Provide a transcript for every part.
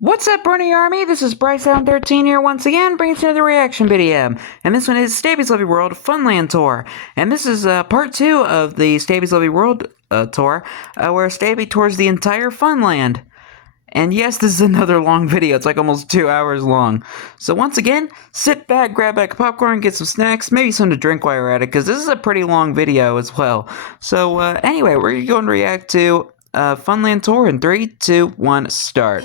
What's up, Bernie Army? This is BryceAllen13 here once again, bringing you another reaction video. And this one is Stampy's Lovely World Funland Tour. And this is part 2 of the Stampy's Lovely World tour, where Stampy tours the entire Funland. And yes, this is another long video. It's like almost 2 hours long. So once again, sit back, grab back a popcorn, get some snacks, maybe some to drink while you're at it, because this is a pretty long video as well. So anyway, we're going to react to Funland Tour in 3, 2, 1, start.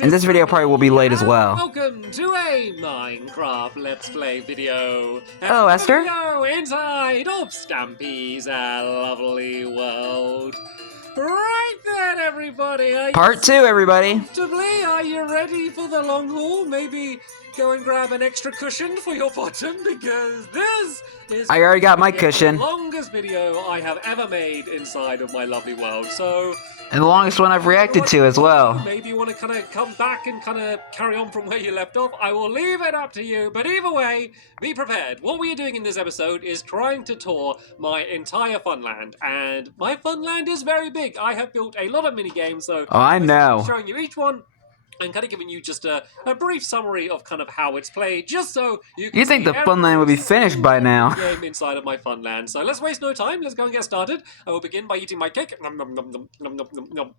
And this video probably will be late as well. Welcome to a Minecraft Let's Play video. Hello, Esther. Video inside of Stampy's lovely world. Right then, everybody. Part 2, everybody. Are you ready for the long haul? Maybe go and grab an extra cushion for your bottom, because this is I already got my cushion. The longest video I have ever made inside of my lovely world. So. And the longest one I've reacted to as well. Maybe you want to kind of come back and kind of carry on from where you left off. I will leave it up to you, but either way, be prepared. What we are doing in this episode is trying to tour my entire Funland, and my Funland is very big. I have built a lot of mini games, so I know. I'm showing you each one. And kind of giving you just a brief summary of kind of how it's played, just so you can think the Funland would be finished by now. Game inside of my Funland. So let's waste no time. Let's go and get started. I will begin by eating my cake. Nom, nom, nom, nom, nom, nom, nom, nom.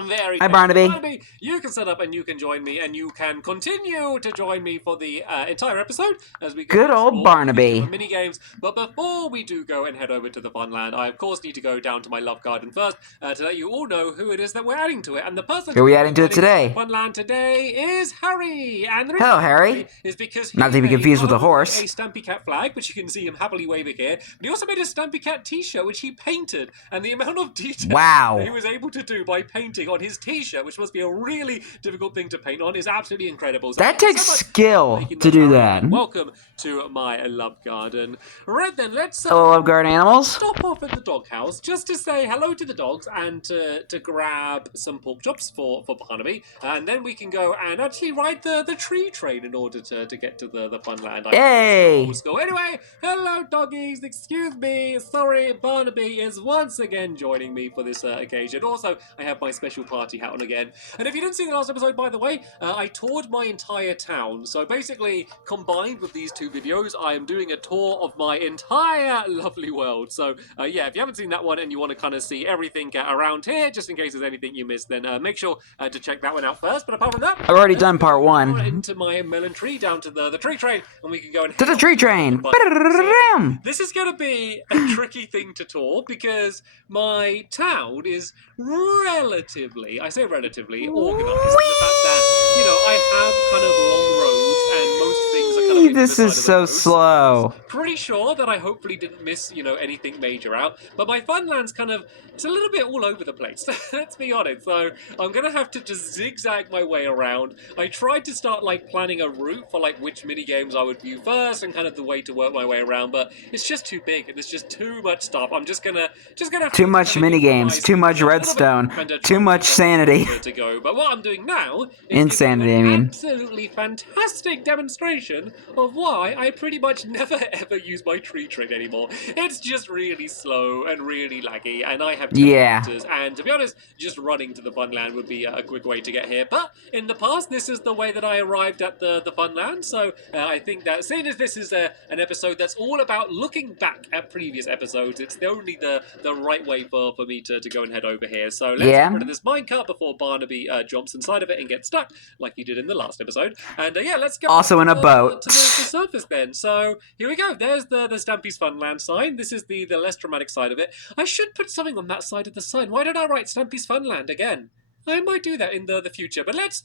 Very Hi, good. Barnaby. You can set up and you can join me, and you can continue to join me for the entire episode as we go. Good old Barnaby. Mini games. But before we do go and head over to the Funland, I of course need to go down to my love garden first to let you all know who it is that we're adding to it. And the person who are we adding to it today? Funland today is Harry. And the hello, Harry. Is because not to be confused with a horse. A Stampy Cat flag, which you can see him happily waving here. But he also made a Stampy Cat T-shirt, which he painted, and the amount of detail that he was able to do by painting on his T-shirt, which must be a really difficult thing to paint on, is absolutely incredible. So that takes skill to do that. Welcome to my love garden. Right then, let's hello, love garden animals. Stop off at the doghouse just to say hello to the dogs and to grab some pork chops for Barnaby, and then we can go and actually ride the tree train in order to get to the Funland. Yay! Anyway, hello doggies. Excuse me. Sorry, Barnaby is once again joining me for this occasion. Also, I have my special party hat on again. And if you didn't see the last episode, by the way, I toured my entire town. So basically, combined with these two videos, I am doing a tour of my entire lovely world. So yeah, if you haven't seen that one and you want to kind of see everything around here, just in case there's anything you missed, then make sure to check that one out first. But apart from that, I've already done part 1. Into my melon tree, down to the tree train, and we can go and to the tree train. So, this is going to be a tricky thing to tour because my town is relatively, I say relatively, organized. The fact that, you know, I have kind of long roads and most things are kind of this is so slow. Pretty sure that I hopefully didn't miss, you know, anything major out. But my Funland's kind of, it's a little bit all over the place. Let's be honest. So I'm going to have to just zigzag my way around. I tried to start like planning a route for like which mini games I would view first and kind of the way to work my way around, but it's just too big and there's just too much stuff. I'm just gonna too much mini games, too much redstone, too much sanity. To go. But what I'm doing now is insanity, I mean. Absolutely fantastic demonstration of why I pretty much never ever use my tree train anymore. It's just really slow and really laggy, and I have teleporters, and to be honest, just running to the Funland would be a quick way to get here. But in the past, this is the way that I arrived at the Funland, so I think that seeing as this is an episode that's all about looking back at previous episodes, it's only the right way for me to go and head over here. So let's get rid of this minecart before Barnaby jumps inside of it and gets stuck like he did in the last episode. And yeah, let's go also in a boat to the surface then. So here we go. There's the Stampy's Funland sign. This is the less dramatic side of it. I should put something on that side of the sign. Why did I write Stampy's Funland again? I might do that in the future, but let's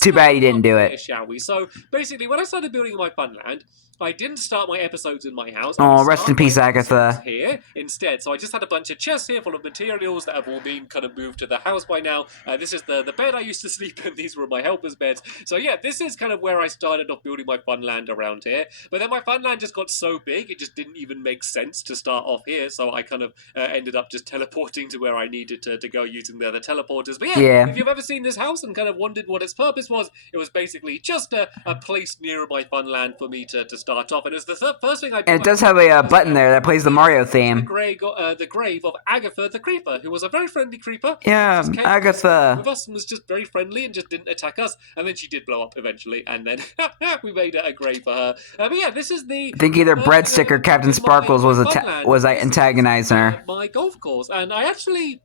too bad you didn't do it, shall we? So basically, when I started building my Funland, I didn't start my episodes in my house. Oh, rest in peace, Agatha. Here instead, so I just had a bunch of chests here full of materials that have all been kind of moved to the house by now. This is the bed I used to sleep in. These were my helpers' beds. So yeah, this is kind of where I started off building my Funland around here. But then my Funland just got so big, it just didn't even make sense to start off here. So I kind of ended up just teleporting to where I needed to go using the teleporters. But yeah, if you've ever seen this house and kind of wondered what its purpose was, it was basically just a place near my Funland for me to start start off, and it's the first thing I built. And it does have a button there that plays the Mario theme. The grave of Agatha the Creeper, who was a very friendly creeper. Yeah, Agatha. With us and was just very friendly and just didn't attack us. And then she did blow up eventually, and then we made a grave for her. But yeah, this is the. I think either Breadstick or Captain Sparkles was antagonizing her. My golf course, and I actually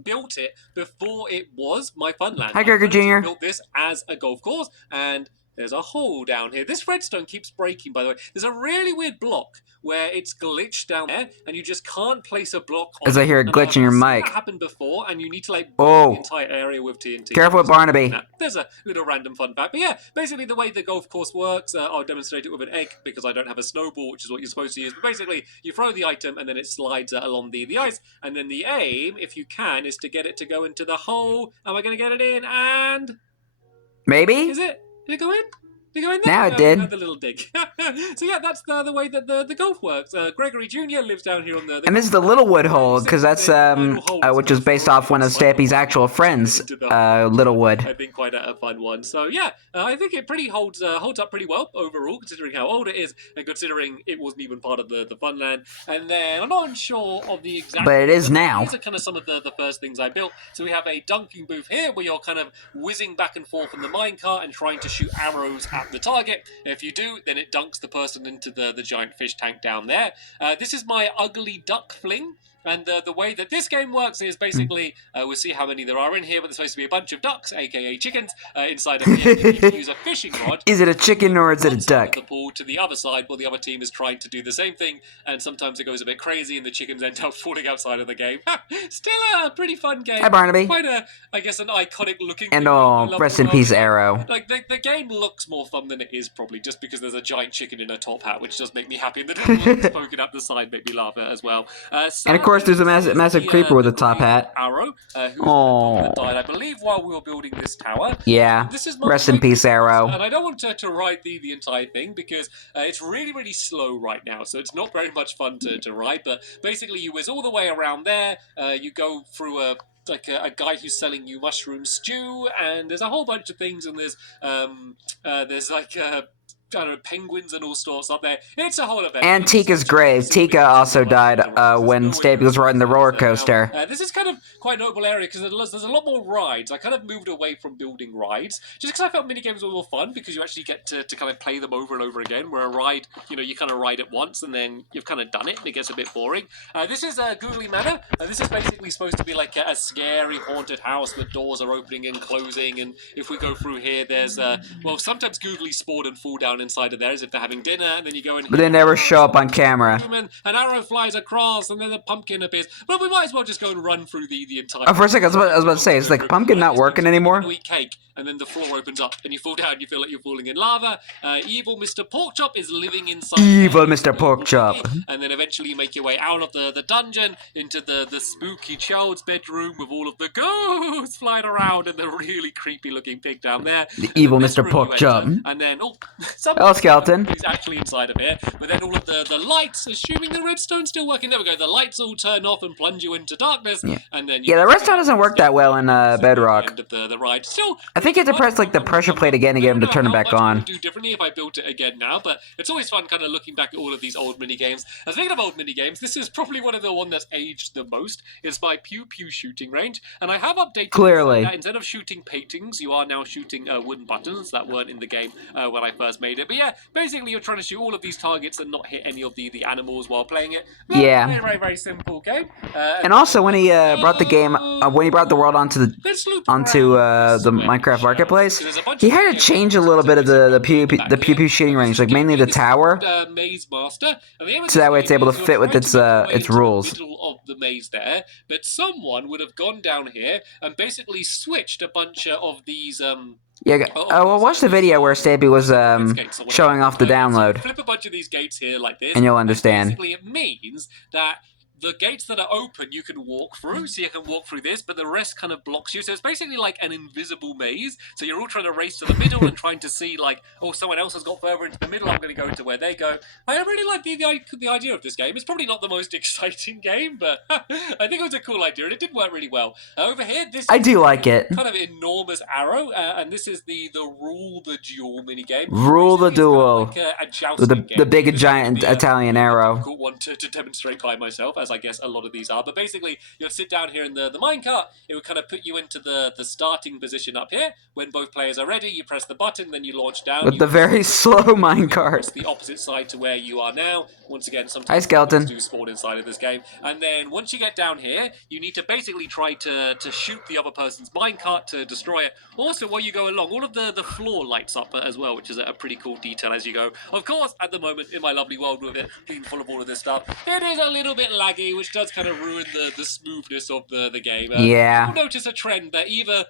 built it before it was my Funland. Hi, Gregor Jr. Built this as a golf course, and there's a hole down here. This redstone keeps breaking, by the way. There's a really weird block where it's glitched down there, and you just can't place a block on. As I hear a glitch in your mic. That happened before, and you need to like block the entire area with TNT. Careful with Barnaby. There's a little random fun fact. But yeah, basically the way the golf course works, I'll demonstrate it with an egg because I don't have a snowball, which is what you're supposed to use. But basically, you throw the item, and then it slides along the ice. And then the aim, if you can, is to get it to go into the hole. Am I going to get it in? And... Maybe? Is it? Did it go in? Did it go in there? Now it did. The little dig. So yeah, that's the way that the golf works. Gregory Jr. lives down here on the and this is the Littlewood hole, because that's, which is based off one of Stampy's actual friends, Littlewood. I think quite a fun one. So yeah, I think it pretty holds up pretty well overall, considering how old it is, and considering it wasn't even part of the Funland. And then, I'm not sure of the exact... But it is now. These are kind of some of the first things I built. So we have a dunking booth here, where you're kind of whizzing back and forth in the minecart and trying to shoot arrows at the target. If you do, then it dunks the person into the giant fish tank down there. This is my ugly duck fling. And the way that this game works is basically, we'll see how many there are in here, but there's supposed to be a bunch of ducks, aka chickens, inside of here. You need to use a fishing rod. Is it a chicken or is it a duck? The pool to the other side, while the other team is trying to do the same thing, and sometimes it goes a bit crazy, and the chickens end up falling outside of the game. Still a pretty fun game. Hi, Barnaby. Quite I guess, an iconic looking. And rest in peace, Arrow. Like the game looks more fun than it is, probably just because there's a giant chicken in a top hat, which does make me happy, and the little ones poking up the side make me laugh at as well. And of course, there's a massive creeper with a top hat. Arrow, who died, I believe, while we were building this tower. Yeah. This is rest in peace, Arrow. And I don't want to ride the entire thing because it's really, really slow right now, so it's not very much fun to ride. But basically, you whiz all the way around there. You go through a guy who's selling you mushroom stew, and there's a whole bunch of things, and there's like I don't know, penguins and all sorts up there. It's a whole event. And Tika's grave. Tika also died when Stampy was riding the roller coaster. This is kind of quite a notable area because there's a lot more rides. I kind of moved away from building rides just because I felt minigames were more fun because you actually get to kind of play them over and over again, where a ride, you kind of ride it once and then you've kind of done it and it gets a bit boring. This is Googly Manor. This is basically supposed to be like a scary haunted house where doors are opening and closing, and if we go through here, there's well, sometimes Googly spawn and fall down inside of there as if they're having dinner, and then you go in. But they never show up on camera. An arrow flies across, and then a pumpkin appears. But we might as well just go and run through the entire. For a second, I was about to say, is like pumpkin not working anymore? You eat cake, and then the floor opens up, and you fall down. You feel like you're falling in lava. Evil Mr. Porkchop is living inside. Evil Mr. Porkchop. And then eventually you make your way out of the dungeon into the spooky child's bedroom with all of the ghosts flying around and the really creepy looking pig down there. The evil Mr. Porkchop. And then skeleton. He's actually inside of here. But then all of the lights, assuming the redstone's still working. There we go. The lights all turn off and plunge you into darkness. Yeah. And then the redstone doesn't work that well in Bedrock. End of the ride. Still, I think you have to press like the pressure plate again to get him to turn it back on. I would do differently if I built it again now, but it's always fun kind of looking back at all of these old mini games. And speaking of old mini games, this is probably one of the one that's aged the most. It's my Pew Pew shooting range, and I have updated clearly. That instead of shooting paintings, you are now shooting wooden buttons that weren't in the game when I first made it. But yeah, basically you're trying to shoot all of these targets and not hit any of the animals while playing it. Yeah. Very, very, very simple game. And also when he brought the game, when he brought the world onto the Minecraft Marketplace, he had to change a little bit of the Pew Pew shooting range, like mainly the tower, Maze Master, so that way it's able to fit with its rules. Of the maze there, but someone would have gone down here and basically switched a bunch of these well, watch the video where Stampy was showing off the download. Flip a bunch of these gates here like this, and you'll understand. Basically, it means that the gates that are open you can walk through, so you can walk through this, but the rest kind of blocks you. So it's basically like an invisible maze. So you're all trying to race to the middle and trying to see like, oh, someone else has got further into the middle, I'm going to go to where they go. I really like the idea of this game. It's probably not the most exciting game, but I think it was a cool idea and it did work really well. Over here, this I do like it. kind of enormous arrow, and this is the rule the duel mini game. Rule the duel. Kind of like a jousting game. The big giant Italian arrow. Difficult one to demonstrate by myself, as I guess a lot of these are. But basically, you'll sit down here in the minecart. It would kind of put you into the starting position up here. When both players are ready, you press the button, then you launch down. With the very slow minecart. It's the opposite side to where you are now. Once again, sometimes Hi, Skeleton. do spawn inside of this game. And then once you get down here, you need to basically try to shoot the other person's minecart to destroy it. Also, while you go along, all of the floor lights up as well, which is a pretty cool detail as you go. Of course, at the moment, in my lovely world with it being full of all of this stuff, it is a little bit laggy, which does kind of ruin the smoothness of the game. Yeah. You'll notice a trend that either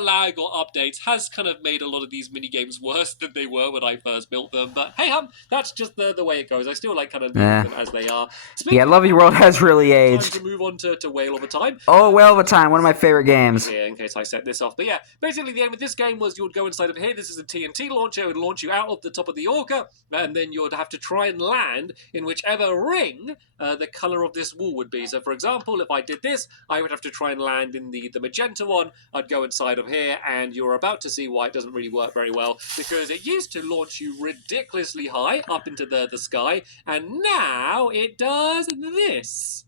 lag or updates has kind of made a lot of these mini games worse than they were when I first built them. But hey, that's just the way it goes. I still like kind of doing them as they are. Yeah, Lovely World has really aged. Time to move on to Whale of a Time. Oh, Whale of a Time, one of my favorite games. Yeah, in case I set this off. But yeah, basically the aim of this game was you would go inside of here. This is a TNT launcher. It would launch you out of the top of the orca, and then you would have to try and land in whichever ring the colour of this wall would be. So for example, if I did this, I would have to try and land in the magenta one. I'd go inside of here, and you're about to see why it doesn't really work very well, because it used to launch you ridiculously high up into the sky, and now it does this.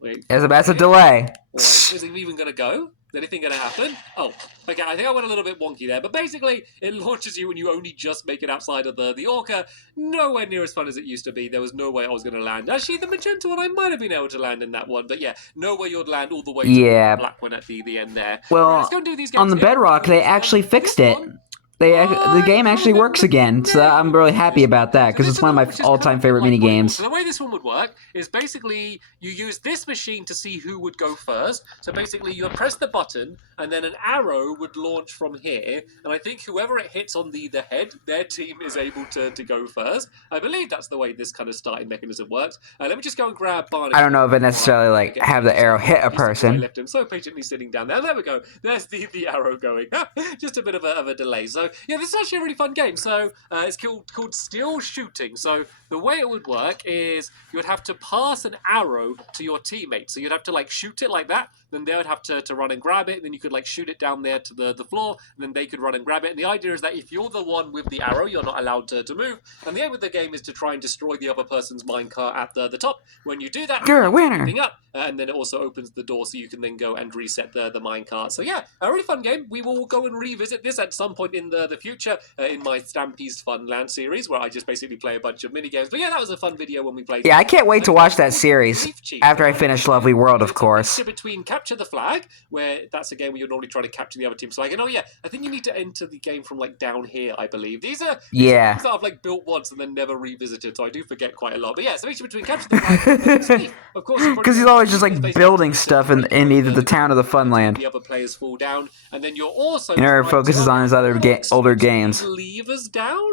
Wait, There's a massive delay. is it even going to go? Is anything going to happen? Oh, okay, I think I went a little bit wonky there. But basically, it launches you when you only just make it outside of the orca. Nowhere near as fun as it used to be. There was no way I was going to land. Actually, the magenta one, I might have been able to land in that one. But yeah, no way you'd land all the way to the black one at the end there. Well, let's go and do these games on the Bedrock, they actually fixed it. The game actually works again, so I'm really happy about that, because it's one of my all-time favorite mini games. So the way this one would work is basically you use this machine to see who would go first. So basically you would press the button, and then an arrow would launch from here, and I think whoever it hits on the head, their team is able to go first. I believe that's the way this kind of starting mechanism works. Let me just go and grab Barney. I don't know if it necessarily, like, have the arrow hit a person. I left him so patiently sitting down there. There we go. There's the arrow going. Just a bit of a delay. So yeah, this is actually a really fun game. So it's called Still Shooting. So the way it would work is you would have to pass an arrow to your teammate. So you'd have to like shoot it like that. Then they would have to run and grab it. And then you could like shoot it down there to the floor. And then they could run and grab it. And the idea is that if you're the one with the arrow, you're not allowed to move. And the aim of the game is to try and destroy the other person's minecart at the top. When you do that, you're a winner. Up, and then it also opens the door so you can then go and reset the minecart. So yeah, a really fun game. We will go and revisit this at some point in the future in my Stampy's Funland series, where I just basically play a bunch of mini games. But yeah, that was a fun video when we played. Yeah, I can't wait to watch that series after I finish Lovely World, of course. Between Capture the Flag, where that's a game where you're normally trying to capture the other team's flag, and oh yeah, I think you need to enter the game from like down here, I believe. These are games that I've like built once and then never revisited, so I do forget quite a lot. But yeah, so between Capture the Flag and Steve, of course, because he's always just like building stuff in either the town or the Funland. The other players fall down, and then you're also focuses on his other older games. Levers down.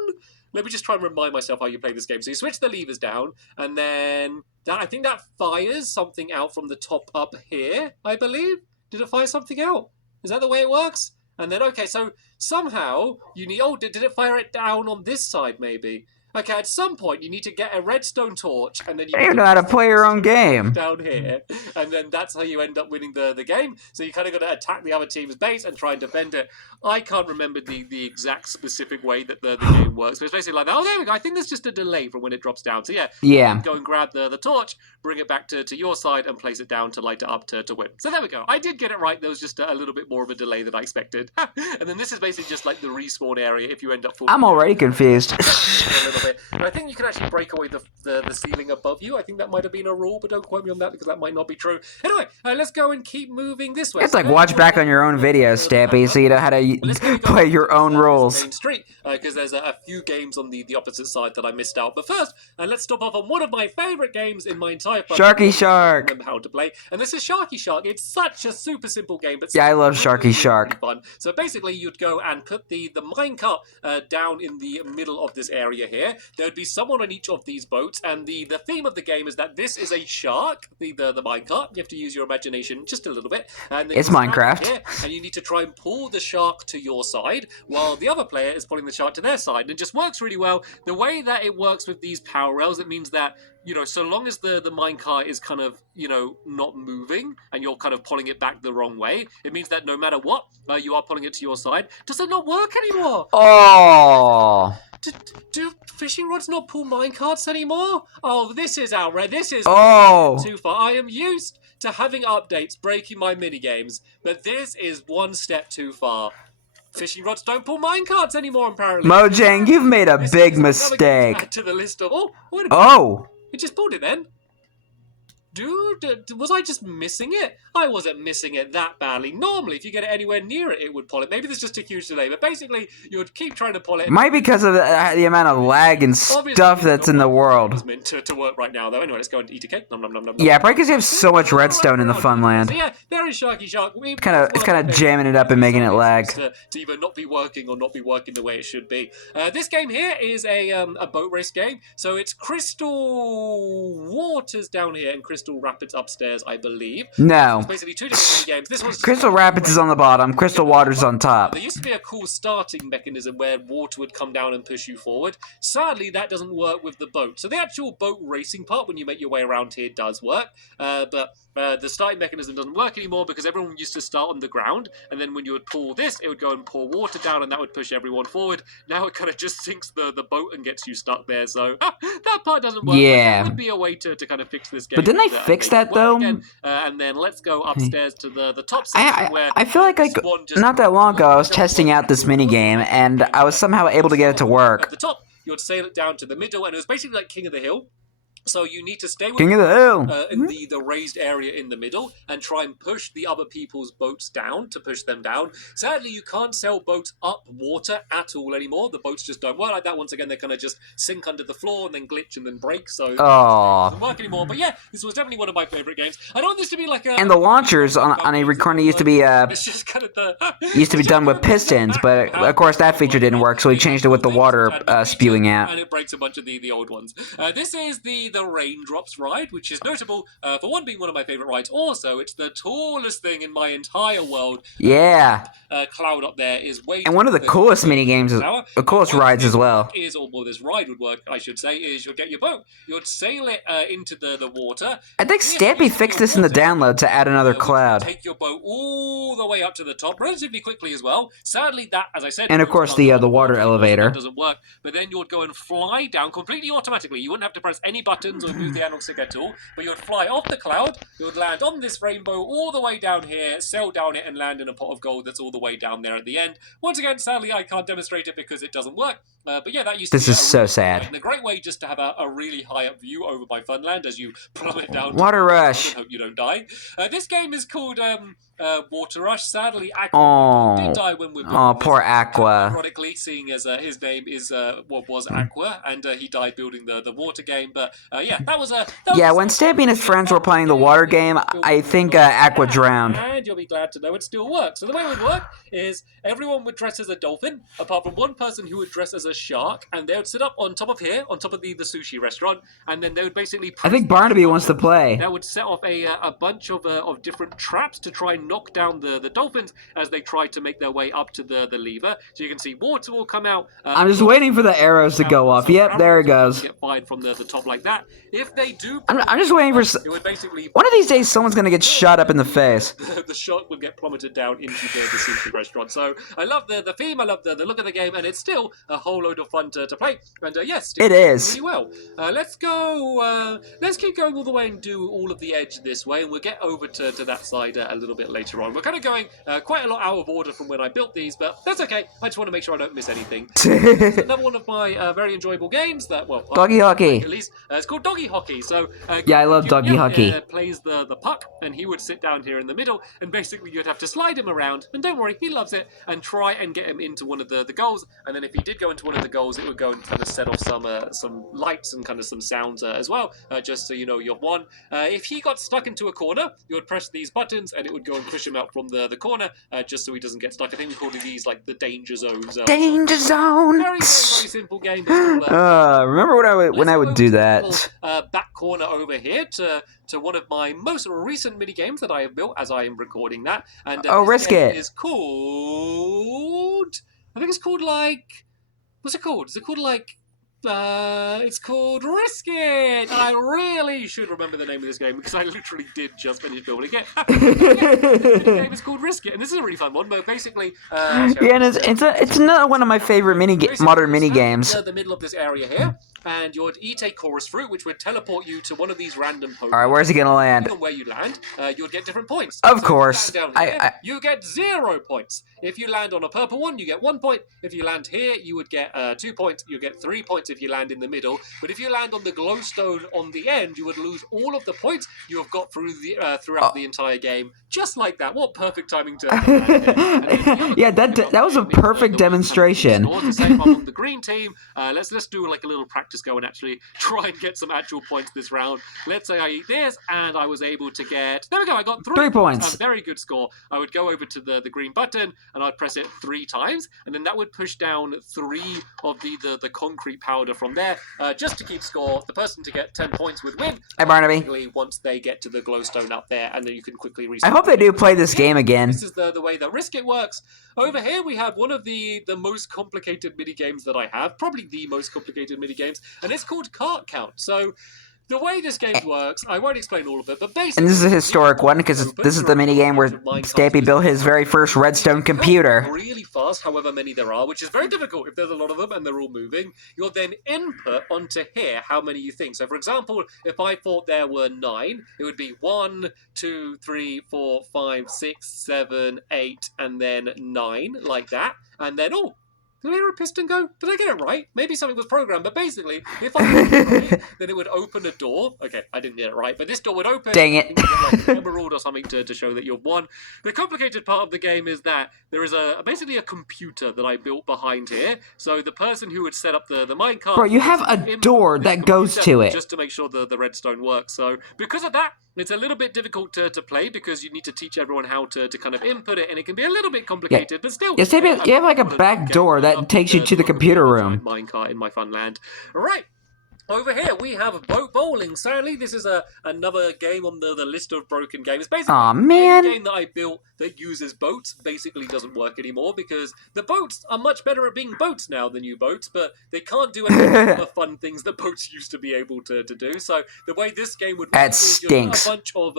Let me just try and remind myself how you play this game. So you switch the levers down, and then I think that fires something out from the top up here, I believe. Did it fire something out? Is that the way it works? And then, okay, so somehow you need... Oh, did it fire it down on this side, maybe? Okay, at some point you need to get a redstone torch, and then you know how to play your own game down here, and then that's how you end up winning the game. So you kind of got to attack the other team's base and try and defend it. I can't remember the exact specific way that the game works, but it's basically like that. Oh, there we go. I think there's just a delay from when it drops down. So yeah. Go and grab the torch, bring it back to your side, and place it down to light it up to win. So there we go. I did get it right. There was just a little bit more of a delay than I expected. And then this is basically just like the respawn area if you end up falling. I'm already confused. Bit. But I think you can actually break away the ceiling above you. I think that might have been a rule, but don't quote me on that because that might not be true. Anyway, let's go and keep moving this way. It's like watch back on your own videos, Stampy, so you know how to play your own rules. Main street, because there's a few games on the opposite side that I missed out. But first, let's stop off on one of my favourite games in my entire Sharky Shark. Remember how to play, and this is Sharky Shark. It's such a super simple game, but yeah, I love Sharky Shark. Fun. So basically, you'd go and put the minecart down in the middle of this area here. here, there would be someone on each of these boats, and the theme of the game is that this is a shark, the minecart. You have to use your imagination just a little bit. And it's Minecraft. Here, and you need to try and pull the shark to your side, while the other player is pulling the shark to their side. And it just works really well. The way that it works with these power rails, it means that, you know, so long as the minecart is kind of, you know, not moving and you're kind of pulling it back the wrong way, it means that no matter what, you are pulling it to your side. Does it not work anymore? Oh. Do fishing rods not pull minecarts anymore? Oh, this is outrageous. This is too far. I am used to having updates breaking my minigames, but this is one step too far. Fishing rods don't pull minecarts anymore, apparently. Mojang, you've made a big mistake. Add to the list of... wait a minute. Oh! It just pulled it then. Dude, was I just missing it? I wasn't missing it that badly. Normally, if you get it anywhere near it, it would pull it. Maybe there's just a huge delay, but basically, you would keep trying to pull it. Might be because of the amount of lag and stuff that's in the world. It's meant to work right now, though. Anyway, let's go and eat a cake. Nom, nom, nom, nom, yeah, probably because you have so much redstone in the Funland. So yeah, there is Sharky Shark. It's kind of jamming it up and making it lag. To either not be working or not be working the way it should be. This game here is a boat race game. So it's Crystal Waters down here and Crystal Rapids upstairs, I believe. No. It's basically two different games. This one's Crystal Rapids is on the bottom. Crystal Waters on top. There used to be a cool starting mechanism where water would come down and push you forward. Sadly, that doesn't work with the boat. So the actual boat racing part, when you make your way around here, does work. But the starting mechanism doesn't work anymore because everyone used to start on the ground, and then when you would pull this, it would go and pour water down, and that would push everyone forward. Now it kind of just sinks the boat and gets you stuck there. So that part doesn't work. Yeah. There would be a way to kind of fix this game. But didn't they fix that though? Again. And then let's go upstairs to the top section where I feel like not that long ago I was testing out this mini game and I was somehow able to get it to work. At the top, you would sail it down to the middle, and it was basically like King of the Hill. So you need to stay with King of the Hill in the raised area in the middle and try and push the other people's boats down to push them down. Sadly, you can't sail boats up water at all anymore. The boats just don't work like that. Once again, they kind of just sink under the floor and then glitch and then break. So it doesn't work anymore. But yeah, this was definitely one of my favorite games. I don't want this to be like a... And the launchers on a recording used to be it's just kind of used to be done with pistons, but of course that feature didn't work, so we changed it with the water spewing out. And it breaks a bunch of the old ones. This is the Raindrops ride, which is notable for one being one of my favorite rides. Also, it's the tallest thing in my entire world. Yeah. Cloud up there is way. And one of the coolest mini games, the coolest rides as well. This ride would work, I should say, is you'll get your boat, you'll sail it into the water. I think Stampy fixed this in the download to add another cloud. Take your boat all the way up to the top relatively quickly as well. Sadly, that, as I said, and of course the water elevator doesn't work. But then you would go and fly down completely automatically. You wouldn't have to press any buttons or move the analog stick at all. But you would fly off the cloud. You would land on this rainbow all the way down here, sail down it, and land in a pot of gold that's all the way down there at the end. Once again, sadly, I can't demonstrate it because it doesn't work. But yeah, that used to be so sad. And a great way just to have a really high up view over my Funland as you plummet down. Water Rush. I hope you don't die. This game is called Water Rush. Sadly, Aqua did die when we. Oh, poor Aqua. Ironically, seeing as his name is was Aqua, and he died building the water game. But yeah, that was a. When Stampy and his friends were playing the water game, I think Aqua drowned. And you'll be glad to know it still works. So the way it would work is everyone would dress as a dolphin, apart from one person who would dress as a shark, and they would sit up on top of here, on top of the sushi restaurant, and then they would basically. I think Barnaby wants to play. That would set off a bunch of different traps to try and knock down the dolphins as they try to make their way up to the lever. So you can see water will come out. I'm just waiting for the arrows to go off. Yep, there it goes. Get fired from the top like that. If they do, I'm just waiting for. It would basically. One of these days, someone's gonna get shot up in the face. The shark would get plummeted down into the sushi restaurant. So I love the theme. I love the look of the game, and it's still a whole load of fun to play. And yes, it is really well. Let's go. Let's keep going all the way and do all of the edge this way, and we'll get over to that side a little bit later on. We're kind of going quite a lot out of order from when I built these, but that's okay. I just want to make sure I don't miss anything. It's another one of my very enjoyable games that, well, Doggy Hockey. At least it's called Doggy Hockey. So yeah, I love Doggy Hockey. Plays the puck, and he would sit down here in the middle, and basically you'd have to slide him around. And don't worry, he loves it. And try and get him into one of the goals. And then if he did go into one of the goals, it would go and kind of set off some lights and kind of some sounds as well, just so you know you've won. If he got stuck into a corner, you would press these buttons, and it would go and push him out from the corner, just so he doesn't get stuck. I think we call these like the danger zones. Danger zone. Very simple game. Remember when I would do that? Back corner over here to one of my most recent mini games that I have built as I am recording that. And Risk It is called. I think it's called like. What's it called? Is it called like? It's called Risk It! I really should remember the name of this game because I literally did just finish building it. The game is called Risk It, and this is a really fun one, but basically... and it's another one of my favorite modern mini games. The middle of this area here, and you'd eat a chorus fruit, which would teleport you to one of these random Pokemon. Alright, where's he gonna land? Depending on where you land, you would get different points. Of course. Down here, you get 0 points. If you land on a purple one, you get 1 point. If you land here, you would get 2 points. You get 3 points if you land in the middle. But if you land on the glowstone on the end, you would lose all of the points you have got throughout the entire game. Just like that. What perfect timing to yeah, that was a perfect demonstration. The same on the green team. Let's do like a little practice go and actually try and get some actual points this round. Let's say I eat this, and I was able to get... There we go, I got 3 points. A very good score. I would go over to the green button, and I'd press it 3 times, and then that would push down 3 of the concrete powder from there, just to keep score. The person to get 10 points would win. Hey, Barnaby. Once they get to the glowstone up there, and then you can quickly reset. I hope they do play this game again. This is the way that Risk It works. Over here, we have one of the most complicated mini games that I have, probably the most complicated mini games, and it's called Cart Count. So, the way this game works, I won't explain all of it, but basically... And this is a historic one, because this is the minigame where Stampy built his very first redstone computer. Really fast, however many there are, which is very difficult if there's a lot of them and they're all moving. You'll then input onto here how many you think. So, for example, if I thought there were 9, it would be 1, 2, 3, 4, 5, 6, 7, 8, and then 9, like that. And then, oh... Did I hear a piston go? Did I get it right? Maybe something was programmed, but basically, if I got it right, then it would open a door. Okay, I didn't get it right, but this door would open. Dang it. You can get, like, an emerald or something to show that you've won. The complicated part of the game is that there is basically a computer that I built behind here. So the person who would set up the minecart... Bro, you have a door that goes to it. Just to make sure the redstone works. So because of that, it's a little bit difficult to play because you need to teach everyone how to kind of input it, and it can be a little bit complicated, but still... Yeah, you have like a back door that takes you to the computer room. Minecart in my Funland. Right. Over here, we have boat bowling. Sadly, this is another game on the list of broken games. Basically, man. The game that I built that uses boats basically doesn't work anymore because the boats are much better at being boats now than you boats, but they can't do any of the fun things that boats used to be able to do. So the way this game would work is you've got a bunch of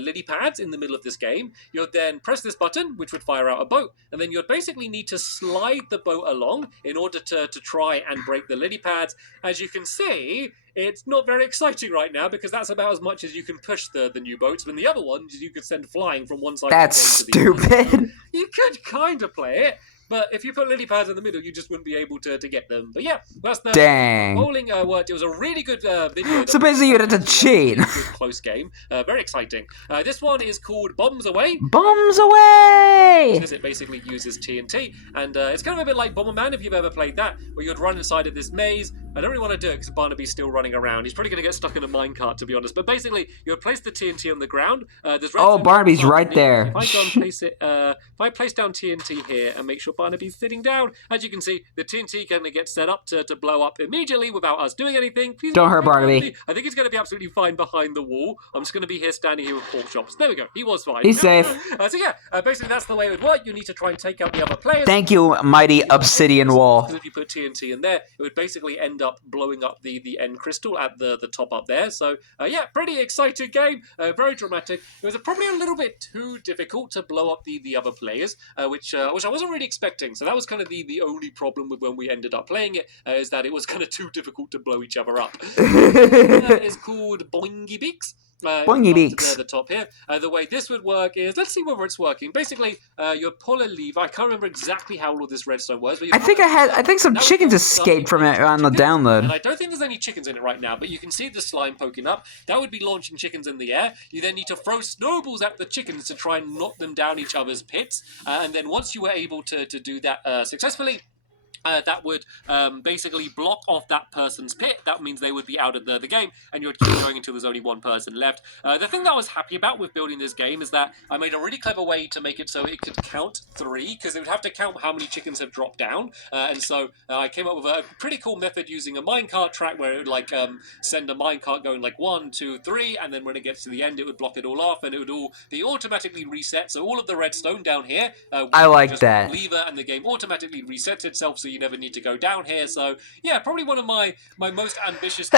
lily pads in the middle of this game. You'd then press this button, which would fire out a boat, and then you'd basically need to slide the boat along in order to try and break the lily pads. As you can see, it's not very exciting right now because that's about as much as you can push the new boats. And the other ones you could send flying from one side That's of the game to the other. stupid. You could kind of play it, but if you put lily pads in the middle, you just wouldn't be able to get them. But yeah, that's the bowling worked. It was a really good video. So basically you had to cheat. Really good, close game. Very exciting. This one is called Bombs Away. Bombs Away! Because it basically uses TNT. And it's kind of a bit like Bomberman, if you've ever played that, where you'd run inside of this maze. I don't really want to do it because Barnaby's still running around. He's probably going to get stuck in a minecart, to be honest. But basically, you would place the TNT on the ground. Barnaby's right there. If I go and place it, if I place down TNT here and make sure Barnaby's sitting down, as you can see, the TNT going to get set up to blow up immediately without us doing anything. Please don't hurt Barnaby. I think he's going to be absolutely fine behind the wall. I'm just going to be here standing here with pork chops. There we go. He was fine. He's safe. So yeah, basically that's the way it would work. You need to try and take out the other players. Thank you, mighty obsidian wall. Because if you put TNT in there, it would basically end up blowing up the end crystal at the top up there. So yeah, pretty exciting game. Very dramatic. It was probably a little bit too difficult to blow up the other players, which I wasn't really expecting. So that was kind of the only problem with when we ended up playing it, is that it was kind of too difficult to blow each other up. That is called Boingy Beaks. Boingy Beaks. The top here. The way this would work is, let's see whether it's working. Basically, you pull a lever. I can't remember exactly how all this redstone was. But I think some chickens escaped from it on the download. And I don't think there's any chickens in it right now, but you can see the slime poking up. That would be launching chickens in the air. You then need to throw snowballs at the chickens to try and knock them down each other's pits. And then once you were able to do that successfully, that would basically block off that person's pit. That means they would be out of the game, and you would keep going until there's only one person left. The thing that I was happy about with building this game is that I made a really clever way to make it so it could count 3, because it would have to count how many chickens have dropped down. And so I came up with a pretty cool method using a minecart track where it would like send a minecart going like 1, 2, 3, and then when it gets to the end, it would block it all off, and it would all be automatically reset. So all of the redstone down here, I like just that. lever, and the game automatically resets itself, so you never need to go down here. So yeah, probably one of my most ambitious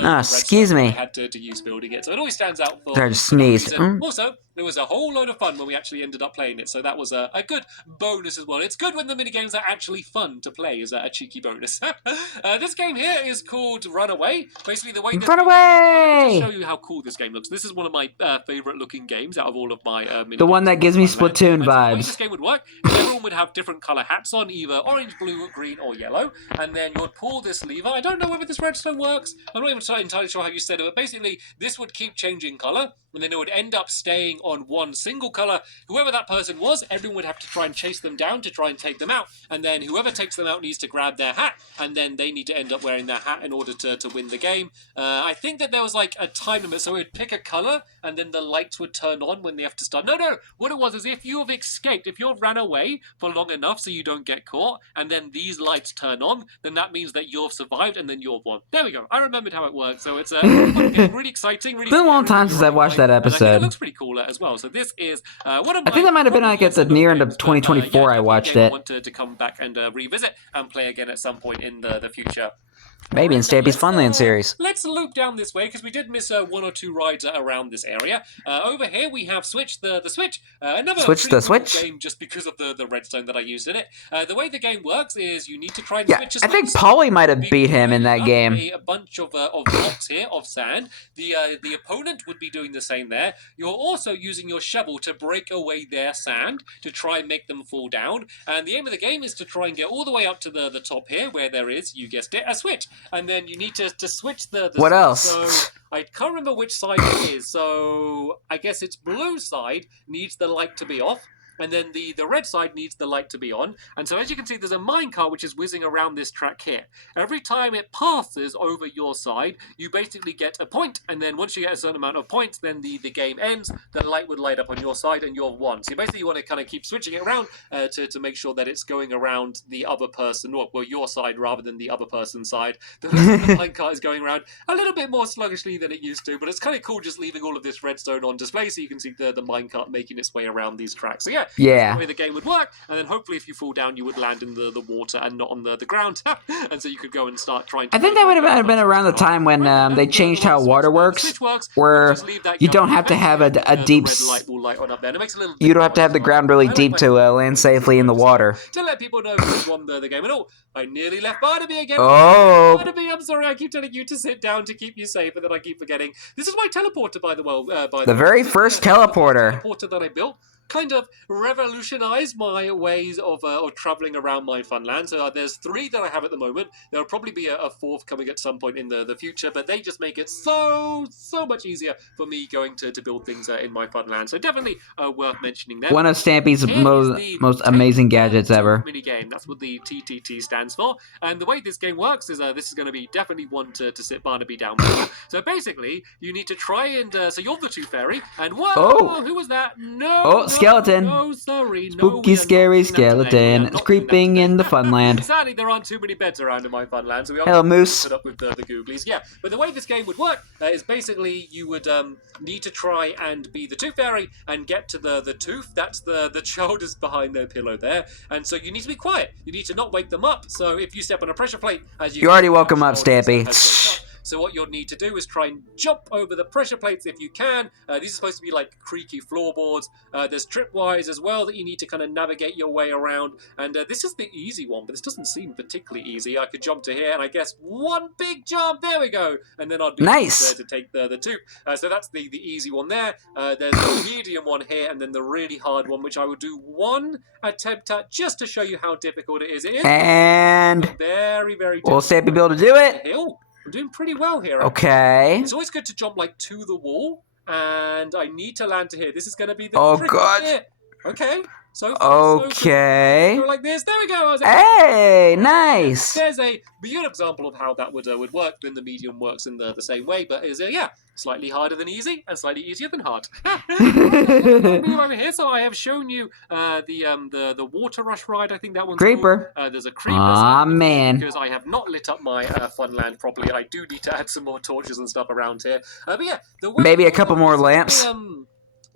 excuse me. I had to use building it. So it always stands out for Sorry to sneeze. Also, it was a whole load of fun when we actually ended up playing it, so that was a good bonus as well. It's good when the minigames are actually fun to play, as a cheeky bonus. This game here is called Runaway. Basically, the way Run away! Let me just show you how cool this game looks. This is one of my favourite looking games out of all of my the one that gives me Splatoon vibes. The way this game would work is everyone would have different colour hats on, either orange, blue, green, or yellow, and then you would pull this lever. I don't know whether this redstone works. I'm not even entirely sure how you set it, but basically this would keep changing colour, and then it would end up staying on one single colour. Whoever that person was, everyone would have to try and chase them down to try and take them out, and then whoever takes them out needs to grab their hat, and then they need to end up wearing their hat in order to win the game. I think that there was like a time limit, so it would pick a colour, and then the lights would turn on when they have to start. No, what it was is if you've escaped, if you've ran away for long enough so you don't get caught, and then these lights turn on, then that means that you've survived, and then you've won. There we go. I remembered how it works, so it's really exciting. Really, it's been a long time since I've watched that episode. It looks pretty cool as well. So this is one of my, I think that might have been like at the near end of 2024 I watched it. I want to come back and revisit and play again at some point in the future. Maybe in Stampy's Funland series. Let's loop down this way, because we did miss 1 or 2 rides around this area. Over here we have Switch the Switch. Another Switch the Switch game, just because of the redstone that I used in it. The way the game works is you need to try and switch a I think Polly might have beat him in that game. A bunch of blocks here of sand. The opponent would be doing the same there. You're also using your shovel to break away their sand to try and make them fall down. And the aim of the game is to try and get all the way up to the top here, where there is, you guessed it, a switch. And then you need to switch the what switch. else? So I can't remember which side it is. So I guess it's blue side needs the light to be off, and then the red side needs the light to be on. And so as you can see, there's a minecart which is whizzing around this track here. Every time it passes over your side, you basically get a point, and then once you get a certain amount of points, then the game ends, the light would light up on your side, and you've won. So basically you want to kind of keep switching it around to make sure that it's going around the other person, or well, your side rather than the other person's side. The minecart is going around a little bit more sluggishly than it used to, but it's kind of cool just leaving all of this redstone on display so you can see the minecart making its way around these tracks. So yeah, that's the way the game would work, and then hopefully if you fall down you would land in the water and not on the ground, and so you could go and start trying to... I think that would have been around the time when they changed how water works, where you don't have to have a deep... You don't have to have the ground really deep to land safely in the water. To let people know who's won the game. And I nearly left Barnaby again. Oh! Barnaby, I'm sorry, I keep telling you to sit down to keep you safe, and then I keep forgetting. This is my teleporter, by the way. The very first teleporter. Teleporter that I built. Kind of revolutionized my ways of traveling around my Funland. So there's 3 that I have at the moment. There'll probably be a 4th coming at some point in the future, but they just make it so much easier for me going to build things in my Funland. So definitely worth mentioning them. One of Stampy's most amazing gadgets ever. Mini game. That's what the TTT stands for. And the way this game works is this is going to be definitely one to sit Barnaby down with. So basically, you need to try and so you're the Tooth Fairy, and whoa, who was that? No. Skeleton. No, sorry. Spooky, scary skeleton. It's creeping in the Funland. Sadly, there aren't too many beds around in my Funland, so we Hello, Moose. Put up with the googlies. Yeah, but the way this game would work is basically you would need to try and be the Tooth Fairy and get to the tooth. That's the child is behind their pillow there, and so you need to be quiet. You need to not wake them up. So if you step on a pressure plate, as you already woke them up, Stampy. So what you'll need to do is try and jump over the pressure plates if you can. These are supposed to be like creaky floorboards. There's tripwires as well that you need to kind of navigate your way around. And this is the easy one, but this doesn't seem particularly easy. I could jump to here, and I guess one big jump. There we go. And then I'd be nice to take the tube. So that's the easy one there. There's the medium one here, and then the really hard one, which I will do one attempt at just to show you how difficult it is. It is and very difficult. Will Stampy be able to do it? I'm doing pretty well here. Okay. It's always good to jump like to the wall, and I need to land to here. This is going to be the trick here. Okay. So far, okay. so like this. There we go. Hey, nice. There's a beautiful example of how that would work. Then the medium works in the same way, but is slightly harder than easy and slightly easier than hard. Move over here. So I have shown you the water rush ride. I think that one's creeper. Cool. There's a creeper. Aw, man. Because I have not lit up my Funland properly. I do need to add some more torches and stuff around here. But yeah, maybe a couple more lamps.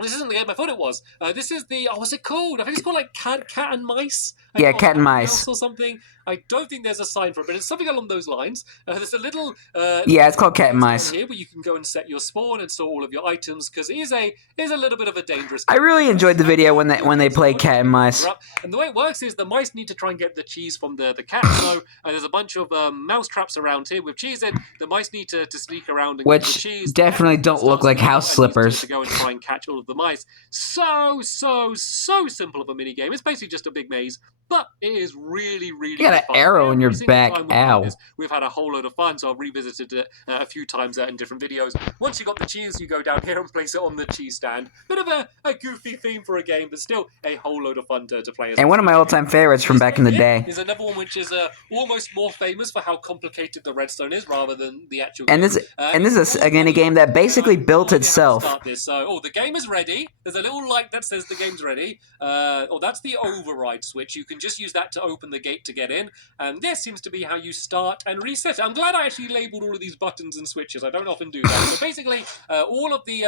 This isn't the game I thought it was. This is the what's it called? I think it's called like cat and mice. Yeah, cat and mice or something. I don't think there's a sign for it, but it's something along those lines. There's a little yeah, it's called cat and mice here where you can go and set your spawn and store all of your items because it is a little bit of a dangerous game. I really enjoyed the video when they played cat and mice. And the way it works is the mice need to try and get the cheese from the cat. So there's a bunch of mouse traps around here with cheese in. The mice need to sneak around and get the cheese. Which definitely don't look like house slippers. To go and try and catch all of the mice. So simple of a mini game. It's basically just a big maze. But it is really fun. You got an arrow in your back. Ow. We've had a whole load of fun, so I've revisited it a few times in different videos. Once you got the cheese, you go down here and place it on the cheese stand. Bit of a goofy theme for a game, but still a whole load of fun to play. And one of my all-time favorites from back in the day. Is another one which is almost more famous for how complicated the redstone is rather than the actual game. And this is, again, a game that basically built itself. So, the game is ready. There's a little light that says the game's ready. That's the override switch. You can just use that to open the gate to get in, and this seems to be how you start and reset it. I'm glad I actually labeled all of these buttons and switches. I don't often do that. So basically, all of the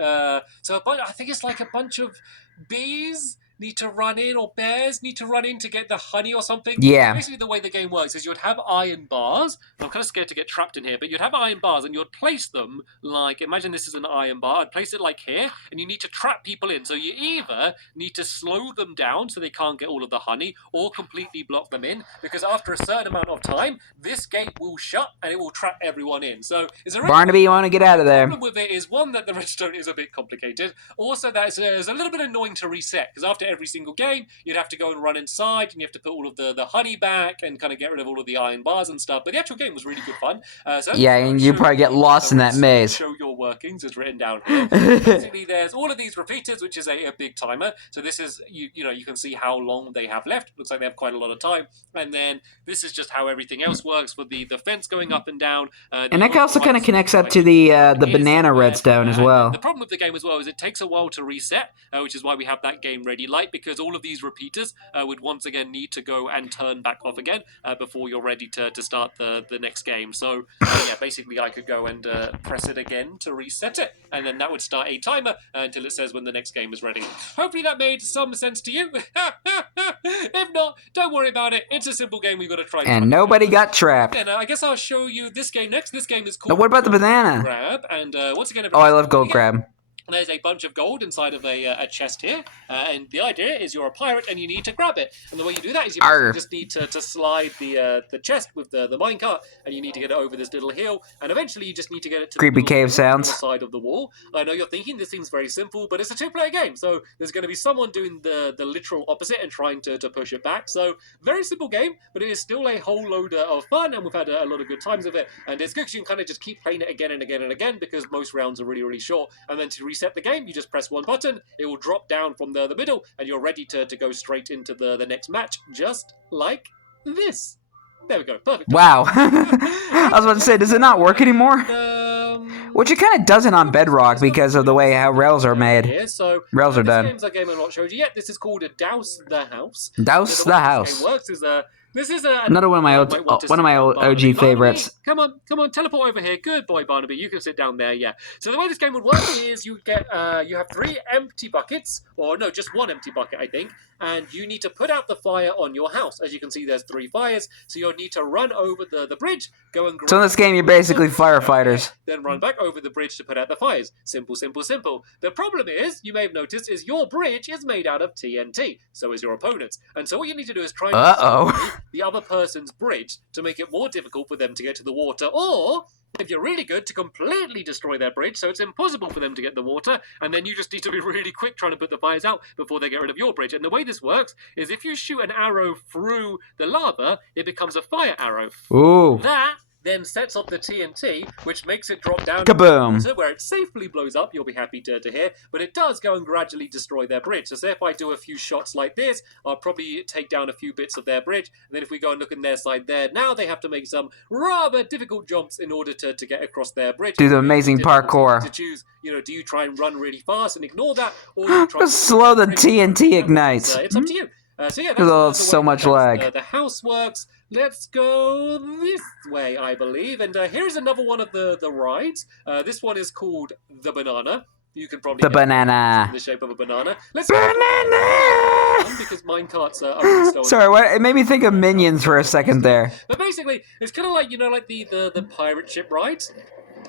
I think it's like a bunch of bees need to run in, or bears need to run in to get the honey or something. Yeah. Basically, the way the game works is you'd have iron bars. I'm kind of scared to get trapped in here, but you'd have iron bars, and you'd place them like, imagine this is an iron bar. I'd place it like here, and you need to trap people in. So you either need to slow them down so they can't get all of the honey, or completely block them in, because after a certain amount of time, this gate will shut, and it will trap everyone in. So, Barnaby, you want to get out of there. The problem with it is, one, that the redstone is a bit complicated. Also, that it's a little bit annoying to reset, because after every single game, you'd have to go and run inside, and you have to put all of the honey back and kind of get rid of all of the iron bars and stuff. But the actual game was really good fun. Yeah, and you probably get lost in that maze. Show your workings is written down here. Basically, there's all of these repeaters, which is a big timer. So this is you can see how long they have left. Looks like they have quite a lot of time. And then this is just how everything else works with the fence going up and down. And that also kind of connects up to the banana redstone as well. The problem with the game as well is it takes a while to reset, which is why we have that game ready light, because all of these repeaters would once again need to go and turn back off again before you're ready to start the next game. So yeah, basically I could go and press it again to reset it, and then that would start a timer until it says when the next game is ready. Hopefully that made some sense to you. If not, don't worry about it. It's a simple game we've got to try. And nobody got trapped. And I guess I'll show you this game next. This game is called What about the banana? Grab, and once again, I love gold grab. There's a bunch of gold inside of a chest here, and the idea is you're a pirate and you need to grab it. And the way you do that is you just need to slide the chest with the minecart, and you need to get it over this little hill, and eventually you just need to get it to creepy the cave sounds on the side of the wall. I know you're thinking this seems very simple, but it's a two-player game, so there's going to be someone doing the literal opposite and trying to push it back. So very simple game, but it is still a whole load of fun, and we've had a lot of good times with it. And it's good because you can kind of just keep playing it again and again and again, because most rounds are really short. And then to reset the game, you just press one button, it will drop down from the middle, and you're ready to go straight into the next match, just like this. There we go, perfect. Wow. I was about to say, does it not work anymore? Which it kind of doesn't on Bedrock because of the way how rails are made. Yeah, so rails are done. This game's a game I've not showed you yet. This is called a Douse the House. Douse the House. This game works is this is another one of my old OG favorites. Come on, teleport over here. Good boy, Barnaby. You can sit down there. Yeah. So the way this game would work is you have 3 empty buckets, or no, just 1 empty bucket, I think, and you need to put out the fire on your house. As you can see, there's 3 fires, so you'll need to run over the bridge, go and. So in this game, you're basically firefighters. Then run back over the bridge to put out the fires. Simple, simple, simple. The problem is, you may have noticed, is your bridge is made out of TNT. So is your opponent's, and so what you need to do is try and the other person's bridge to make it more difficult for them to get to the water, or if you're really good, to completely destroy their bridge so it's impossible for them to get the water, and then you just need to be really quick trying to put the fires out before they get rid of your bridge. And the way this works is if you shoot an arrow through the lava, it becomes a fire arrow. Ooh. That then sets off the TNT, which makes it drop down Kaboom. into water, where it safely blows up. You'll be happy to hear, but it does go and gradually destroy their bridge. So say if I do a few shots like this, I'll probably take down a few bits of their bridge, and then if we go and look on their side there, now they have to make some rather difficult jumps in order to get across their bridge. Do the amazing parkour. To choose, do you try and run really fast and ignore that, or do you try slow the TNT ignites? It's up to you. So yeah, that's so much lag. The house works. Let's go this way, I believe. And here's another one of the rides. This one is called the banana. You can probably the banana. The shape of a banana. Let's banana. Because minecarts are really stolen. Sorry, what? It made me think of Minions for a second there. But basically, it's kind of like like the pirate ship rides,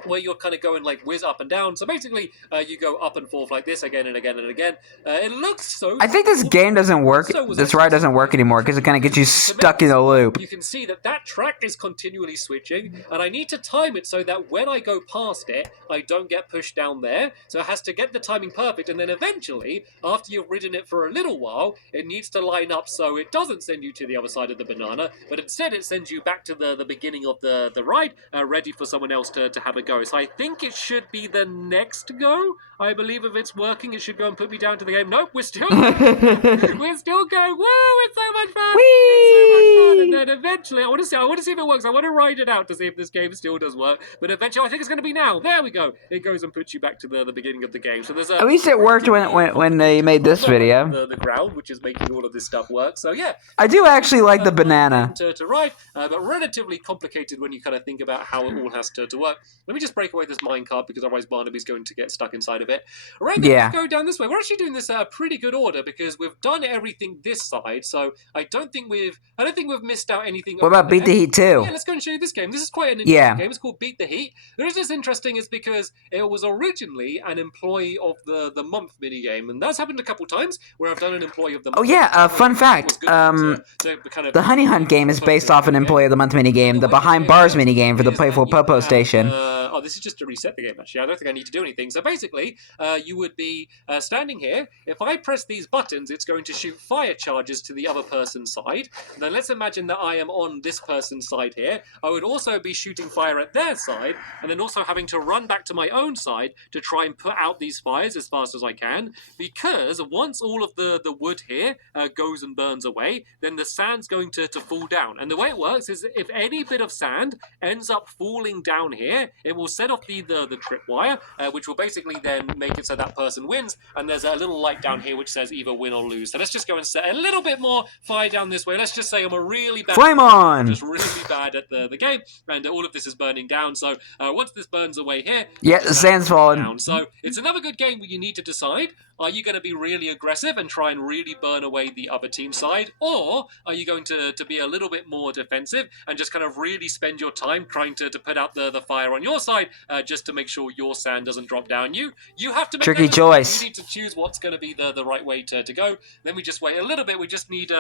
where you're kind of going like whiz up and down. So basically, you go up and forth like this again and again and again. It looks so... I think this game doesn't work. This ride doesn't work anymore because it kind of gets you stuck in a loop. You can see that track is continually switching, and I need to time it so that when I go past it, I don't get pushed down there. So it has to get the timing perfect, and then eventually, after you've ridden it for a little while, it needs to line up so it doesn't send you to the other side of the banana, but instead it sends you back to the beginning of the ride, ready for someone else to have a go. So I think it should be the next go. I believe if it's working, it should go and put me down to the game. Nope, we're still we're still going. Woo! It's so much fun. It's so much fun. And then eventually, I want to see if it works. I want to ride it out to see if this game still does work. But eventually, I think it's going to be now. There we go. It goes and puts you back to the beginning of the game. So there's at least it worked when they made this video. The ground, which is making all of this stuff work. So yeah, I do actually like the banana to ride, but relatively complicated when you kind of think about how it all has to work. Let me just break away this minecart because otherwise Barnaby's going to get stuck inside of it. Right, then let's go down this way. We're actually doing this pretty good order because we've done everything this side, so I don't think we've missed out anything. What about Beat the Heat 2? Yeah, let's go and show you this game. This is quite an interesting game. It's called Beat the Heat. The reason it's interesting is because it was originally an Employee of the Month minigame, and that's happened a couple times where I've done an Employee of the Month. Oh yeah, fun fact. The Honey Hunt game is based off an Employee of the Month minigame, the Behind Bars minigame for the Playful Popo station. Oh, this is just to reset the game, actually. I don't think I need to do anything. So basically, you would be standing here. If I press these buttons, it's going to shoot fire charges to the other person's side. Then let's imagine that I am on this person's side here. I would also be shooting fire at their side, and then also having to run back to my own side to try and put out these fires as fast as I can, because once all of the wood here goes and burns away, then the sand's going to fall down. And the way it works is if any bit of sand ends up falling down here, it will set off the tripwire, which will basically then make it so that person wins, and there's a little light down here which says either win or lose. So let's just go and set a little bit more fire down this way. Let's just say I'm a really bad... Flame on! Just really bad at the game, and all of this is burning down. So once this burns away here... Yeah, the sand's falling. Down. So it's another good game where you need to decide, are you going to be really aggressive and try and really burn away the other team's side, or are you going to be a little bit more defensive and just kind of really spend your time trying to put out the fire on your side, just to make sure your sand doesn't drop down? You have to make tricky choice. You need to choose what's going to be the right way to go. Then we just wait a little bit. We just need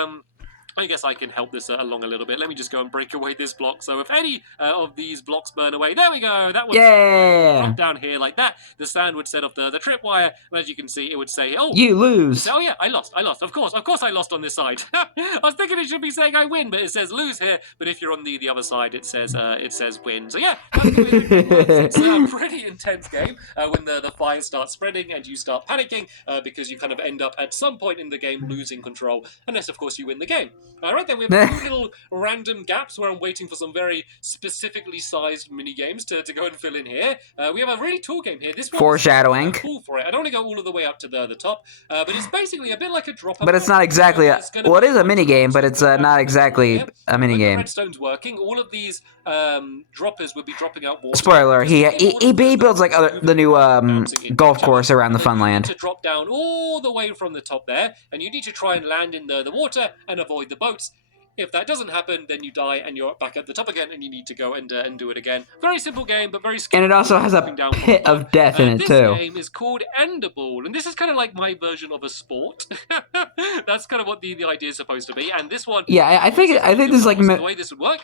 I guess I can help this along a little bit. Let me just go and break away this block. So if any of these blocks burn away, there we go. That would drop down here like that. The sand would set off the tripwire, and as you can see, it would say, "Oh, you lose." Oh yeah, I lost. Of course, I lost on this side. I was thinking it should be saying I win, but it says lose here. But if you're on the other side, it says win. So yeah, that's the way it works. It's a pretty intense game when the fire starts spreading and you start panicking because you kind of end up at some point in the game losing control, unless of course you win the game. Alright then, we have two little random gaps where I'm waiting for some very specifically sized mini games to go and fill in here. We have a really tall game here. This one foreshadowing. Cool for it. I don't want to go all of the way up to the top, but it's basically a bit like a drop. But it's not exactly it is a mini game, but it's not exactly a mini game. Redstone's working. All of these droppers would be dropping out water. Spoiler: he builds like the new golf course around the Funland. To drop down all the way from the top there, and you need to try and land in the water and avoid the boats. If that doesn't happen, then you die and you're back at the top again, and you need to go and do it again. Very simple game, but very scary. And it also has a pit of death in it too. This game is called Enderball, and this is kind of like my version of a sport. That's kind of what the idea is supposed to be. And this one, yeah, I think this is like the way this would work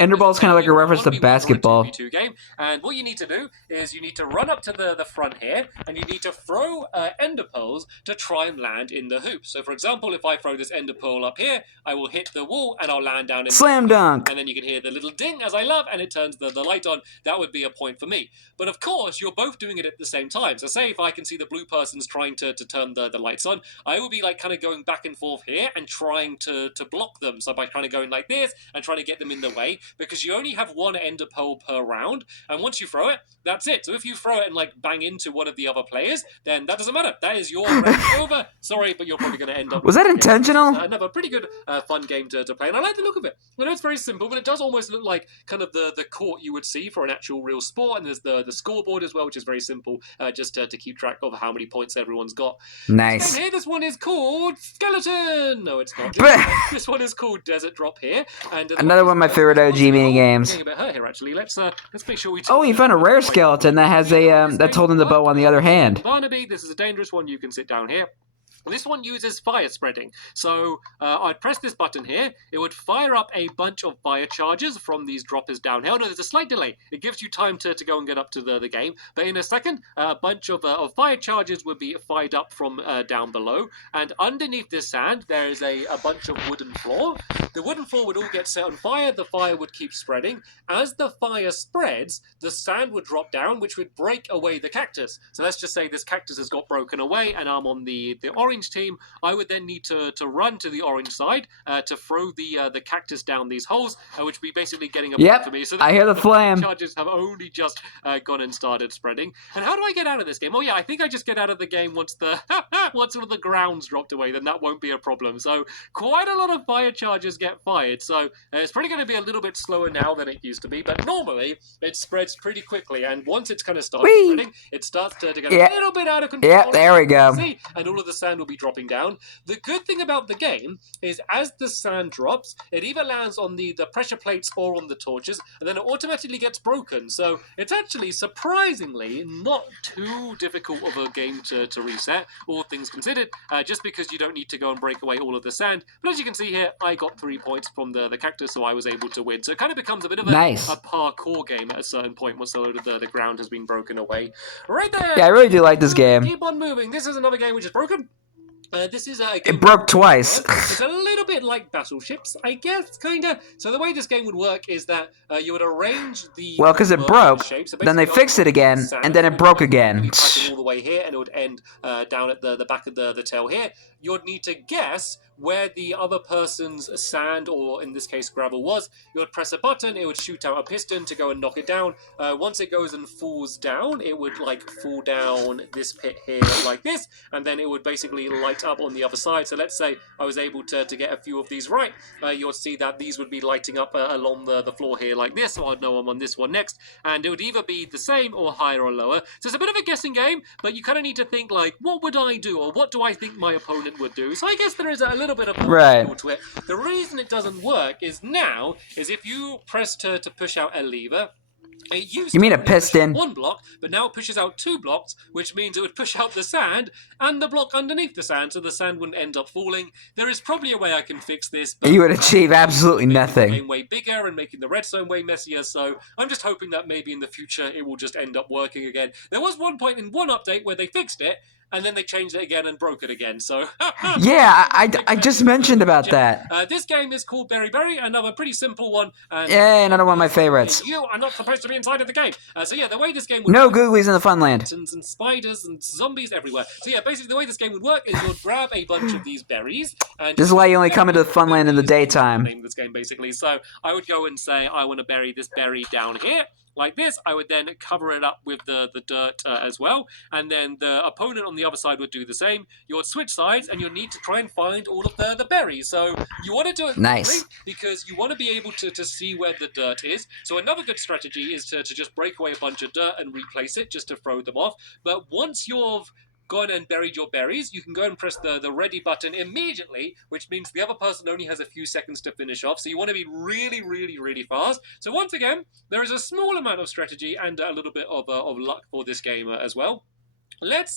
Enderball is kind of like a reference to basketball. 2v2 game, and what you need to do is you need to run up to the front here, and you need to throw ender pearls to try and land in the hoop. So, for example, if I throw this ender pearl up here, I will hit the wall, and I'll land down in Slam dunk! And then you can hear the little ding, as I love, and it turns the light on. That would be a point for me. But, of course, you're both doing it at the same time. So, say if I can see the blue person's trying to turn the lights on, I will be, like, kind of going back and forth here and trying to block them. So, by kind of going like this and trying to get them in the way, because you only have one ender pearl per round, and once you throw it, that's it. So if you throw it and like bang into one of the other players, then that doesn't matter. That is your round over. Sorry, but you're probably going to end up... Was that intentional? Another pretty good fun game to play, and I like the look of it. I know it's very simple, but it does almost look like kind of the court you would see for an actual real sport, and there's the scoreboard as well, which is very simple, just to keep track of how many points everyone's got. Nice. Here, this one is called Skeleton. No, it's not. This one is called Desert Drop here, and another one of my favorite OG mini games. A bit hurt here, actually. Let's make sure we... Oh, you found a rare skeleton that has a that's holding the bow on the other hand. Barnaby, this is a dangerous one. You can sit down here. This one uses fire spreading. So I'd press this button here. It would fire up a bunch of fire charges from these droppers down here. Oh, no, there's a slight delay. It gives you time to go and get up to the game. But in a second, a bunch of fire charges would be fired up from down below. And underneath this sand, there is a bunch of wooden floor. The wooden floor would all get set on fire. The fire would keep spreading. As the fire spreads, the sand would drop down, which would break away the cactus. So let's just say this cactus has got broken away, and I'm on the orange team. I would then need to run to the orange side to throw the cactus down these holes, which would be basically getting a point for me. So I hear the flame. Charges have only just gone and started spreading. And how do I get out of this game? Oh yeah, I think I just get out of the game once once all of the ground's dropped away. Then that won't be a problem. So quite a lot of fire charges get fired. So it's probably going to be a little bit slower now than it used to be. But normally it spreads pretty quickly. And once it's kind of started spreading, it starts to get a little bit out of control. Yeah, there we go. And all of the sand will be dropping down. The good thing about the game is as the sand drops, it either lands on the pressure plates or on the torches, and then it automatically gets broken. So it's actually surprisingly not too difficult of a game to reset, all things considered, just because you don't need to go and break away all of the sand. But as you can see here, I got 3 points from the cactus, so I was able to win. So it kind of becomes a bit of a parkour game at a certain point once a load of the ground has been broken away. Right there! Yeah, I really do like this game. Keep on moving. This is another game which is broken. This is a game it broke twice. It's a little bit like Battleships, I guess, kinda. So the way this game would work is that you would arrange the... Well, because it broke, then they fixed it again, and then it broke again. All the way here, and it would end down at the back of the tail here. You'd need to guess where the other person's sand, or in this case gravel, was. You would press a button, it would shoot out a piston to go and knock it down. Once it goes and falls down, it would like fall down this pit here like this, and then it would basically light up on the other side. So let's say I was able to get a few of these right. You'll see that these would be lighting up along the floor here like this, so I'd know I'm on this one next, and it would either be the same or higher or lower. So it's a bit of a guessing game, but you kind of need to think like, what would I do, or what do I think my opponent would do? So I guess there is a little bit of a to it. The reason it doesn't work is if you press to push out a lever, it used you mean a piston? One block, but now it pushes out 2 blocks, which means it would push out the sand and the block underneath the sand, so the sand wouldn't end up falling. There is probably a way I can fix this, but you would achieve absolutely nothing. The game way bigger and making the redstone way messier, so I'm just hoping that maybe in the future it will just end up working again. There was one point in one update where they fixed it, and then they changed it again and broke it again, so... yeah, I just mentioned about that. This game is called Berry Berry, another pretty simple one. And yeah, another one of my favorites. You are not supposed to be inside of the game. So yeah, the way this game would no work... googlies in the Funland. And spiders and zombies everywhere. So yeah, basically the way this game would work is you'd grab a bunch of these berries... and this is why you only come into the Funland in the daytime. Name this game, basically. So I would go and say, I want to bury this berry down here. Like this, I would then cover it up with the dirt as well, and then the opponent on the other side would do the same. You would switch sides, and you'll need to try and find all of the berries. So you want to do it nice because you want to be able to see where the dirt is. So another good strategy is to just break away a bunch of dirt and replace it just to throw them off. But once you've gone and buried your berries, you can go and press the ready button immediately, which means the other person only has a few seconds to finish off, so you want to be really, really, really fast. So once again, there is a small amount of strategy and a little bit of luck for this game as well. Let's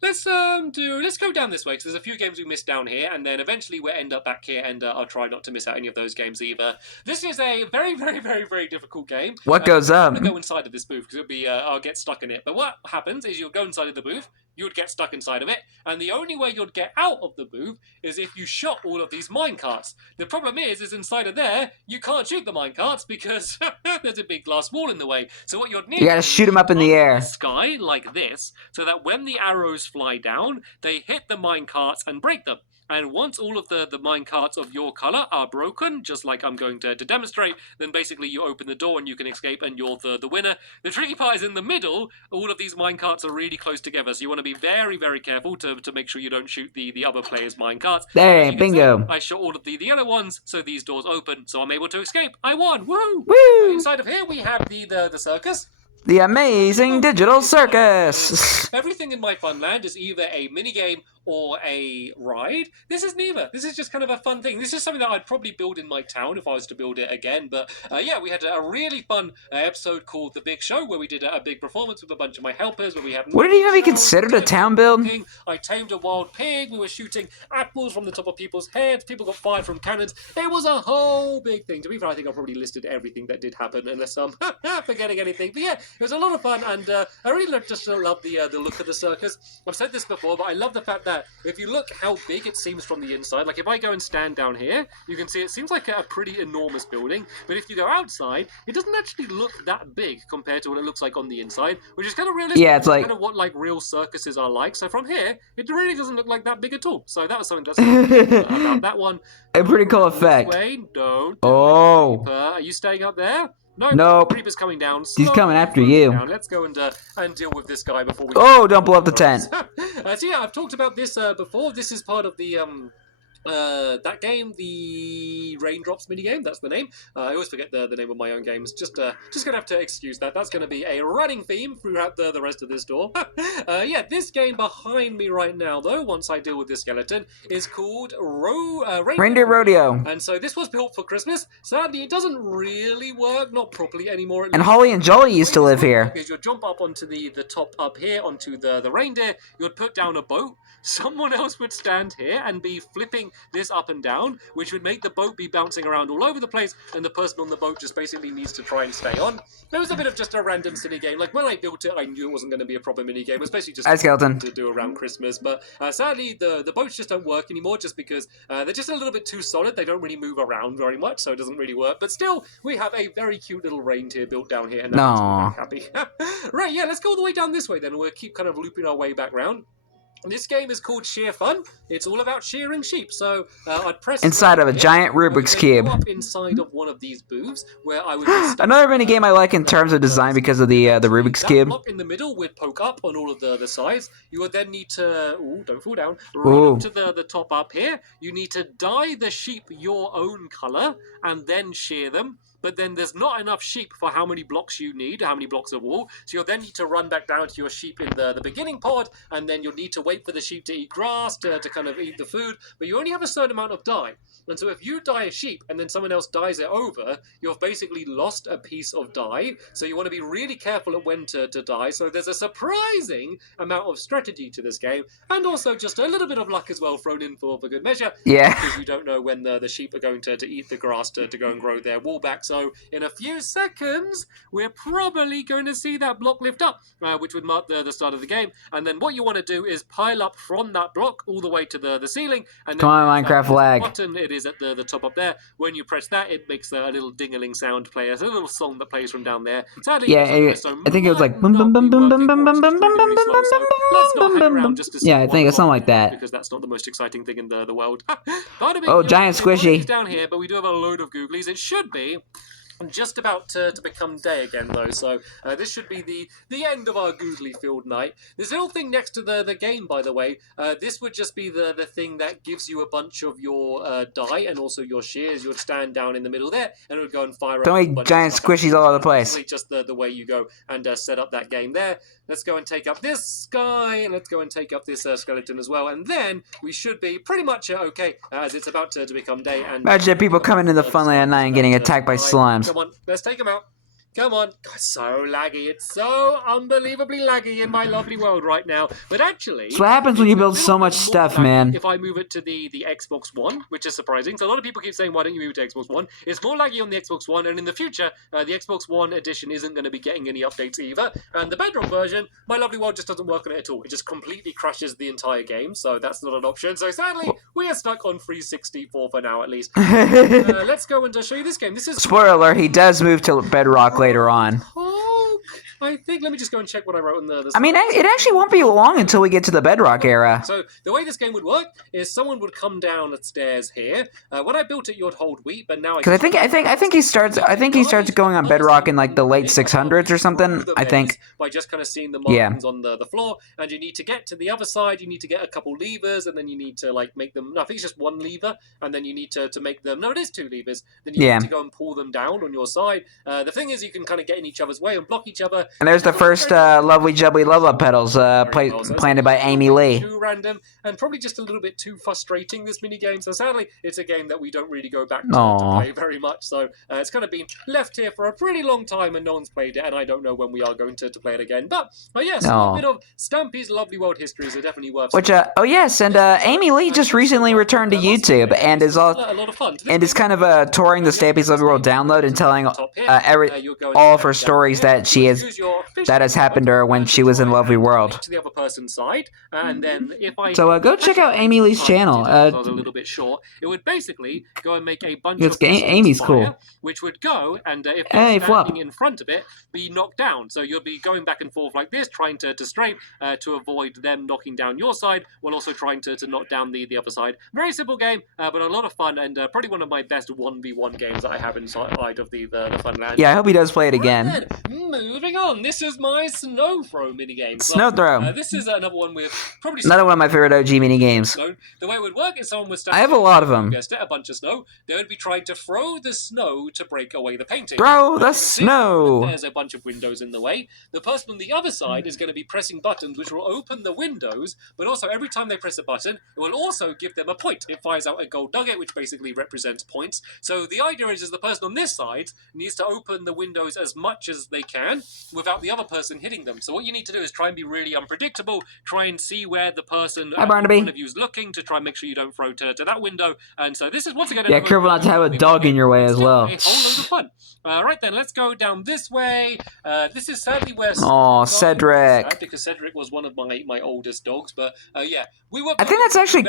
Let's go down this way because there's a few games we missed down here, and then eventually we'll end up back here, and I'll try not to miss out any of those games either. This is a very, very, very, very difficult game. What goes up? I'm gonna go inside of this booth because it'll be I'll get stuck in it. But what happens is you'll go inside of the booth, you would get stuck inside of it, and the only way you'd get out of the booth is if you shot all of these minecarts. The problem is inside of there you can't shoot the minecarts because there's a big glass wall in the way. So what you'd need, you gotta shoot them up in the air, the sky like this, so that when the arrows fly down, they hit the minecarts and break them. And once all of the minecarts of your color are broken, just like I'm going to demonstrate, then basically you open the door and you can escape and you're the winner. The tricky part is in the middle, all of these minecarts are really close together, so you want to be very, very careful to make sure you don't shoot the other player's minecarts. There, bingo. See, I shot all of the yellow ones, so these doors open, so I'm able to escape. I won! Woo! Woo! Inside of here we have the circus. The amazing digital circus. Everything in my Funland is either a minigame or a ride. This is neither. This is just kind of a fun thing. This is something that I'd probably build in my town if I was to build it again. But yeah, we had a really fun episode called The Big Show where we did a big performance with a bunch of my helpers. Where we had. Would it even be considered a town build? I tamed a wild pig. We were shooting apples from the top of people's heads. People got fired from cannons. It was a whole big thing. To be fair, I think I probably listed everything that did happen, unless I'm forgetting anything. But yeah, it was a lot of fun, and I really just love the look of the circus. I've said this before, but I love the fact that if you look how big it seems from the inside, like if I go and stand down here, you can see it seems like a pretty enormous building, but if you go outside, it doesn't actually look that big compared to what it looks like on the inside, which is kind of realistic. Yeah, it's like kind of what like real circuses are like. So from here, it really doesn't look like that big at all. So that was something that's about that one. A pretty cool effect. Wait, don't. Oh. Are you staying up there? No, nope. Creeper's coming down. He's coming after you. Down. Let's go and deal with this guy before we. Oh, don't blow up the tent. So yeah, I've talked about this before. This is part of the that game, the Raindrops minigame. That's the name. I always forget the name of my own games. Just gonna have to excuse that. That's gonna be a running theme throughout the rest of this tour. Yeah, this game behind me right now, though, once I deal with this skeleton, is called Reindeer Rodeo. And so this was built for Christmas. Sadly, it doesn't really work, not properly anymore. And Holly and Jolly used to live here. Because you'd jump up onto the top up here, onto the reindeer. You'd put down a boat. Someone else would stand here and be flipping this up and down, which would make the boat be bouncing around all over the place, and the person on the boat just basically needs to try and stay on. It was a bit of just a random silly game. Like, when I built it, I knew it wasn't going to be a proper mini game. It was basically just to do around Christmas. But sadly, the boats just don't work anymore, just because they're just a little bit too solid. They don't really move around very much, so it doesn't really work. But still, we have a very cute little reindeer built down here, and that makes me very happy. Right, yeah, let's go all the way down this way then, and we'll keep kind of looping our way back round. This game is called Shear Fun. It's all about shearing sheep. So I'd press inside of a giant Rubik's Cube. Up inside of one of these booths where I would another mini game I like in terms of design because of the Rubik's Cube. Block in the middle would poke up on all of the sides. You would then need to don't fall down. Run up to the top up here. You need to dye the sheep your own color and then shear them. But then there's not enough sheep for how many blocks you need, how many blocks of wool. So you'll then need to run back down to your sheep in the beginning pod, and then you'll need to wait for the sheep to eat grass, to kind of eat the food. But you only have a certain amount of dye. And so if you dye a sheep and then someone else dyes it over, you've basically lost a piece of dye. So you want to be really careful at when to dye. So there's a surprising amount of strategy to this game, and also just a little bit of luck as well thrown in for good measure. Yeah. Because you don't know when the sheep are going to eat the grass to go and grow their wool back. So in a few seconds, we're probably going to see that block lift up, which would mark the start of the game. And then what you want to do is pile up from that block all the way to the ceiling. And come on, Minecraft lag. Button, it is at the top up there. When you press that, it makes a little ding-a-ling sound play. It's a little song that plays from down there. Sadly, yeah, I think it was like bum bum bum bum bum bum bum bum bum bum bum. Yeah, I think it's something like that. Because that's not the most exciting thing in the world. Oh, giant squishy. Down here, but we do have a load of googlies. It should be just about to become day again, though, so this should be the end of our googly field night. This little thing next to the game, by the way, this would just be the thing that gives you a bunch of your dye and also your shears. You would stand down in the middle there, and it would go and fire so many giant squishies all over the place. Just the way you go and set up that game there. Let's go and take up this guy, and let's go and take up this skeleton as well, and then we should be pretty much okay, as it's about to become day. And imagine people coming into the Funland at night and getting attacked by slimes. Come on, let's take him out. Come on. God, so laggy. It's so unbelievably laggy in my lovely world right now. But actually... That's what happens when you build so much stuff, man. If I move it to the Xbox One, which is surprising. So a lot of people keep saying, why don't you move it to Xbox One? It's more laggy on the Xbox One, and in the future, the Xbox One edition isn't going to be getting any updates either. And the Bedrock version, my lovely world just doesn't work on it at all. It just completely crashes the entire game, so that's not an option. So sadly, we are stuck on 364 for now, at least. Let's go and show you this game. This is... Spoiler alert, he does move to Bedrock later on. I think, let me just go and check what I wrote in the I mean, it actually won't be long until we get to the Bedrock era. So, the way this game would work is someone would come down the stairs here. When I built it, you'd hold wheat, but now Because I think he starts going on Bedrock in like the late 600s or something, I think. By just kind of seeing the markings on the floor, and you need to get to the other side, you need to get a couple levers, and then you need to like make them, no, I think it's just one lever, and then you need to make them, no, it is two levers, then you need to go and pull them down on your side. The thing is, you can kind of get in each other's way and block each other. And there's the first lovely jubbly love up pedals planted by Amy Lee. Too random and probably just a little bit too frustrating, this mini game. So sadly, it's a game that we don't really go back to play very much. So it's kind of been left here for a pretty long time and no one's played it, and I don't know when we are going to play it again. But yes, a bit of Stampy's lovely world histories are definitely worth. Which oh yes, and Amy Lee just recently returned to YouTube and is all a lot of fun. and is kind of touring the Stampy's Lovely World download and telling all of her stories that has happened to her when she was in Lovely World. To the other person's side, and then if I go check out Amy Lee's channel. I was a little bit short. It would basically go and make a bunch of Amy's cool. Which would go and if you're standing in front of it, be knocked down. So you'll be going back and forth like this, trying to strain to avoid them knocking down your side, while also trying to knock down the other side. Very simple game, but a lot of fun, and probably one of my best 1v1 games that I have inside of the Funland. Yeah, I hope he does play it again. Right then, moving on. This is my snow throw minigame. Snow throw. This is another one with probably another one of my favorite OG minigames. The way it would work is someone would stand. I have a lot of them. A bunch of snow. They would be trying to throw the snow to break away the painting. Throw the snow. There's a bunch of windows in the way. The person on the other side is going to be pressing buttons which will open the windows, but also every time they press a button, it will also give them a point. It fires out a gold nugget, which basically represents points. So the idea is the person on this side needs to open the windows as much as they can without the other person hitting them. So what you need to do is try and be really unpredictable, try and see where the person in front of you is looking to try and make sure you don't throw to that window. And so this is once again... Yeah, careful not to have a dog in your way as well. A whole load of fun. Right then, let's go down this way. This is sadly where... Cedric. Because Cedric was one of my oldest dogs, but yeah. I think that's actually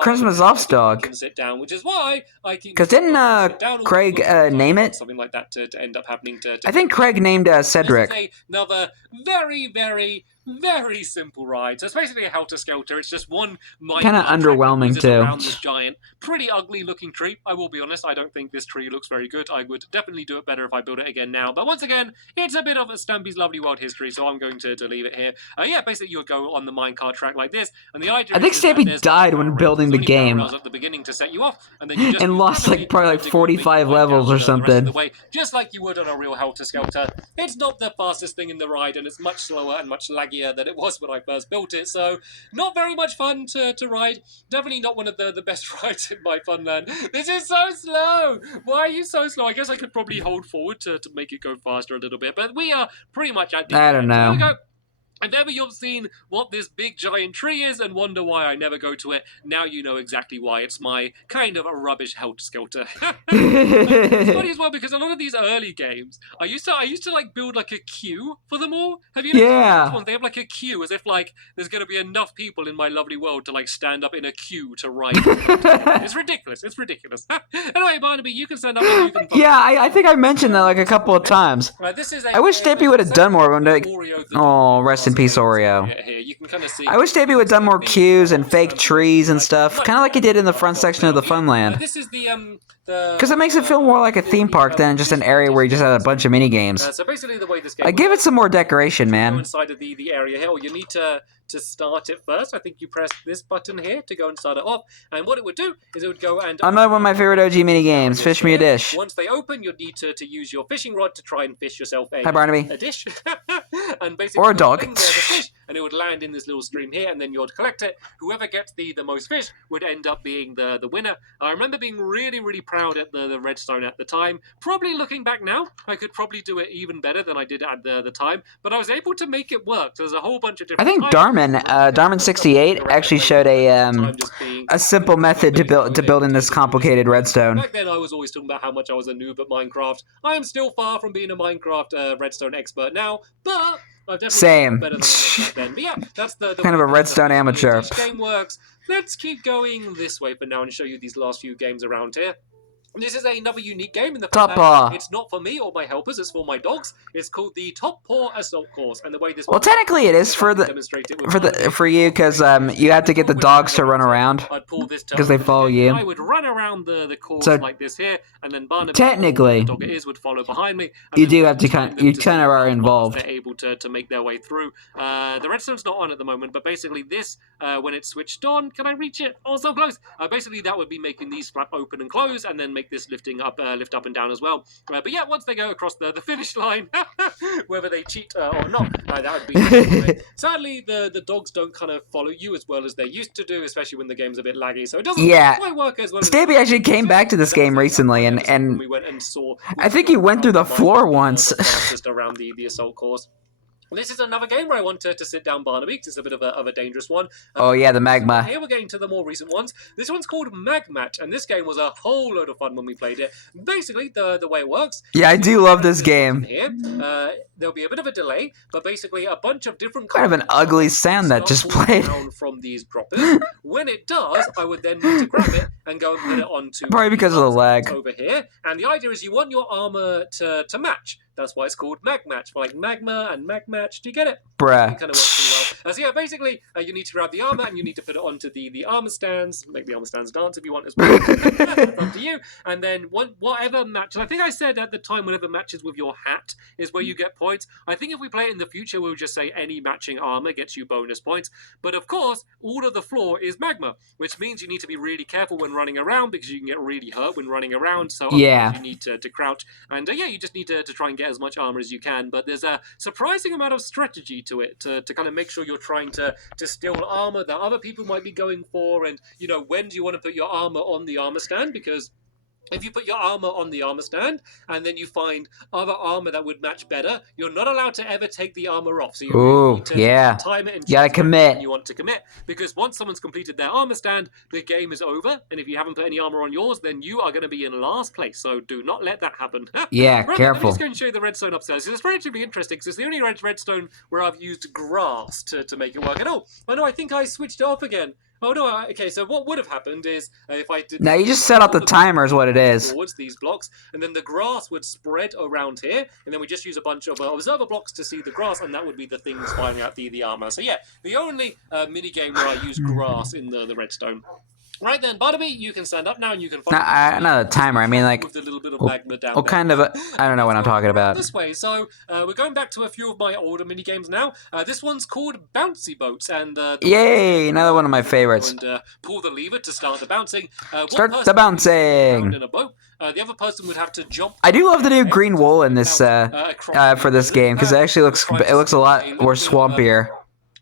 Christmas Off's dog. Sit down, which is why I keep... Because didn't Craig name it? Something like that to end up happening to I think Craig named Cedric. This is another very, very, very simple ride. So it's basically a helter-skelter. It's just one... kind of underwhelming, too. Around this giant, pretty ugly-looking tree. I will be honest, I don't think this tree looks very good. I would definitely do it better if I built it again now. But once again, it's a bit of a Stampy's Lovely World history, so I'm going to leave it here. Yeah, basically you would go on the minecart track like this, and the idea I think Stampy died when building the game. At the beginning to set you off, and then you just and lost probably 45 levels or something. Just like you would on a real helter-skelter. It's not the fastest thing in the ride, and it's much slower and much laggier than it was when I first built it, so not very much fun to ride. Definitely not one of the best rides in my Funland. This is so slow! Why are you so slow? I guess I could probably hold forward to make it go faster a little bit, but we are pretty much at the I don't know. Here we go. If ever you've seen what this big giant tree is and wonder why I never go to it, now you know exactly why. It's my kind of a rubbish helter-skelter. It's funny as well because a lot of these early games, I used to like build like a queue for them all. Have you noticed this one? They have like a queue as if like there's going to be enough people in my lovely world to like stand up in a queue to ride. It's ridiculous. It's ridiculous. Anyway, Barnaby, you can stand up and you can... Yeah, I think I mentioned that like a couple of times. I wish Stampy would have done more. Oh, rest in peace, Oreo. Here, you can kind of see. I wish Stampy would have done more queues and fake trees and stuff, kind of like he did in the front section of the Funland. This is because it makes it feel more like a theme park than just an area where you just have a bunch of mini games. So basically, the way this game. I give it some more decoration, man. Go inside of the area here, or you need to start it first. I think you press this button here to go and start it off. And what it would do is it would go and... Another one of my favorite OG mini games, Fish Me a Dish. Once they open, you'll need to use your fishing rod to try and fish yourself Hi, Barnaby. a dish. And basically, or a dog. and it would land in this little stream here, and then you'd collect it. Whoever gets the most fish would end up being the winner. I remember being really, really proud at the redstone at the time. Probably looking back now, I could probably do it even better than I did at the time, but I was able to make it work. So there's a whole bunch of different. I think Darman68 actually showed a simple method to building this complicated redstone. Back then, I was always talking about how much I was a noob at Minecraft. I am still far from being a Minecraft redstone expert now, but I've definitely Same. better than I was back then. But yeah, that's the kind of a redstone amateur. Each game works. Let's keep going this way for now and show you these last few games around here. This is another unique game in the fact that it's not for me or my helpers, it's for my dogs. It's called the Top Paw Assault Course, and the way this technically it is for you because you have to get the dogs to run around because they follow you. I would run around the course like this here, and then Barnaby, technically, the dog it is, would follow behind me. You do have to kind of are involved. They're able to make their way through. The redstone's not on at the moment, but basically this, when it's switched on, can I reach it? Oh, so close. Basically that would be making these flap open and close, and then make this lift up and down as well. But yeah, once they go across the finish line, whether they cheat or not, that would be sadly the dogs don't kind of follow you as well as they used to do, especially when the game's a bit laggy, so it doesn't quite work as well. Stampy actually came back to this game recently, and we went and saw, I think he went through the floor once just around the assault course. This is another game where I want to sit down Barnaby, because it's a bit of a dangerous one. Oh yeah, the magma. Here we're getting to the more recent ones. This one's called Mag Match, and this game was a whole load of fun when we played it. Basically, the way it works... Yeah, I do love this game. Here, there'll be a bit of a delay, but basically a bunch of different... Kind of an ugly sound that just played. Down from these droppers. When it does, I would then need to grab it and go and put it onto... Probably because of the lag. Over here, and the idea is you want your armor to match. That's why it's called Mag Match, like magma and mag match. Do you get it? Bruh. It kind of works pretty well. So yeah, basically, you need to grab the armor and you need to put it onto the armor stands. Make the armor stands dance if you want as well. That's up to you. And then whatever matches. I think I said at the time, whatever matches with your hat is where you get points. I think if we play it in the future, we'll just say any matching armor gets you bonus points. But of course, all of the floor is magma, which means you need to be really careful when running around because you can get really hurt when running around. So yeah, you need to crouch. And yeah, you just need to try and get as much armor as you can, but there's a surprising amount of strategy to it to kind of make sure you're trying to steal armor that other people might be going for, and you know, when do you want to put your armor on the armor stand, because if you put your armor on the armor stand and then you find other armor that would match better, you're not allowed to ever take the armor off. So you really need to time it and you gotta commit. You want to commit, because once someone's completed their armor stand, the game is over. And if you haven't put any armor on yours, then you are going to be in last place. So do not let that happen. Yeah, right, careful. Let me just go and show you the redstone upstairs. It's relatively interesting because it's the only redstone where I've used grass to make it work. And oh no, I think I switched it off again. Oh no, okay, so what would have happened is if I did... Now you just set up the timer is what it is. Towards these blocks, and then the grass would spread around here, and then we just use a bunch of observer blocks to see the grass, and that would be the things firing out the armor. So yeah, the only mini-game where I use grass in the redstone. Right then, Barnaby, you can stand up now and you can find... Not a timer, I mean like... With a little bit of magma down there. Kind of a... I don't know what I'm talking about. This way, so we're going back to a few of my older mini-games now. This one's called Bouncy Boats, and... Yay, another one of my favorites. And pull the lever to start the bouncing. Start the bouncing! In a boat. The other person would have to jump... I do love the new green wool in this, for this game, because it actually looks a lot more swampier.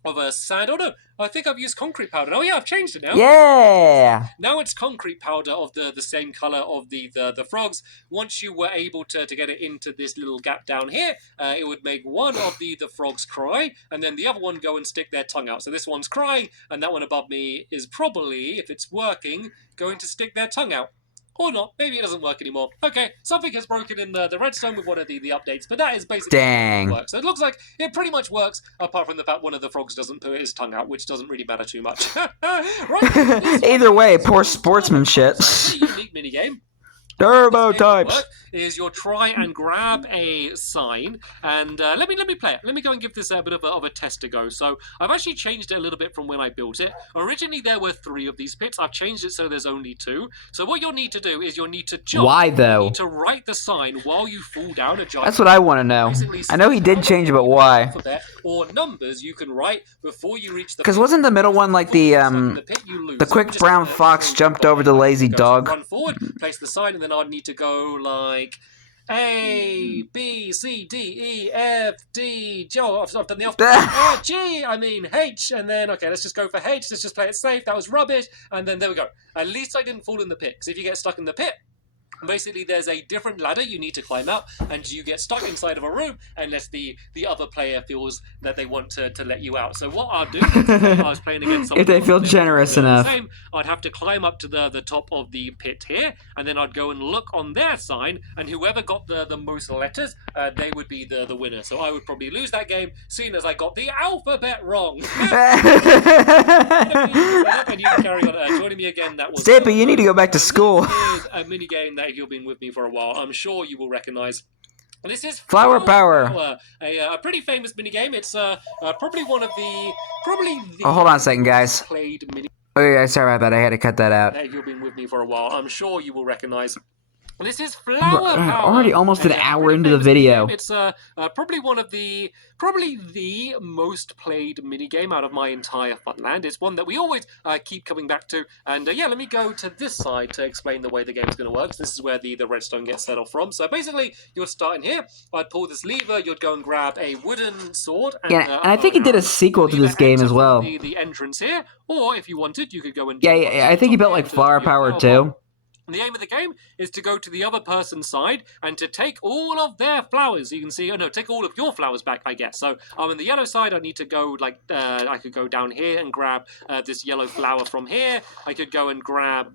Of sand. Oh no, I think I've used concrete powder. Oh yeah, I've changed it now. Yeah. Now it's concrete powder of the same color of the frogs. Once you were able to get it into this little gap down here, it would make one of the frogs cry, and then the other one go and stick their tongue out. So this one's crying, and that one above me is probably, if it's working, going to stick their tongue out. Or not. Maybe it doesn't work anymore. Okay, something has broken in the redstone with one of the updates, but that is basically how it works. So it looks like it pretty much works, apart from the fact one of the frogs doesn't put his tongue out, which doesn't really matter too much. Right, either way, poor sportsmanship. It's a pretty unique minigame. Turbo types. Is you'll try and grab a sign, and let me play it. Let me go and give this a bit of a test to go. So I've actually changed it a little bit from when I built it. Originally there were 3 of these pits. I've changed it so there's only 2. So what you'll need to do is you'll need to jump. Why though? You need to write the sign while you fall down a giant. That's what I want to know. I know he did change it, but why? Or numbers you can write before you reach the. Because wasn't the middle one like the quick brown fox jumped over the lazy dog? Run forward, place the sign, and then I'd need to go like A, B, C, D, E, F, D, G. Oh, I've done the alphabet. G, I mean H. And then, okay, let's just go for H. Let's just play it safe. That was rubbish. And then there we go. At least I didn't fall in the pit. Because if you get stuck in the pit, basically there's a different ladder you need to climb out, and you get stuck inside of a room unless the other player feels that they want to let you out. So what I'll do is, I was playing against someone if they feel generous enough, I'd have to climb up to the top of the pit here, and then I'd go and look on their sign, and whoever got the most letters, they would be the winner. So I would probably lose that game, seeing as I got the alphabet wrong. And you can carry on joining me again. That was Stampy, you need to go back to school. This is a mini game that if you've been with me for a while, I'm sure you will recognize. And this is Flower Power. A pretty famous mini game. It's probably one of the Oh, hold on a second, guys. Played mini. Oh yeah, sorry about that. I had to cut that out. If you've been with me for a while, I'm sure you will recognize. This is Flower Power. Already almost an hour into the video. It's probably the most played minigame out of my entire Funland. It's one that we always keep coming back to. And yeah, let me go to this side to explain the way the game's going to work. This is where the redstone gets set off from. So basically, you'll start in here. I'd pull this lever. You'd go and grab a wooden sword. And, and I think he did a sequel to this game as well. The entrance here, or if you wanted, you could go and yeah. I think he built like Flower Power too. And the aim of the game is to go to the other person's side and to take all of their flowers. You can see, take all of your flowers back, I guess. So I'm on the yellow side. I need to go, I could go down here and grab this yellow flower from here. I could go and grab,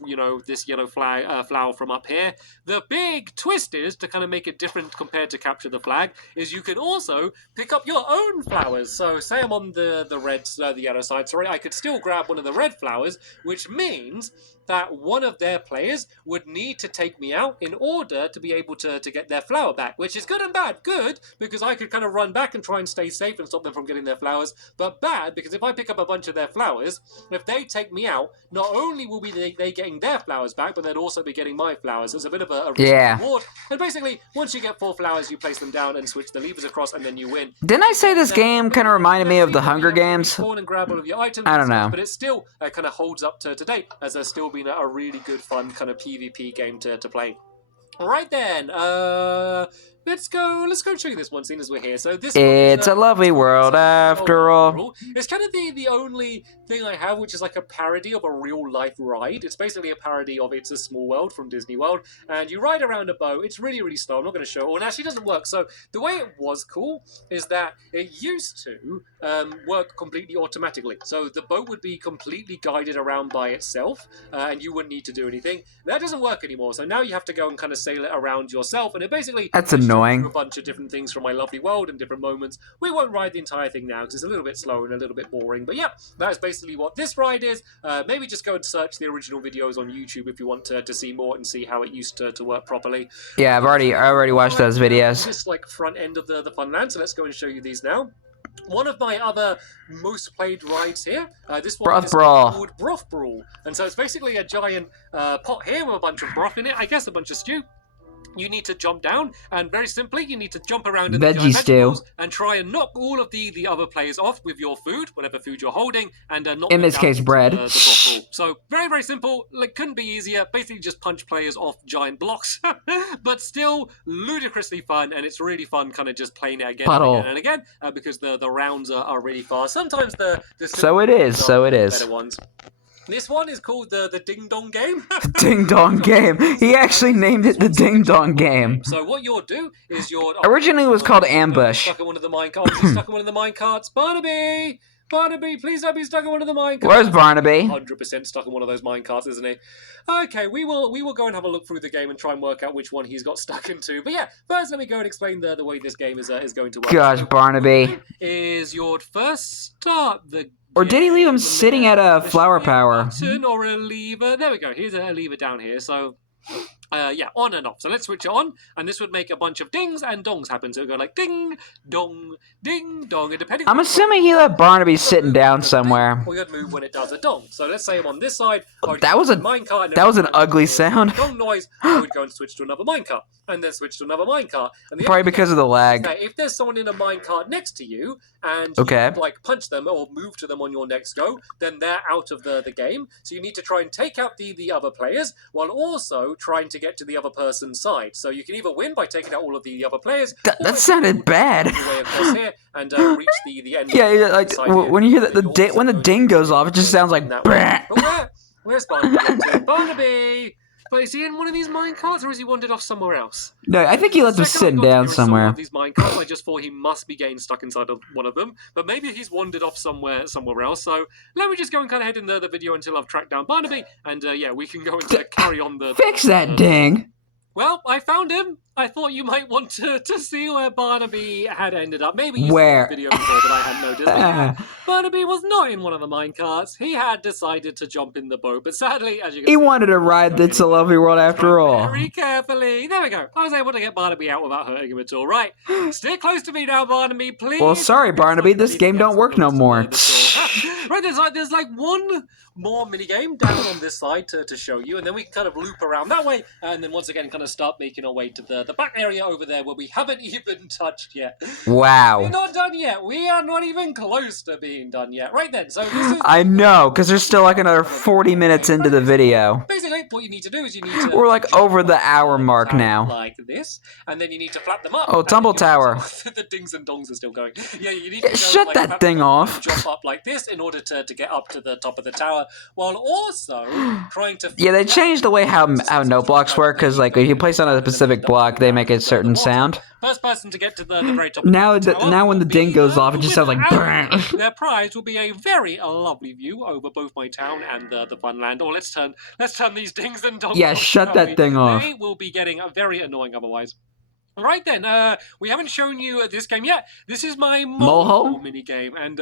this yellow flower from up here. The big twist is, to kind of make it different compared to Capture the Flag, is you can also pick up your own flowers. So say I'm on the yellow side, sorry, I could still grab one of the red flowers, which means that one of their players would need to take me out in order to be able to get their flower back, which is good and bad. Good, because I could kind of run back and try and stay safe and stop them from getting their flowers, but bad, because if I pick up a bunch of their flowers, if they take me out, not only will they getting their flowers back, but they'd also be getting my flowers. It's a bit of a reward. And basically, once you get 4 flowers, you place them down and switch the levers across, and then you win. Didn't I say this game kind of reminded me of the Hunger Games? And grab all of your items, I don't know. But it still kind of holds up to date, as there's still been a really good, fun kind of PvP game to play. All right then, let's go show you this one, seeing as we're here. So this it's a lovely world after all. It's kind of the only thing I have which is like a parody of a real life ride. It's basically a parody of It's a Small World from Disney World, and you ride around a boat. It's really, really slow. I'm not going to show it all. It actually doesn't work. So the way it was cool is that it used to work completely automatically. So the boat would be completely guided around by itself, and you wouldn't need to do anything. That doesn't work anymore. So now you have to go and kind of sail it around yourself, and it basically that's annoying. A bunch of different things from my lovely world and different moments. We won't ride the entire thing now because it's a little bit slow and a little bit boring. But yeah, that is basically what this ride is. Maybe just go and search the original videos on YouTube if you want to see more and see how it used to work properly. Yeah, I already watched those videos. This like front end of the Funland, so let's go and show you these now. One of my other most played rides here, this one is called Broth Brawl. And so it's basically a giant pot here with a bunch of broth in it, I guess a bunch of stew. You need to jump down, and very simply, you need to jump around in the giant vegetables and try and knock all of the other players off with your food, whatever food you're holding, and not in this case, bread. The broth pool. So very, very simple. Like, couldn't be easier. Basically, just punch players off giant blocks, but still ludicrously fun, and it's really fun, kind of just playing it again and again, because the rounds are really fast. Sometimes the so it is. Better ones. This one is called the Ding Dong Game. Ding Dong Game. He actually named it the Ding Dong Game. So what you'll do is originally it was called Ambush. Stuck in one of the minecarts. He's stuck in one of the minecarts. Barnaby! Barnaby, please don't be stuck in one of the minecarts. Where's Barnaby? 100% stuck in one of those minecarts, isn't he? Okay, we will go and have a look through the game and try and work out which one he's got stuck into. But yeah, first let me go and explain the way this game is going to work. Gosh, Barnaby. Is your first start the Or did he leave him sitting at a Flower Power? Or a lever. There we go. Here's a lever down here. So, yeah, on and off. So let's switch it on, and this would make a bunch of dings and dongs happen. So it would go like ding, dong, and depending. I'm assuming he let Barnaby sitting down somewhere. Or you'd move when it does a dong. So let's say I'm on this side. That was an ugly sound. Dong noise. I would go and switch to another minecart, and then switch to another minecart. And probably because of the lag. If there's someone in a minecart next to you, and you like punch them or move to them on your next go, then they're out of the game. So you need to try and take out the other players while also boat trying to get to the other person's side. So you can either win by taking out all of the other players. That sounded bad. Way across here and reach the end. Yeah, like when you hear when the ding goes off, it just sounds like. Where's Barnaby? Barnaby! But is he in one of these minecarts, or has he wandered off somewhere else? No, I think he left him sitting down somewhere. These minecarts, I just thought he must be getting stuck inside of one of them. But maybe he's wandered off somewhere else. So let me just go and kind of head in the video until I've tracked down Barnaby, and yeah, we can go and carry on the. Fix that ding. Well, I found him. I thought you might want to see where Barnaby had ended up. Maybe you saw the video before, but I hadn't noticed. Yeah, Barnaby was not in one of the minecarts. He had decided to jump in the boat, but sadly, as you can see, wanted to ride It's a Lovely World after all. Very carefully. There we go. I was able to get Barnaby out without hurting him at all. Right. Stick close to me now, Barnaby, please. Well, sorry, Barnaby. This game don't work no more. Right, there's like one more minigame down on this side to show you, and then we can kind of loop around that way, and then once again kind of start making our way to the back area over there where we haven't even touched yet. Wow. We're not done yet. We are not even close to being done yet. Right then, so this is... I know, because there's still like another 40 minutes into the video. Basically, what you need to do is you need to... We're like over the hour mark now. Like this, and then you need to flap them up. Oh, Tumble Tower. The dings and dongs are still going. Yeah, you need to go, shut that thing off. Jump up like this in order to get up to the top of the tower, while also trying to... Yeah, they changed the way how note blocks work, because like if you place on a specific block, they make a certain sound. First person to get to the very top. Now when the ding goes off, it just sounds like. Their prize will be a very lovely view over both my town and the Funland. Or let's turn these dings and dongs. Yeah, shut that thing off. They will be getting very annoying otherwise. Right then, we haven't shown you this game yet. This is my mole mini game, and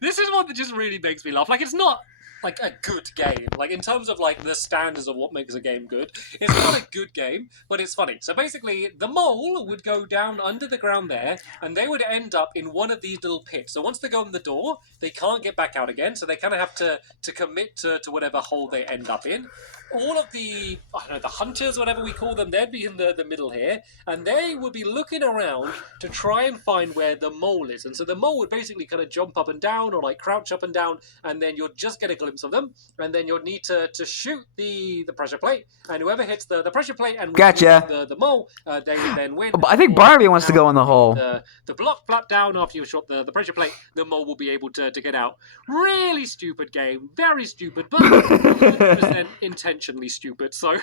this is one that just really makes me laugh. Like, it's not like a good game. Like, in terms of like the standards of what makes a game good, it's not a good game, but it's funny. So basically, the mole would go down under the ground there, and they would end up in one of these little pits. So once they go in the door, they can't get back out again. So they kind of have to commit to whatever hole they end up in. All of the, I don't know, the hunters, whatever we call them, they'd be in the middle here, and they would be looking around to try and find where the mole is. And so the mole would basically kind of jump up and down, or like crouch up and down, and then you'll just get a glimpse of them, and then you'll need to shoot the pressure plate, and whoever hits the pressure plate and the mole, they then win. I think Barbie wants to go in the hole. The block flat down after you shot the pressure plate, the mole will be able to get out. Really stupid game, very stupid, but 100% intentionally stupid. So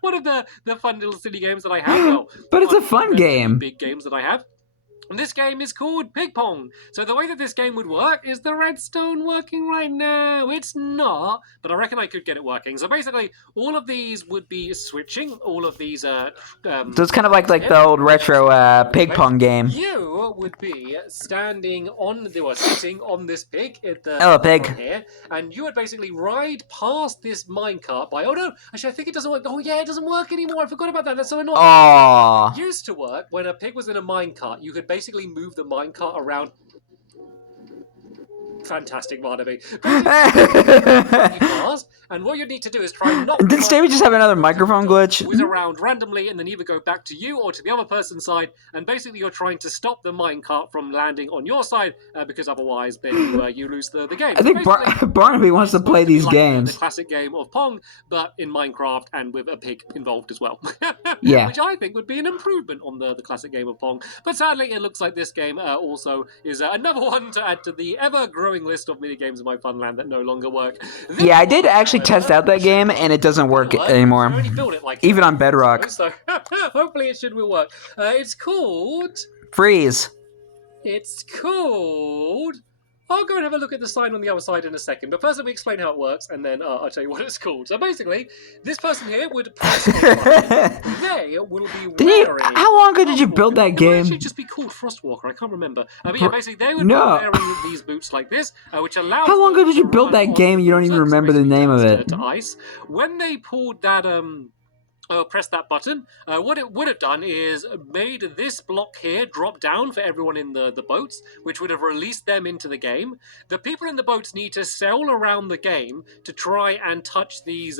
one of the fun little silly games that I have. Well, but it's a fun game. Big games that I have. And this game is called Pig Pong. So the way that this game would work, is the redstone working right now? It's not, but I reckon I could get it working. So basically, all of these would be switching. All of these so it's kind of like the old retro Pig Pong game. You would be standing on, they were sitting on this pig at the Hello, pig. Here, and you would basically ride past this minecart by. Oh no, actually I think it doesn't work. Oh yeah, it doesn't work anymore. I forgot about that. That's so annoying. Aww. It used to work when a pig was in a minecart. You could basically move the minecart around. Fantastic, Barnaby. And what you need to do is try and knock. Did Stampy just have another microphone glitch? Whiz around randomly and then either go back to you or to the other person's side, and basically you're trying to stop the minecart from landing on your side, because otherwise then you lose the game. I think Barnaby wants to play these games. The classic game of Pong, but in Minecraft and with a pig involved as well. Yeah. Which I think would be an improvement on the classic game of Pong. But sadly, it looks like this game also is another one to add to the ever-growing list of mini games in my Funland that no longer work. Yeah, I did actually test out that game, and it doesn't work anymore. Even on Bedrock. So hopefully it should work. It's called... Freeze. It's called... I'll go and have a look at the sign on the other side in a second, but first let me explain how it works, and then I'll tell you what it's called. So basically, this person here would press they will be wearing... How long ago did you build that game? It would actually just be called Frostwalker, I can't remember. But yeah, basically they would be wearing these boots like this, which allows... How long ago did you build that game and you don't even remember the name of it? To ice. When they pulled that... press that button. What it would have done is made this block here drop down for everyone in the boats, which would have released them into the game. The people in the boats need to sail around the game to try and touch these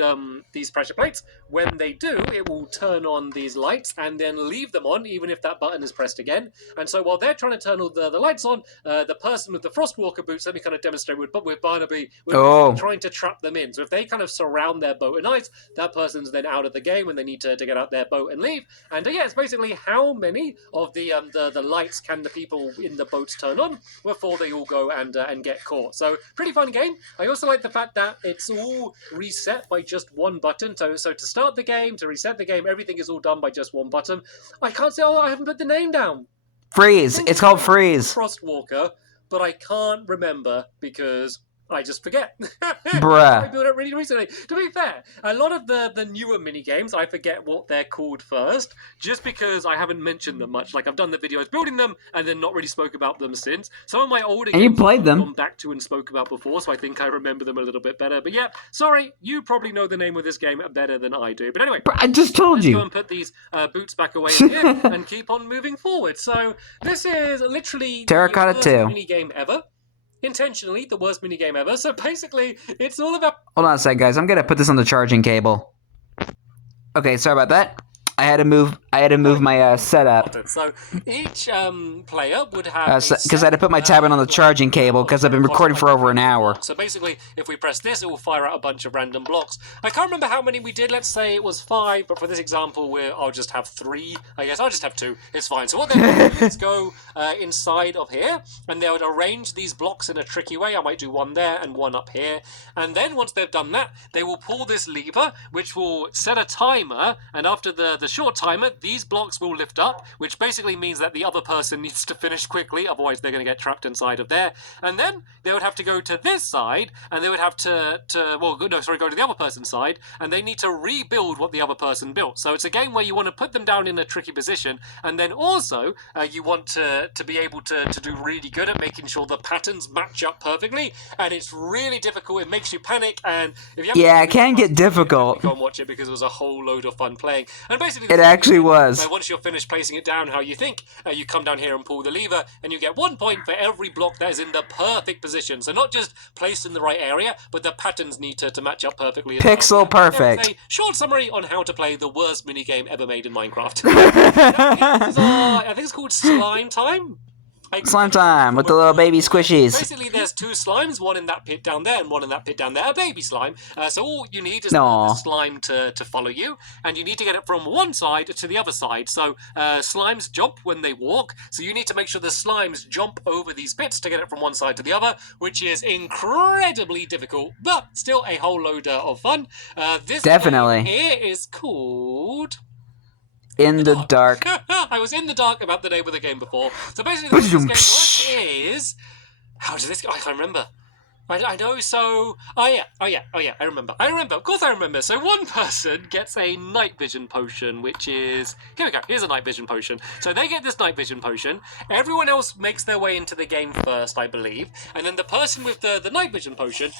pressure plates. When they do, it will turn on these lights and then leave them on, even if that button is pressed again. And so while they're trying to turn all the lights on, the person with the Frostwalker boots, let me kind of demonstrate with Barnaby, trying to trap them in. So if they kind of surround their boat in ice, that person's then out of the game, and when they need to get out their boat and leave. And yeah, it's basically how many of the lights can the people in the boats turn on before they all go and get caught. So pretty fun game. I also like the fact that it's all reset by just one button. So to start the game, to reset the game, everything is all done by just one button. I can't say, I haven't put the name down. Freeze. It's called Freeze. Frostwalker, but I can't remember because I just forget. Bruh. I built it really recently. To be fair, a lot of the newer mini games, I forget what they're called first, just because I haven't mentioned them much. Like, I've done the videos building them, and then not really spoke about them since. Some of my older games you played them. I've gone back to and spoke about before, so I think I remember them a little bit better. But yeah, sorry, you probably know the name of this game better than I do. But anyway, I just told let's you. go and put these boots back away in here and keep on moving forward. So this is literally Terracotta the worst 2. mini game ever. Intentionally, the worst minigame ever. So basically, it's all about... Hold on a sec, guys. I'm gonna put this on the charging cable. Okay, sorry about that. I had to move my setup. So each player would have... Because I had to put my tablet on the charging cable because I've been recording for over an hour. So basically, if we press this, it will fire out a bunch of random blocks. I can't remember how many we did. Let's say it was 5, but for this example, I'll just have 3. I guess I'll just have 2. It's fine. So what they'll do is go inside of here, and they would arrange these blocks in a tricky way. I might do one there and one up here. And then once they've done that, they will pull this lever, which will set a timer, and after the short timer, these blocks will lift up, which basically means that the other person needs to finish quickly, otherwise they're going to get trapped inside of there. And then they would have to go to this side, and they would have to go to the other person's side, and they need to rebuild what the other person built. So it's a game where you want to put them down in a tricky position, and then also you want to be able to do really good at making sure the patterns match up perfectly, and it's really difficult. It makes you panic, and if you it can get difficult. Go and watch it because it was a whole load of fun playing. And basically, it actually was. Once you're finished placing it down how you think, you come down here and pull the lever, and you get 1 point for every block that is in the perfect position. So not just placed in the right area, but the patterns need to match up perfectly. Pixel perfect. A short summary on how to play the worst minigame ever made in Minecraft. I think it's called Slime Time. Slime time with the little baby squishies. Basically, there's 2 slimes, one in that pit down there and one in that pit down there. A baby slime. So all you need is the slime to follow you, and you need to get it from one side to the other side. So slimes jump when they walk, so you need to make sure the slimes jump over these pits to get it from one side to the other, which is incredibly difficult, but still a whole load of fun. This Definitely. game here is called... In the dark. I was in the dark about the name of the game before. So basically, the way this game works is... How does this go? I can't remember. I know, so... Oh yeah, I remember. Of course I remember. So one person gets a night vision potion, which is... Here we go, here's a night vision potion. So they get this night vision potion. Everyone else makes their way into the game first, I believe. And then the person with the night vision potion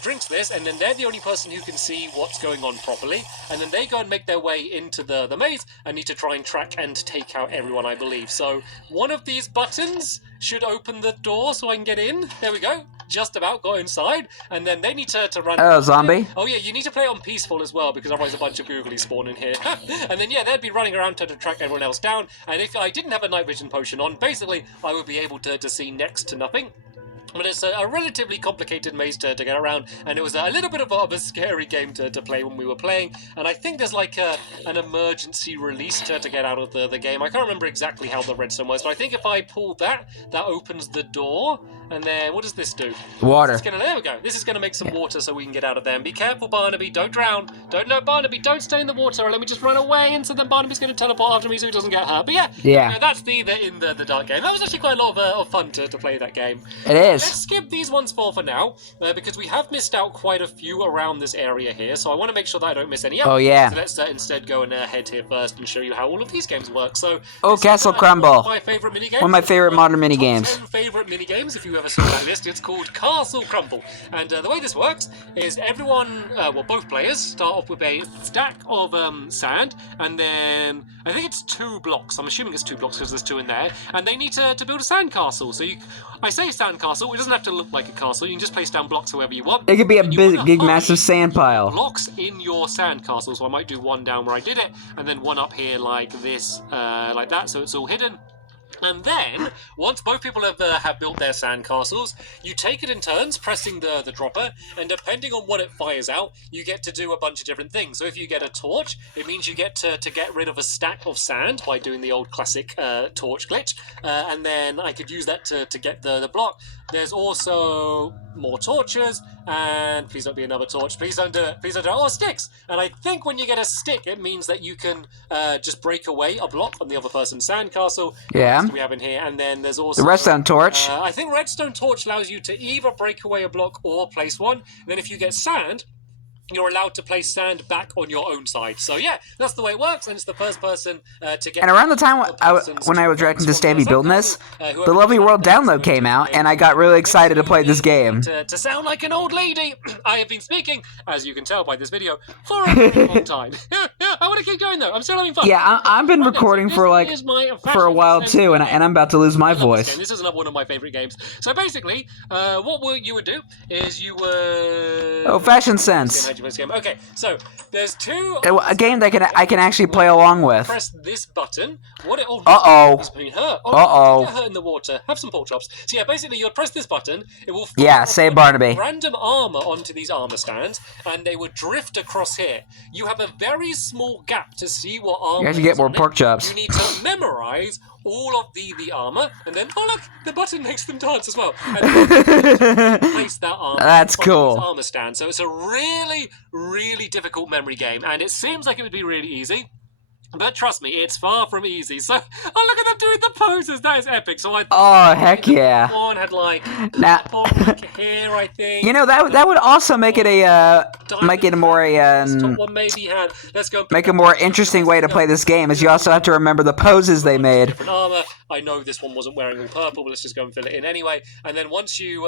drinks this, and then they're the only person who can see what's going on properly. And then they go and make their way into the maze, and need to try and track and take out everyone, I believe. So one of these buttons should open the door so I can get in. There we go. Just about got inside, and then they need to run. Oh, zombie. Oh yeah, you need to play it on peaceful as well, because otherwise a bunch of googlies spawn in here. And then yeah, they'd be running around to track everyone else down, and if I didn't have a night vision potion on, basically I would be able to see next to nothing. But it's a relatively complicated maze to get around, and it was a little bit of a scary game to play when we were playing. And I think there's like an emergency release to get out of the game. I can't remember exactly how the redstone was, but I think if I pull that opens the door. And then, what does this do? Water. There we go. This is going to make some water so we can get out of there. And be careful, Barnaby. Don't drown. Barnaby, don't stay in the water. Or let me just run away. And so then Barnaby's going to teleport after me so he doesn't get hurt. But yeah. That's the in the dark game. That was actually quite a lot of fun to play that game. It is. Let's skip these ones for now, because we have missed out quite a few around this area here. So I want to make sure that I don't miss any out. Oh, yeah. So let's instead go and head here first and show you how all of these games work. So, Castle Crumble. One of my favorite minigames. One of my favorite modern minigames. 10 favorite minigames, if you ever saw that list. It's called Castle Crumble. And the way this works is everyone, both players, start off with a stack of sand, and then I think it's 2 blocks. I'm assuming it's 2 blocks because there's 2 in there. And they need to build a sand castle. So I say sand castle, it doesn't have to look like a castle. You can just place down blocks however you want. It could be a big massive sand pile. Blocks in your sand castle. So I might do one down where I did it, and then one up here like this, like that, so it's all hidden. And then, once both people have built their sandcastles, you take it in turns, pressing the dropper, and depending on what it fires out, you get to do a bunch of different things. So if you get a torch, it means you get to get rid of a stack of sand by doing the old classic torch glitch, and then I could use that to get the block. There's also more torches, and please don't be another torch. Please don't do it. Please don't do it. Oh, sticks! And I think when you get a stick, it means that you can just break away a block on the other person's sandcastle. Yeah. We have in here, and then there's also the redstone torch. I think redstone torch allows you to either break away a block or place one. And then if you get sand, you're allowed to place sand back on your own side. So yeah, that's the way it works, and it's the first person to get... And around the time when I was reacting to Stampy building this, the Lovely World download came out, and I got really excited to play this game. To sound like an old lady, I have been speaking, as you can tell by this video, for a very long time. I want to keep going though, I'm still having fun. Yeah, I've been recording for a while too, and I'm about to lose my voice. This is another one of my favorite games. So basically, what you would do is you would... Oh, fashion sense. Okay, so there's two... A game that I can actually play along with. Press this button. What it... Uh-oh. It's been hurt. Uh-oh. Get hurt in the water. Have some pork chops. So yeah, basically you'll press this button. It will... Yeah, say Barnaby. Random armor onto these armor stands, and they would drift across here. You have a very small gap to see what armor... You have to get more pork chops. You need to memorize all of the armor, and then, oh look, the button makes them dance as well. And then place that armor. That's cool. Armor stand. So it's a really, really difficult memory game, and it seems like it would be really easy. But trust me, it's far from easy. So, oh look at them doing the poses. That is epic. So oh heck yeah! One had like hair, I think. You know that would also make it a more top one maybe had. Let's go. Make a more interesting way to play this game, as you also have to remember the poses they made. Different armor. I know this one wasn't wearing all purple, but let's just go and fill it in anyway. And then once you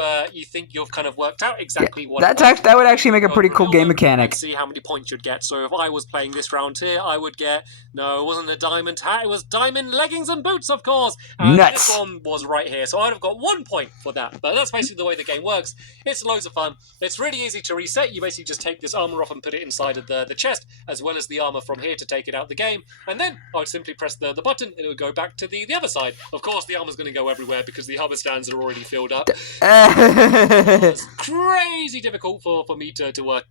think you've kind of worked out exactly what that would actually make a pretty cool game mechanic. See how many points you'd get. So if I was playing this round here, I would get... No, it wasn't a diamond hat. It was diamond leggings and boots, of course. And nuts. This one was right here, so I'd have got 1 point for that. But that's basically the way the game works. It's loads of fun. It's really easy to reset. You basically just take this armor off and put it inside of the chest, as well as the armor from here to take it out the game. And then I would simply press the button, and it would go back to the other side. Of course, the armor's going to go everywhere because the armor stands are already filled up. It's crazy difficult for me to work.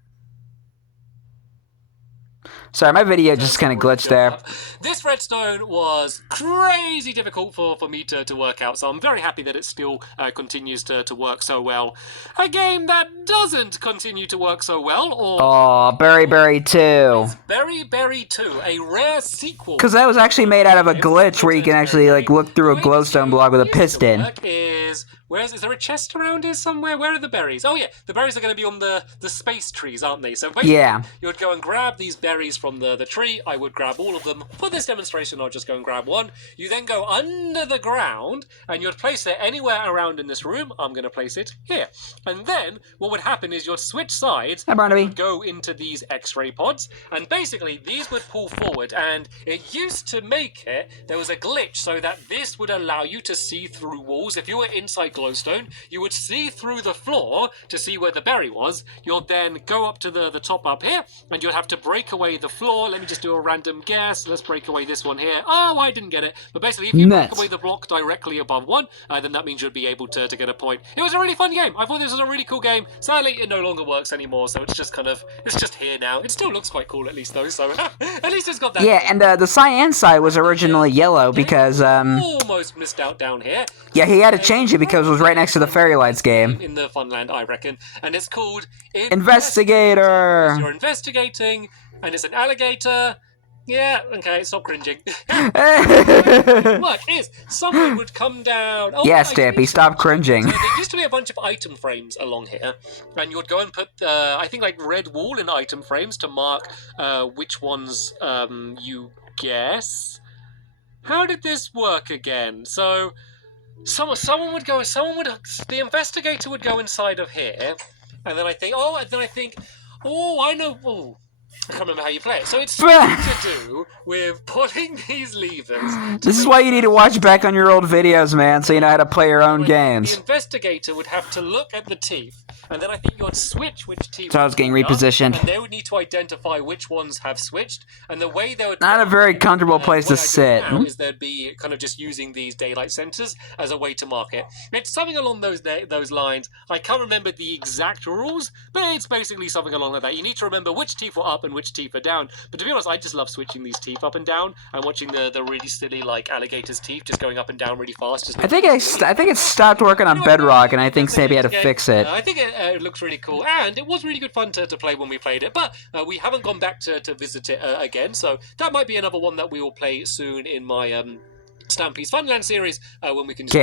Sorry, my video just kind of glitched there. This redstone was crazy difficult for me to work out, so I'm very happy that it still continues to work so well. A game that doesn't continue to work so well, or... Oh, Berry 2. It's Berry 2, a rare sequel. Because that was actually made out of a glitch where you can actually look through a glowstone block with a piston. Is there a chest around here somewhere? Where are the berries? Oh yeah, the berries are going to be on the space trees, aren't they? So basically, you would go and grab these berries from the tree. I would grab all of them. For this demonstration, I'll just go and grab one. You then go under the ground, and you'd place it anywhere around in this room. I'm going to place it here. And then, what would happen is you'd switch sides. Hi, Barnaby. You'd go into these X-ray pods, and basically, these would pull forward, and it used to make it, there was a glitch, so that this would allow you to see through walls. If you were inside glowstone, you would see through the floor to see where the berry was. You'll then go up to the top up here, and you'll have to break away the floor. Let me just do a random guess. Let's break away this one here. Oh, I didn't get it. But basically, if you break away the block directly above one, then that means you'd be able to get a point. It was a really fun game. I thought this was a really cool game. Sadly, it no longer works anymore, so it's just here now. It still looks quite cool, at least, though, so at least it's got that. Yeah, and the cyan side was originally yellow because, almost missed out down here. Yeah, he had to change it because it was right next to the Fairy Lights game. In the Funland, I reckon. And it's called... Investigator! You're investigating, and it's an alligator. Yeah, okay, stop cringing. Look, someone would come down. Oh, yeah, Stampy, stop cringing. So there used to be a bunch of item frames along here, and you would go and put, I think, red wool in item frames to mark which ones you guess. How did this work again? So, the investigator would go inside of here, and then I think, I know, I can't remember how you play it. So it's something to do with pulling these levers. This is why you need to watch back on your old videos, man, so you know how to play your own games. The investigator would have to look at the teeth and then I think you'd switch which team. So I was getting repositioned. And they would need to identify which ones have switched, and the way they would not a very comfortable place to sit. now is they'd be kind of just using these daylight sensors as a way to mark it. It's something along those lines. I can't remember the exact rules, but it's basically something along like that. You need to remember which teeth were up and which teeth are down. But to be honest, I just love switching these teeth up and down and watching the really silly like alligator's teeth just going up and down really fast. I think it stopped working on Bedrock, and I think Stampy had to fix it. I think it looks really cool, and it was really good fun to play when we played it. But we haven't gone back to visit it again, so that might be another one that we will play soon in my Stampy's Funland series when we can just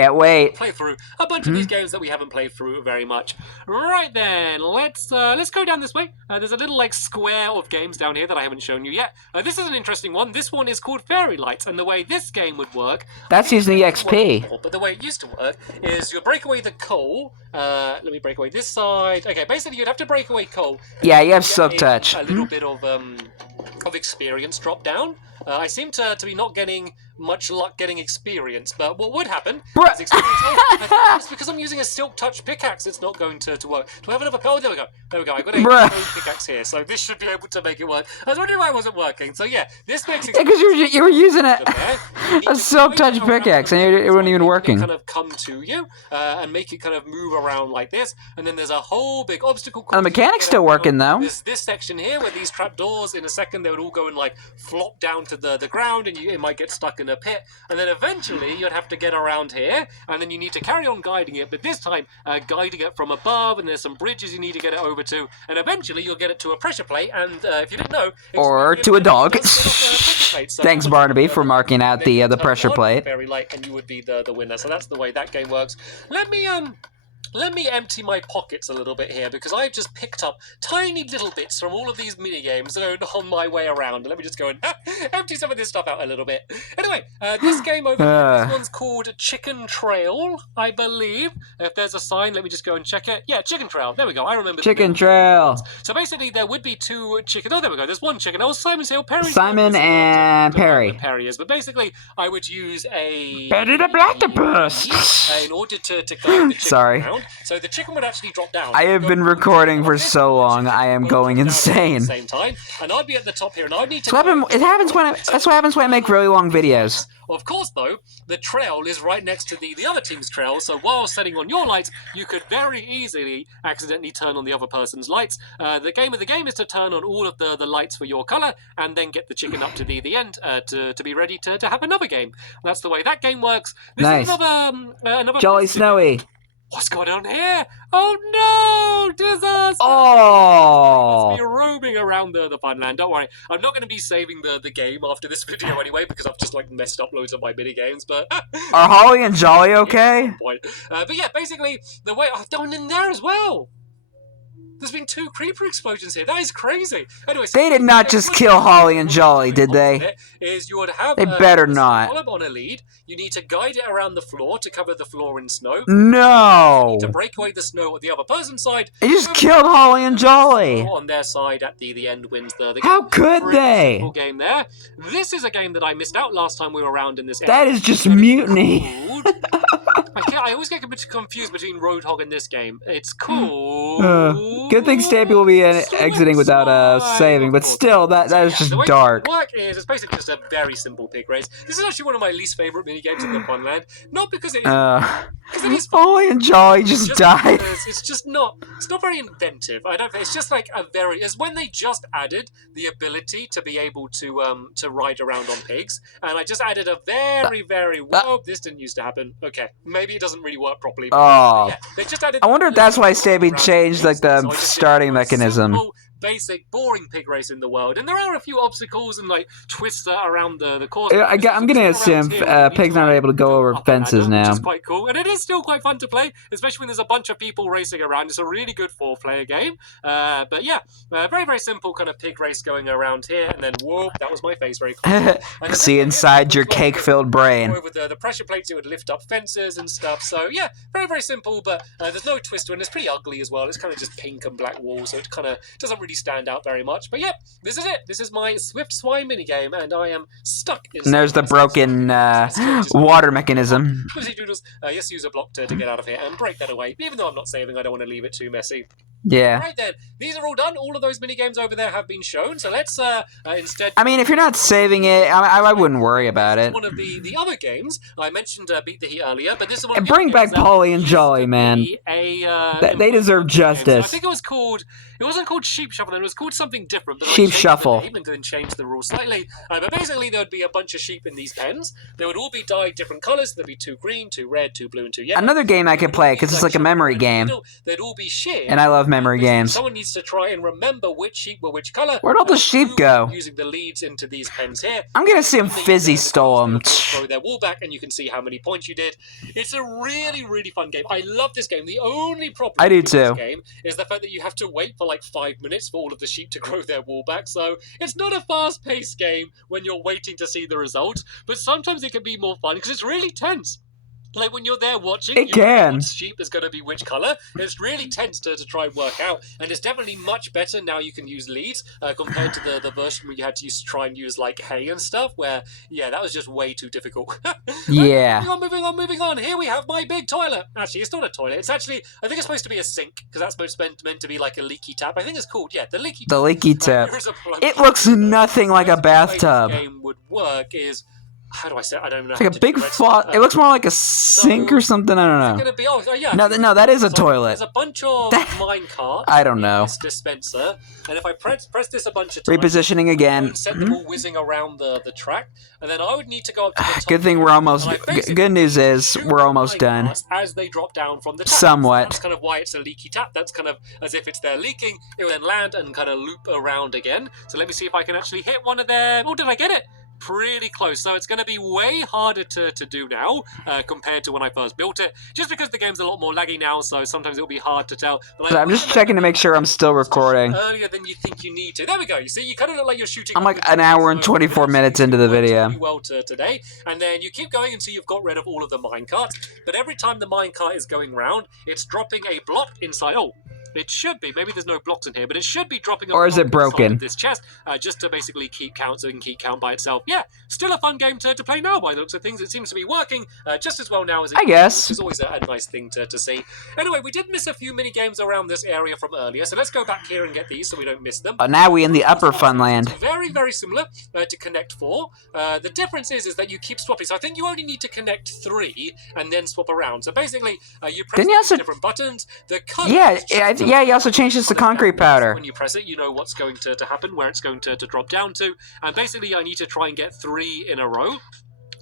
play through a bunch of these games that we haven't played through very much. Right then, let's go down this way. There's a little like square of games down here that I haven't shown you yet. This is an interesting one. This one is called Fairy Lights, and the way this game would work... That's using the XP. But the way it used to work is you'll break away the coal. Let me break away this side. Okay, basically you'd have to break away coal. Yeah, you have Silk Touch. A little bit of experience drop down. I seem to be not getting much luck getting experience, but what would happen is experience... I think it's because I'm using a Silk Touch pickaxe, it's not going to work. Do I have another... Oh, there we go. There we go. I've got a pickaxe here, so this should be able to make it work. I was wondering why it wasn't working. So yeah, this makes it... because you were using a Silk Touch pickaxe, and it wasn't even working. Kind of come to you and make it kind of move around like this, and then there's a whole big obstacle course. The mechanic's still working, though. There's this section here where these trapdoors, in a second, they would all go and like flop down to the ground, and it might get stuck in a pit, and then eventually you'd have to get around here, and then you need to carry on guiding it, but this time guiding it from above, and there's some bridges you need to get it over to, and eventually you'll get it to a pressure plate, and if you didn't know... Or to a dog. So thanks, Barnaby, for marking out the pressure plate. Very light, and you would be the winner. So that's the way that game works. Let me empty my pockets a little bit here, because I've just picked up tiny little bits from all of these mini-games on my way around. Let me just go and empty some of this stuff out a little bit. Anyway, this game over here, this one's called Chicken Trail, I believe. If there's a sign, let me just go and check it. Yeah, Chicken Trail. There we go. I remember. Chicken Trail. So basically, there would be two chickens. Oh, there we go. There's one chicken. Oh, Simon's here. Perry. Simon and Perry. Perry is. But basically, I would use a... Betty the Platypus. In order to guide the chicken around. So the chicken would actually drop down. I have been recording for so long, I am going insane. At the same time, and I'd be at the top here, and I'd need to... That's what happens when I make really long videos. Of course, though, the trail is right next to the other team's trail, so while setting on your lights, you could very easily accidentally turn on the other person's lights. The game of the game is to turn on all of the lights for your colour, and then get the chicken up to the end to be ready to have another game. That's the way that game works. This is another Jolly Snowy. What's going on here? Oh no! Disaster! Oh! Must be roaming around the Funland. Don't worry. I'm not going to be saving the game after this video anyway, because I've just like messed up loads of my mini games. But are Holly and Jolly okay? But yeah, basically the way I've done in there as well. There's been 2 creeper explosions here. That is crazy. Anyway, so they did not just kill Holly and Jolly, did they? Is you would have they better not. On a lead. You need to guide it around the floor to cover the floor in snow. No. You need to break away the snow at the other person's side. They just killed Holly and Jolly. On their side at the end wins the game. How could they? Game there. This is a game that I missed out last time we were around in this. That is just mutiny. I always get a bit confused between Roadhog and this game. It's cool. Good thing Stampy will be exiting without saving, but still, that is just dark. The work is, it's basically just a very simple pig race. This is actually one of my least favourite minigames in the Funland. Not because it is Holly and Jolly just died. It's just not. It's not very inventive. I don't think it's just like a very. It's when they just added the ability to be able to ride around on pigs, and I just added a very well. This didn't used to happen. Okay, maybe it doesn't really work properly. Oh, yeah, they just added. I wonder if that's why Stampy changed like the starting mechanism. Basic, boring pig race in the world, and there are a few obstacles and like twists around the course. I'm gonna assume pigs aren't able to go over fences now. Which is quite cool, and it is still quite fun to play, especially when there's a bunch of people racing around. It's a really good 4-player game. But yeah, very simple kind of pig race going around here, and then whoa, that was my face, very cool. See inside your cake-filled brain. Over the pressure plates, it would lift up fences and stuff. So yeah, very simple, but there's no twist to it, and it's pretty ugly as well. It's kind of just pink and black walls, so it kind of doesn't really really stand out very much. But yep, this is it. This is my Swift Swine minigame, and I am stuck in. And there's the broken water mechanism. Yes, use a block to get out of here and break that away. Even though I'm not saving, I don't want to leave it too messy. Yeah. Right then, these are all done. All of those minigames over there have been shown. So let's instead. I mean, if you're not saving it, I wouldn't worry about it. One of the other games I mentioned, Beat the Heat earlier, but this is one. And bring back Polly and Jolly, man. They deserve justice. I think it was called. It wasn't called Sheep Shuffle. Then it was called something different. But Sheep Shuffle. And then changed the rules slightly. But basically, there would be a bunch of sheep in these pens. They would all be dyed different colours. There'd be 2 green, 2 red, 2 blue, and 2 yellow. Another game I could play because it's like a memory game. They'd all be shared. And I love memory games. Someone needs to try and remember which sheep were which colour. Where'd all the sheep go? Using the leads into these pens here. I'm gonna assume Fizzy stole them. Throw their wall back, and you can see how many points you did. It's a really, really fun game. I love this game. The only problem with this game is the fact that you have to wait for like 5 minutes for all of the sheep to grow their wall back. So it's not a fast-paced game when you're waiting to see the results, but sometimes it can be more fun because it's really tense. Like when you're there watching, you know which sheep is going to be which colour. It's really tense to try and work out, and it's definitely much better now you can use leads compared to the version where you had to try and use like hay and stuff, where, yeah, that was just way too difficult. Yeah. Moving on. Here we have my big toilet. Actually, it's not a toilet. It's actually, I think it's supposed to be a sink, because that's meant to be like a leaky tap. I think it's called, the leaky tap. The leaky tap. It looks nothing like a bathtub. The way this game would work is... How do I say it? I don't know. It's like a big it looks more like a sink or something. I don't know. Gonna be, yeah. No, that is a toilet. There's a bunch of mine carts. I don't know. This dispenser, and if I press this a bunch of times, repositioning again, and set them all whizzing around the track, and then I would need to go up to the top. Good thing we're almost. Good news is we're almost done. As they drop down from the tap. Somewhat. That's kind of why it's a leaky tap. That's kind of as if it's there leaking. It will then land and kind of loop around again. So let me see if I can actually hit one of them. Oh, did I get it? Pretty close, so it's going to be way harder to do now compared to when I first built it, just because the game's a lot more laggy now, so sometimes it'll be hard to tell. But I'm just checking to make sure I'm still recording. Earlier than you think you need to. There we go. You see, you kind of look like you're shooting. I'm like an hour and 24 minutes into the video. Really well today, and then you keep going until you've got rid of all of the minecarts. But every time the minecart is going round, it's dropping a block inside. Oh. It should be. Maybe there's no blocks in here, but it should be dropping. Or is it broken? This chest, just to basically keep count, so it can keep count by itself. Yeah, still a fun game to play now by the looks of things. It seems to be working just as well now as it I guess. Which is always a nice thing to see. Anyway, we did miss a few mini games around this area from earlier, so let's go back here and get these so we don't miss them. Now we in the upper Funland. Very, very similar to Connect 4. The difference is that you keep swapping. So I think you only need to connect 3 and then swap around. So basically, you press different buttons. The colors you also changed this to concrete powder. When you press it, you know what's going to happen, where it's going to drop down to. And basically, I need to try and get 3 in a row.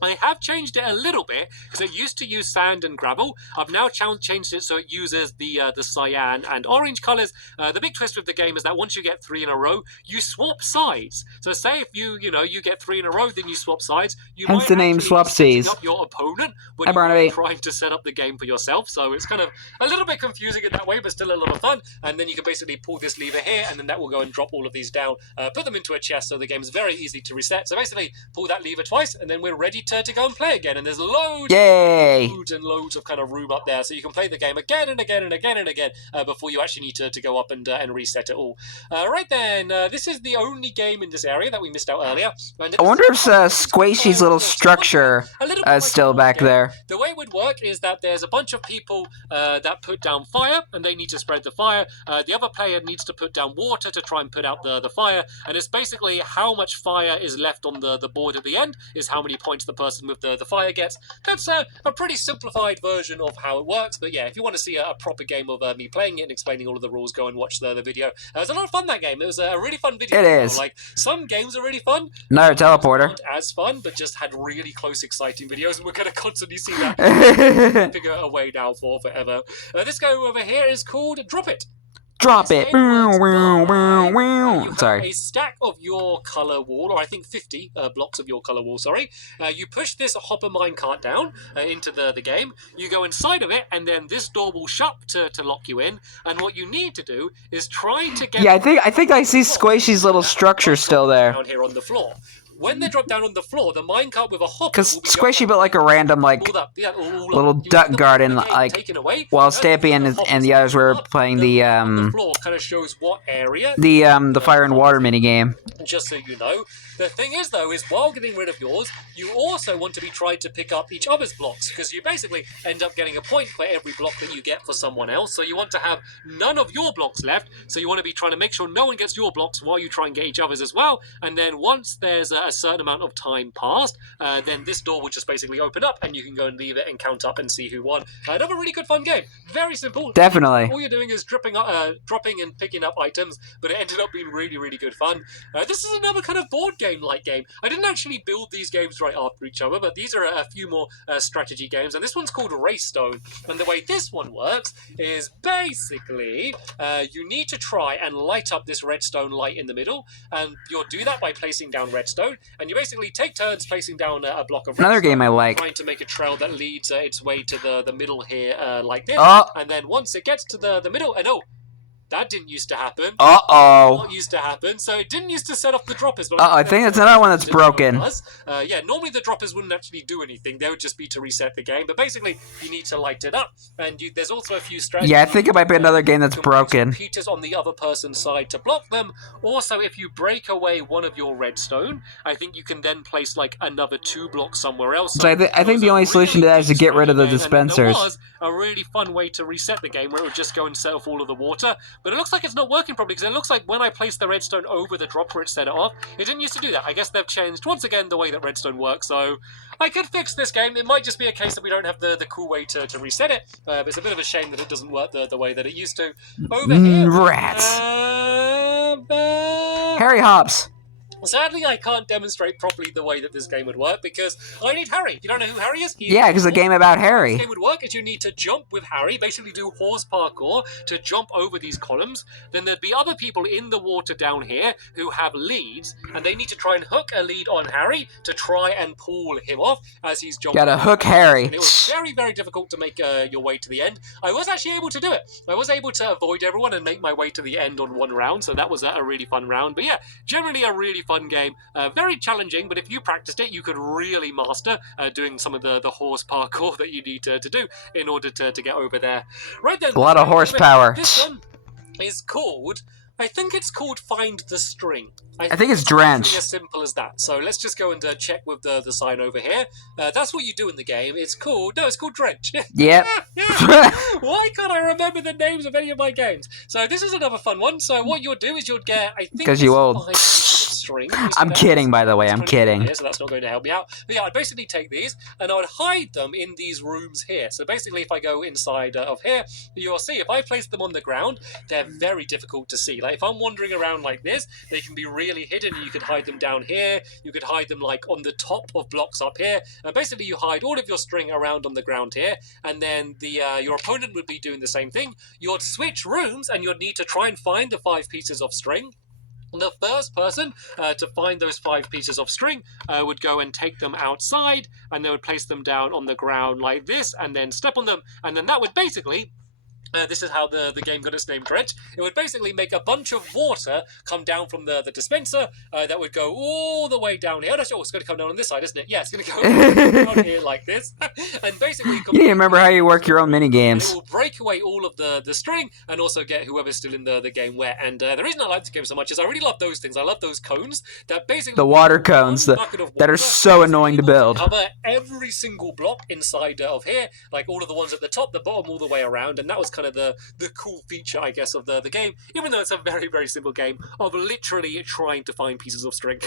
I have changed it a little bit, because it used to use sand and gravel. I've now changed it so it uses the cyan and orange colours. The big twist with the game is that once you get 3 in a row, you swap sides. So say if you get 3 in a row, then you swap sides. Hence the name Swapsies. Up your opponent when you're trying to set up the game for yourself. So it's kind of a little bit confusing in that way, but still a lot of fun. And then you can basically pull this lever here, and then that will go and drop all of these down, put them into a chest, so the game's very easy to reset. So basically, pull that lever twice, and then we're ready to go and play again. And there's loads and loads of kind of room up there, so you can play the game again and again and again and again before you actually need to go up and reset it all. Right then, this is the only game in this area that we missed out earlier. And I wonder if Squishy's little structure is still back there. The way it would work is that there's a bunch of people that put down fire, and they need to spread the fire. The other player needs to put down water to try and put out the fire, and it's basically how much fire is left on the board at the end is how many points the person with the fire gets. That's a pretty simplified version of how it works, but yeah, if you want to see a proper game of me playing it and explaining all of the rules, go and watch the video. It was a lot of fun, that game. It was a really fun video. It is. Like, some games are really fun. Another teleporter. Not as fun, but just had really close, exciting videos, and we're going to constantly see that figure away now for forever. This guy over here is called Drop It. Drop it. You Sorry. have a stack of your colour wall, or I think 50 blocks of your colour wall, sorry. You push this hopper minecart down into the game. You go inside of it, and then this door will shut to lock you in. And what you need to do is try to get... Yeah, I think I see Squishy's little structure still there. Down here on the floor. when they drop down on the floor, the minecart with a hopper Because Squishy built like a random little duck garden, while Stampy and the others were playing the floor kind of shows what area the fire and water mini game. Just so you know. The thing is, though, is while getting rid of yours, you also want to be trying to pick up each other's blocks, because you basically end up getting a point for every block that you get for someone else. So you want to have none of your blocks left, so you want to be trying to make sure no one gets your blocks while you try and get each other's as well. And then once there's a certain amount of time passed, then this door will just basically open up, and you can go and leave it and count up and see who won. Another really good fun game. Very simple. Definitely. All you're doing is dropping and picking up items, but it ended up being really, really good fun. This is another kind of board game-like game. I didn't actually build these games right after each other, but these are a few more strategy games, and this one's called Raystone. And the way this one works is basically you need to try and light up this redstone light in the middle, and you'll do that by placing down redstone, and you basically take turns placing down a block of redstone. Another game I like. Trying to make a trail that leads its way to the middle here, like this. And then once it gets to the middle, and that didn't used to happen. Not used to happen. So it didn't used to set off the droppers. But I think that's another one that's broken. Yeah, normally the droppers wouldn't actually do anything. They would just be to reset the game. But basically, you need to light it up. And there's also a few strategies. Yeah, I think it might be another game that's broken. Computers on the other person's side to block them. Also, if you break away one of your redstone, I think you can then place like another 2 blocks somewhere else. So I think the only solution to that is to get rid of the dispensers. There was a really fun way to reset the game where it would just go and set off all of the water. But it looks like it's not working properly, because it looks like when I placed the redstone over the dropper, it set it off. It didn't used to do that. I guess they've changed, once again, the way that redstone works, so I could fix this game. It might just be a case that we don't have the cool way to reset it, but it's a bit of a shame that it doesn't work the way that it used to. Over here... Rats! Harry Hops! Sadly, I can't demonstrate properly the way that this game would work, because I need Harry. You don't know who Harry is? Yeah, because the game about Harry. This game would work is you need to jump with Harry, basically do horse parkour to jump over these columns. Then there'd be other people in the water down here who have leads, and they need to try and hook a lead on Harry to try and pull him off as he's jumping. Gotta hook Harry. And it was very, very difficult to make your way to the end. I was actually able to do it. I was able to avoid everyone and make my way to the end on one round, so that was a really fun round. But yeah, generally a really fun game. Very challenging, but if you practiced it, you could really master doing some of the horse parkour that you need to do in order to get over there. Right then, a lot of horsepower. This one is called... I think it's called Find the String. I think it's Drench. As simple as that. So let's just go and check with the sign over here. That's what you do in the game. It's called Drench. Yep. Why can't I remember the names of any of my games? So this is another fun one. So what you'll do is you'll get, I think, because you old. String. I'm kidding, by the way. I'm kidding. Here, so that's not going to help me out. But yeah, I'd basically take these and I would hide them in these rooms here. So basically, if I go inside of here, you'll see if I place them on the ground, they're very difficult to see. Like if I'm wandering around like this, they can be really hidden. You could hide them down here. You could hide them like on the top of blocks up here. And basically, you hide all of your string around on the ground here. And then your opponent would be doing the same thing. You'd switch rooms and you'd need to try and find the 5 pieces of string. The first person to find those 5 pieces of string would go and take them outside, and they would place them down on the ground like this, and then step on them, and then that would basically... this is how the game got its name, Drench. It would basically make a bunch of water come down from the dispenser that would go all the way down here. Oh, it's going to come down on this side, isn't it? Yeah, it's going to go down here like this. And basically... You need to remember how you work your own mini-games. It will break away all of the string and also get whoever's still in the game wet. And the reason I like this game so much is I really love those things. I love those cones that basically... The water cones that are so annoying to build. Cover every single block inside of here, like all of the ones at the top, the bottom, all the way around. And that was kind of the cool feature, I guess, of the game, even though it's a very, very simple game of literally trying to find pieces of string.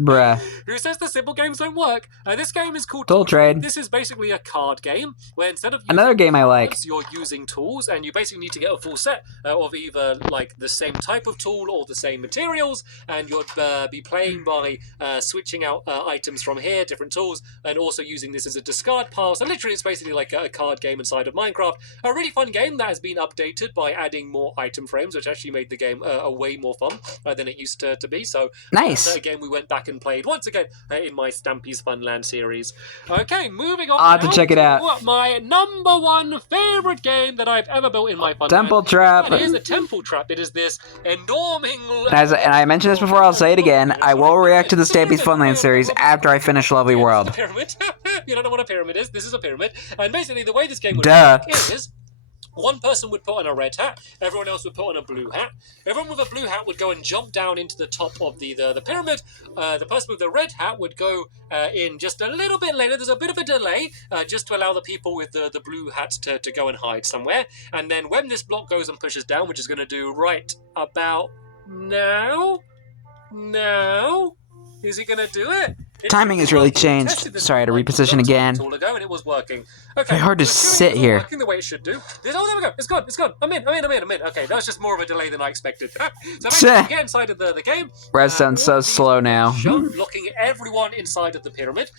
Bruh. Who says the simple games don't work? This game is called Tool Trade. This is basically a card game where instead of another game I like, you're using tools, and you basically need to get a full set of either like the same type of tool or the same materials, and you'd be playing by switching out items from here, different tools, and also using this as a discard pile. So literally it's basically like a card game inside of Minecraft. A really fun game that that has been updated by adding more item frames, which actually made the game a way more fun than it used to be. So nice. Again, we went back and played once again in my Stampy's Funland series. Okay, moving on. I'll have to check it out. My number one favorite game that I've ever built in my Funland. Temple Trap. It is a Temple Trap. It is this enormous. And I mentioned this before, I'll say it again. I will react to the Stampy's Funland series after I finish Lovely World. Pyramid. You don't know what a pyramid is? This is a pyramid. And basically, the way this game would work is one person would put on a red hat, everyone else would put on a blue hat. Everyone with a blue hat would go and jump down into the top of the pyramid. The person with the red hat would go in just a little bit later. There's a bit of a delay just to allow the people with the blue hats to go and hide somewhere. And then when this block goes and pushes down, which is going to do right about now, is he going to do it? Timing has really changed. Sorry, I had to reposition again. And it was working. Okay, very hard to sit here. Working the way it should do. Oh, there we go. It's gone. I'm in. Okay, that was just more of a delay than I expected. So basically, get inside of the game. Redstone's so slow now. Locking everyone inside of the pyramid.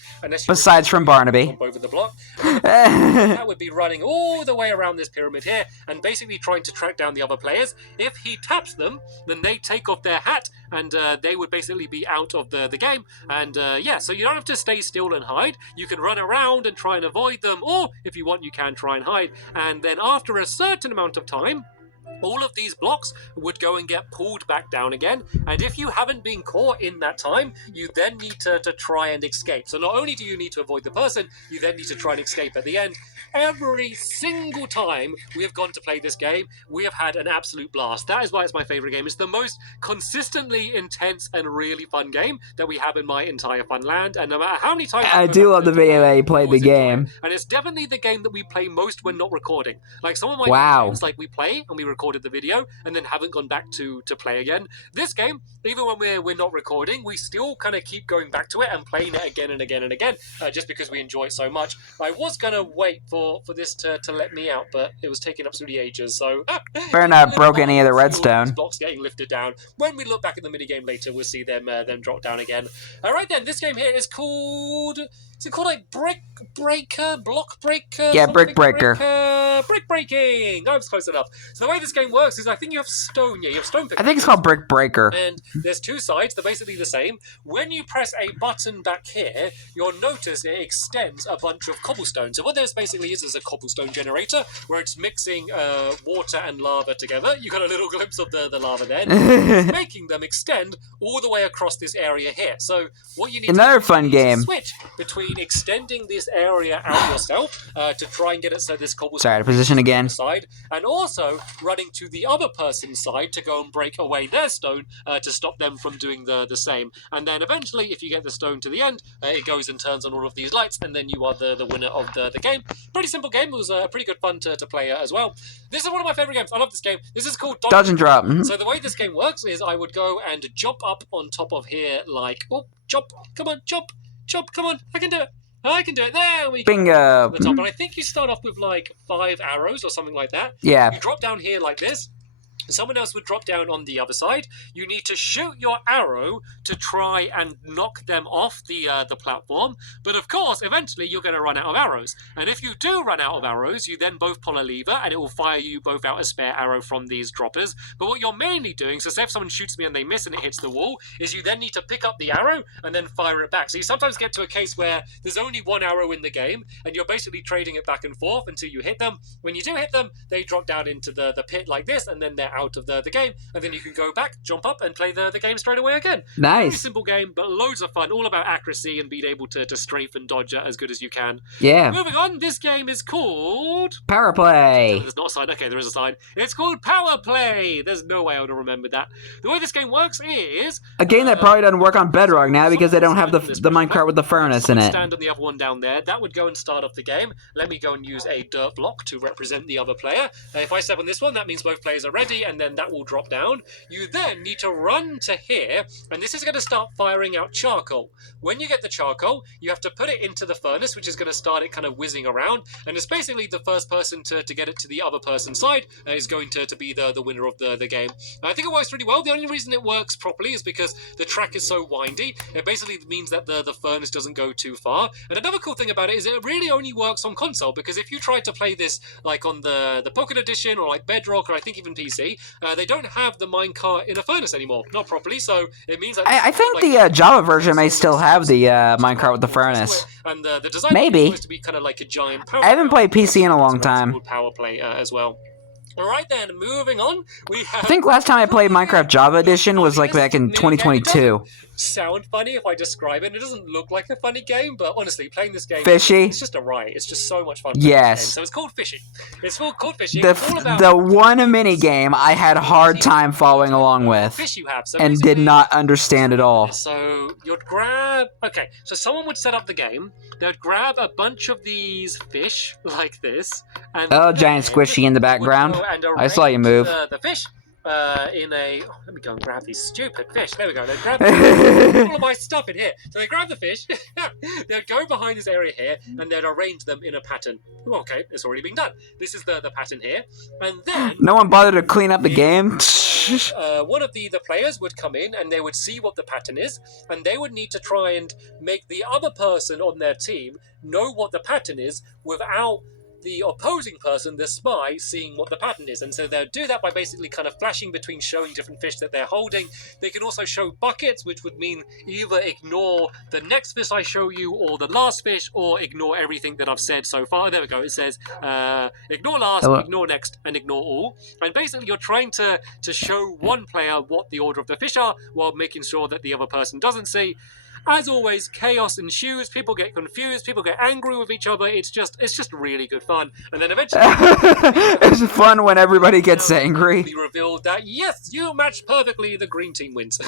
Besides from Barnaby. Jump over the block. That would be running all the way around this pyramid here and basically trying to track down the other players. If he taps them, then they take off their hat and they would basically be out of the game. And so you don't have to stay still and hide. You can run around and try and avoid them, or if you want, you can try and hide. And then after a certain amount of time, all of these blocks would go and get pulled back down again. And if you haven't been caught in that time, you then need to try and escape. So not only do you need to avoid the person, you then need to try and escape at the end. Every single time we have gone to play this game, we have had an absolute blast. That is why it's my favorite game. It's the most consistently intense and really fun game that we have in my entire Funland. And no matter how many times I do love the video that you played the game. And it's definitely the game that we play most when not recording. Like some of my games, like we play and we recorded the video and then haven't gone back to play again. This game, even when we're not recording, we still kind of keep going back to it and playing it again and again and again, just because we enjoy it so much. I was gonna wait for this to let me out, but it was taking absolutely ages. So better not broke any of the redstone. Blocks getting lifted down. When we look back at the minigame later, we'll see them drop down again. All right then, this game here is called. Is it called like Brick Breaker? Block Breaker? Yeah, Brick Breaker. Brick Breaking! I was close enough. So the way this game works is I think you have stone. Yeah, you have stone pickaxes. I think it's called Brick Breaker. And there's two sides. They're basically the same. When you press a button back here, you'll notice it extends a bunch of cobblestone. So what this basically is a cobblestone generator where it's mixing water and lava together. You got a little glimpse of the lava then. It's making them extend all the way across this area here. So what you need another fun game. Switch between extending this area out yourself to try and get it so this cobblestone. Sorry, to position again. Side, and also running to the other person's side to go and break away their stone to stop them from doing the same. And then eventually, if you get the stone to the end, it goes and turns on all of these lights, and then you are the winner of the game. Pretty simple game. It was pretty good fun to play as well. This is one of my favorite games. I love this game. This is called Dodge and Drop. So the way this game works is I would go and jump up on top of here like, jump, come on, jump, come on, I can do it. There we go. Bingo. To the top. And I think you start off with like 5 arrows or something like that. Yeah. You drop down here like this. Someone else would drop down on the other side. You need to shoot your arrow to try and knock them off the platform. But of course, eventually you're going to run out of arrows. And if you do run out of arrows, you then both pull a lever and it will fire you both out a spare arrow from these droppers. But what you're mainly doing, so say if someone shoots me and they miss and it hits the wall, is you then need to pick up the arrow and then fire it back. So you sometimes get to a case where there's only one arrow in the game and you're basically trading it back and forth until you hit them. When you do hit them, they drop down into the pit like this and then they're out of the game, and then you can go back, jump up, and play the game straight away again. Nice. Very simple game, but loads of fun, all about accuracy and being able to strafe and dodge it as good as you can. Yeah. Moving on, this game is called... Power Play. There's not a side. Okay, there is a side. It's called Power Play. There's no way I would have remembered that. The way this game works is... a game that probably doesn't work on Bedrock now because they don't have the minecart with the furnace in it. Stand on the other one down there. That would go and start off the game. Let me go and use a dirt block to represent the other player. If I step on this one, that means both players are ready, and then that will drop down. You then need to run to here, and this is going to start firing out charcoal. When you get the charcoal, you have to put it into the furnace, which is going to start it kind of whizzing around, and it's basically the first person to get it to the other person's side is going to be the winner of the game. I think it works really well. The only reason it works properly is because the track is so windy. It basically means that the furnace doesn't go too far. And another cool thing about it is it really only works on console, because if you try to play this like on the Pocket Edition or like Bedrock or I think even PC, they don't have the minecart in a furnace anymore, not properly. So it means that I think like, the Java version may still have the minecart with the furnace. And the design maybe is supposed to be kind of like a giant power. I haven't played PC in a long time. Power play as well. Alright then, moving on, we have... I think last time I played Minecraft Java Edition was like back in 2022. Sound funny if I describe it. It doesn't look like a funny game, but honestly, playing this game... Fishy? It's just a riot. It's just so much fun. Yes. So it's called Fishy. It's called Fishy. The one mini-game I had a hard time following along with. Fish you have. So and did not understand at all. So you'd grab... Okay, so someone would set up the game. They'd grab a bunch of these fish, like this. And giant squishy in the background. I saw you move. The fish in a... Oh, let me go and grab these stupid fish. There we go. They grab all of my stuff in here. So they grab the fish, they'd go behind this area here, and they'd arrange them in a pattern. Oh, okay, it's already been done. This is the pattern here. And then... No one bothered to clean up the game? One of the players would come in, and they would see what the pattern is, and they would need to try and make the other person on their team know what the pattern is without the opposing person, the spy, seeing what the pattern is. And so they'll do that by basically kind of flashing between showing different fish that they're holding. They can also show buckets, which would mean either ignore the next fish I show you or the last fish, or ignore everything that I've said so far. There we go. It says ignore last, ignore next, and ignore all. And basically you're trying to show one player what the order of the fish are while making sure that the other person doesn't see. As always, chaos ensues. People get confused. People get angry with each other. It's just really good fun. And then eventually, it's fun when everybody gets angry. We revealed that yes, you matched perfectly. The green team wins.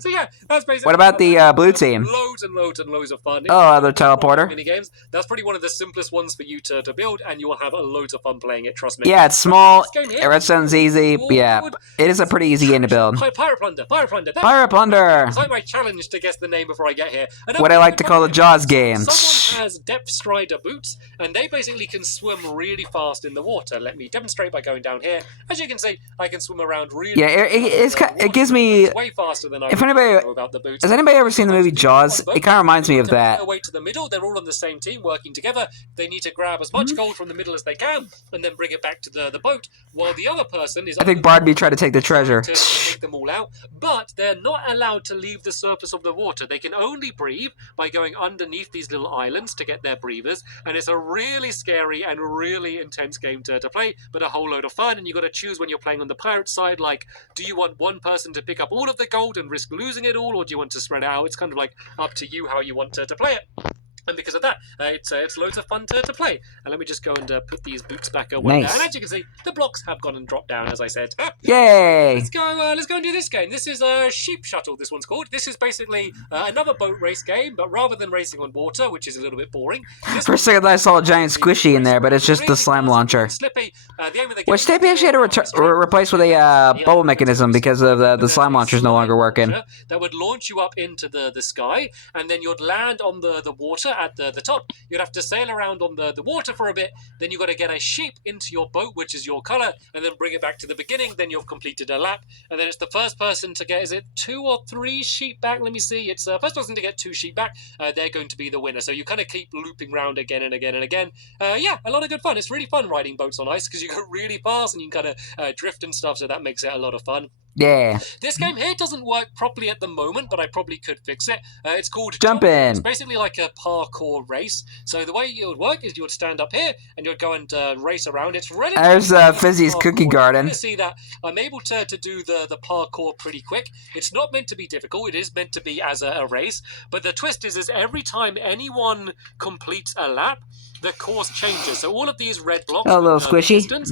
So yeah, that's basically. What about the blue team? Loads and loads and loads of fun. Oh, other teleporter mini games. That's probably one of the simplest ones for you to build, and you will have loads of fun playing it. Trust me. Yeah, it's small. Redstone's easy. Yeah, it is a pretty easy game to build. Pirate Plunder. Pirate Plunder. Pirate Plunder. It's like my challenge to guess the name before I get here. What I like to call the Jaws games. Someone has Depth Strider boots, and they basically can swim really fast in the water. Let me demonstrate by going down here. As you can see, I can swim around really fast. It gives me... way faster than I know about the boots. Has anybody ever seen the movie Jaws? It kind of reminds me of that. Away to the middle, they're all on the same team working together. They need to grab as much gold from the middle as they can, and then bring it back to the boat, while the other person is... I think Barnaby tried to take the treasure. To take them all out, but they're not allowed to leave the surface of the water. They can only breathe by going underneath these little islands to get their breathers, and it's a really scary and really intense game to play, but a whole load of fun. And you got to choose when you're playing on the pirate side, like, do you want one person to pick up all of the gold and risk losing it all, or do you want to spread it out? It's kind of like up to you how you want to play it. And because of that, it's loads of fun to play. And let me just go and put these boots back away. Nice. And as you can see, the blocks have gone and dropped down, as I said. Yay! Let's go and do this game. This is Sheep Shuttle, this one's called. This is basically another boat race game, but rather than racing on water, which is a little bit boring. For a second I saw a giant squishy in there, but it's just the slime launcher. Slippy. The aim of the game, Which Stampy actually had to replace with a bubble mechanism because of the slime launcher's no longer working. That would launch you up into the sky, and then you'd land on the water at the top. You'd have to sail around on the water for a bit, then you've got to get a sheep into your boat, which is your colour, and then bring it back to the beginning. Then you've completed a lap, and then it's the first person to get, is it 2 or 3 sheep back? Let me see. It's the first person to get 2 sheep back. They're going to be the winner. So you kind of keep looping round again and again and again. Yeah, a lot of good fun. It's really fun riding boats on ice because you go really fast and you can kind of drift and stuff, so that makes it a lot of fun. Yeah. This game here doesn't work properly at the moment, but I probably could fix it. It's called Jumpin'. It's basically like a parkour race. So the way it would work is you would stand up here and you'd go and race around. It's relatively... There's Fizzy's cookie garden. You see that I'm able to do the parkour pretty quick. It's not meant to be difficult. It is meant to be as a race. But the twist is every time anyone completes a lap, the course changes. So all of these red blocks, a little squishy, pistons,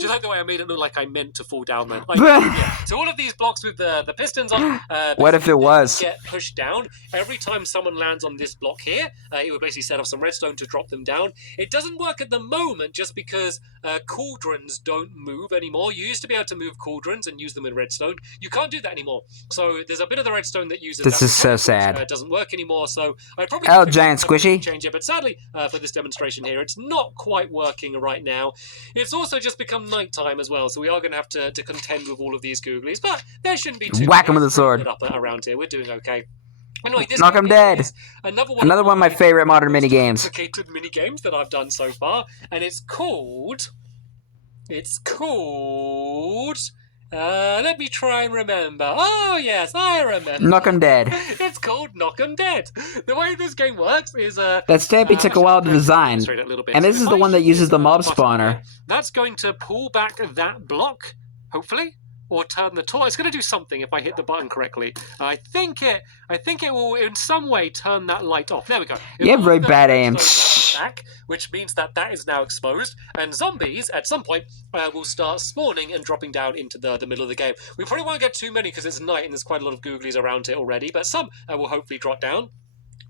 just like the way I made it look like I meant to fall down then. Like, yeah. So all of these blocks with the pistons on, what if it was? Get pushed down every time someone lands on this block here. It would basically set off some redstone to drop them down. It doesn't work at the moment just because cauldrons don't move anymore. You used to be able to move cauldrons and use them in redstone. You can't do that anymore. So there's a bit of the redstone that uses this that is so sad. It doesn't work anymore. So I probably giant squishy change it. But sadly, for this demonstration here, it's not quite working right now. It's also just become nighttime as well, so we are going to have to contend with all of these googlies. But there shouldn't be too whack him with a sword up around here. We're doing okay. Anyway, this knock him dead. Another one of my favorite modern mini games. Complicated mini games that I've done so far, and it's called. Let me try and remember. Oh yes, I remember. Knock 'em dead. It's called Knock 'em Dead. The way this game works is that Stampy took a while to design, and this is the one that uses the mob spawner. That's going to pull back that block, hopefully. Or turn the torch. It's going to do something if I hit the button correctly. I think it will in some way turn that light off. There we go. You have very bad aim. Back, which means that is now exposed, and zombies at some point will start spawning and dropping down into the middle of the game. We probably won't get too many because it's night and there's quite a lot of googlies around it already, but some will hopefully drop down.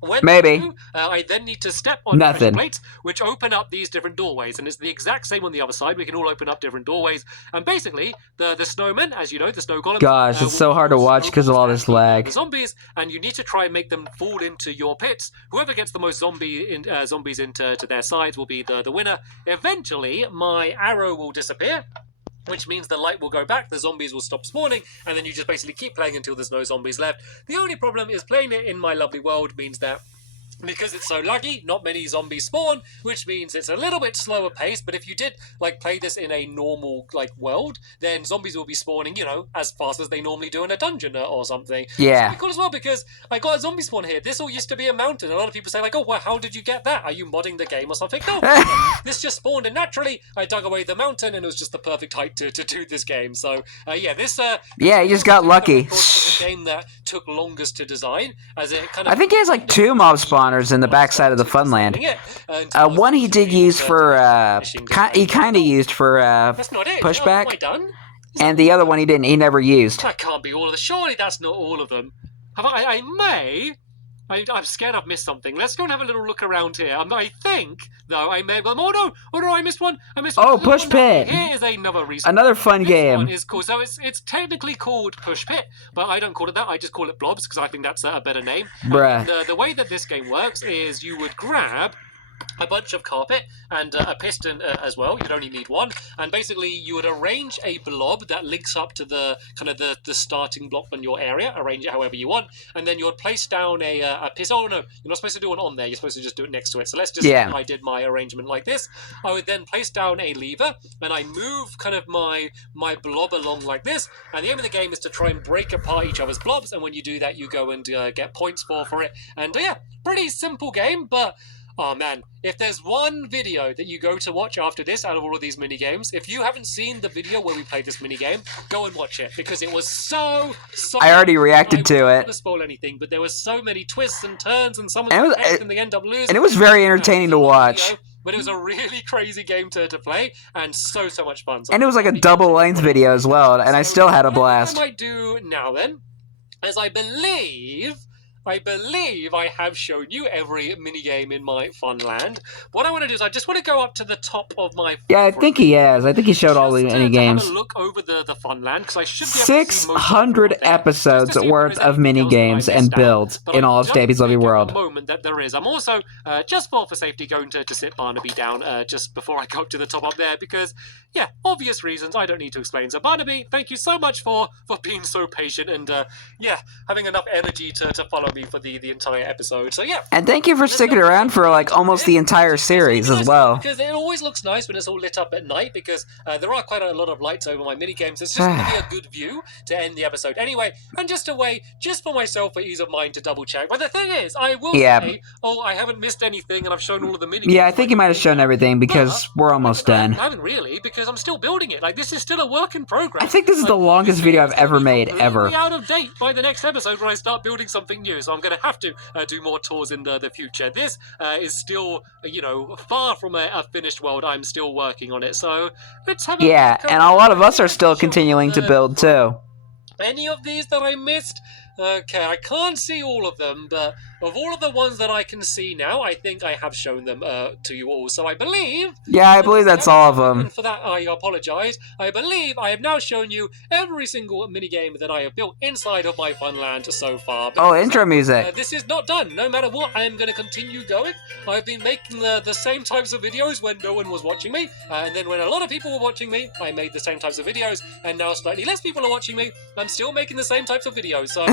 When maybe. I then need to step on pressure plates, which open up these different doorways, and it's the exact same on the other side. We can all open up different doorways, and basically the snowmen, as you know, the snow golems. Gosh, it's so hard to watch because of all this lag. The zombies, and you need to try and make them fall into your pits. Whoever gets the most zombies into their sides will be the winner. Eventually, my arrow will disappear, which means the light will go back, the zombies will stop spawning, and then you just basically keep playing until there's no zombies left. The only problem is playing it in my lovely world means that because it's so laggy, not many zombies spawn, which means it's a little bit slower paced, but if you did play this in a normal world, then zombies will be spawning, as fast as they normally do in a dungeon or something. Yeah. It's pretty cool as well because I got a zombie spawn here. This all used to be a mountain. A lot of people say oh, well, how did you get that? Are you modding the game or something? No, this just spawned, and naturally I dug away the mountain, and it was just the perfect height to do this game. So this you just got lucky. The game that took longest to design, as it kind of. I think he has 2 mob spawners in the backside of the Funland. One he did use for he kind of used for pushback, and the other one he didn't. He never used. That can't be all of them. Surely that's not all of them. I'm scared I've missed something. Let's go and have a little look around here. I think, though, I may have gone, oh no, I missed one. Oh, Push Pit. Here is another reason. Another fun game. This one is cool. So it's technically called Push Pit, but I don't call it that. I just call it Blobs because I think that's a better name. Bruh. The way that this game works is you would grab a bunch of carpet and a piston as well. You'd only need one, and basically you would arrange a blob that links up to the the starting block on your area. Arrange it however you want, and then you would place down a piston. Oh no, you're not supposed to do one on there. You're supposed to just do it next to it. So let's just say I did my arrangement like this. I would then place down a lever, and I move my blob along like this. And the aim of the game is to try and break apart each other's blobs. And when you do that, you go and get points for it. And pretty simple game, but. Oh man, if there's one video that you go to watch after this out of all of these mini games, if you haven't seen the video where we played this mini game, go and watch it because it was so I already reacted to it. I don't want to spoil anything, but there was so many twists and turns and someone and they end up losing. And it was very entertaining to watch. But it was a really crazy game to play and so much fun. So and it was a double length video as well, and I still had a blast. What I might do now then, as I believe I have shown you every minigame in my Funland. What I want to do is I just want to go up to the top of my... Yeah, I think he has. I think he showed all the minigames. Have a look over the Funland, because I should be able 600 episodes worth of minigames and builds in all of Stampy's Lovely World. Moment that there is. I'm also, just for safety, going to sit Barnaby down just before I go up to the top up there, because, obvious reasons I don't need to explain. So Barnaby, thank you so much for being so patient and, having enough energy to follow me for the entire episode. So and thank you for sticking around for almost the entire series as well. Because it always looks nice when it's all lit up at night, because there are quite a lot of lights over my minigames. It's just going to be a good view to end the episode anyway, and just a way, just for myself, for ease of mind, to double check. But the thing is, I will say, I haven't missed anything and I've shown all of the minigames. Yeah, I think you might have shown everything because we're almost done. I haven't really, because I'm still building it. This is still a work in progress. I think this is the longest video I've ever made, ever. I'll be out of date by the next episode when I start building something new. do. So I'm going to have to do more tours in the future. This is still, you know, far from a finished world. I'm still working on it. So let's have a look. And a lot of us are still continuing to build too. Any of these that I missed? Okay, I can't see all of them, but of all of the ones that I can see now, I think I have shown them to you all. So I believe... Yeah, I believe that's all of them. And for that, I apologize. I believe I have now shown you every single minigame that I have built inside of my Funland so far. Oh, intro music. This is not done. No matter what, I am going to continue going. I've been making the same types of videos when no one was watching me. And then when a lot of people were watching me, I made the same types of videos. And now slightly less people are watching me. I'm still making the same types of videos. So,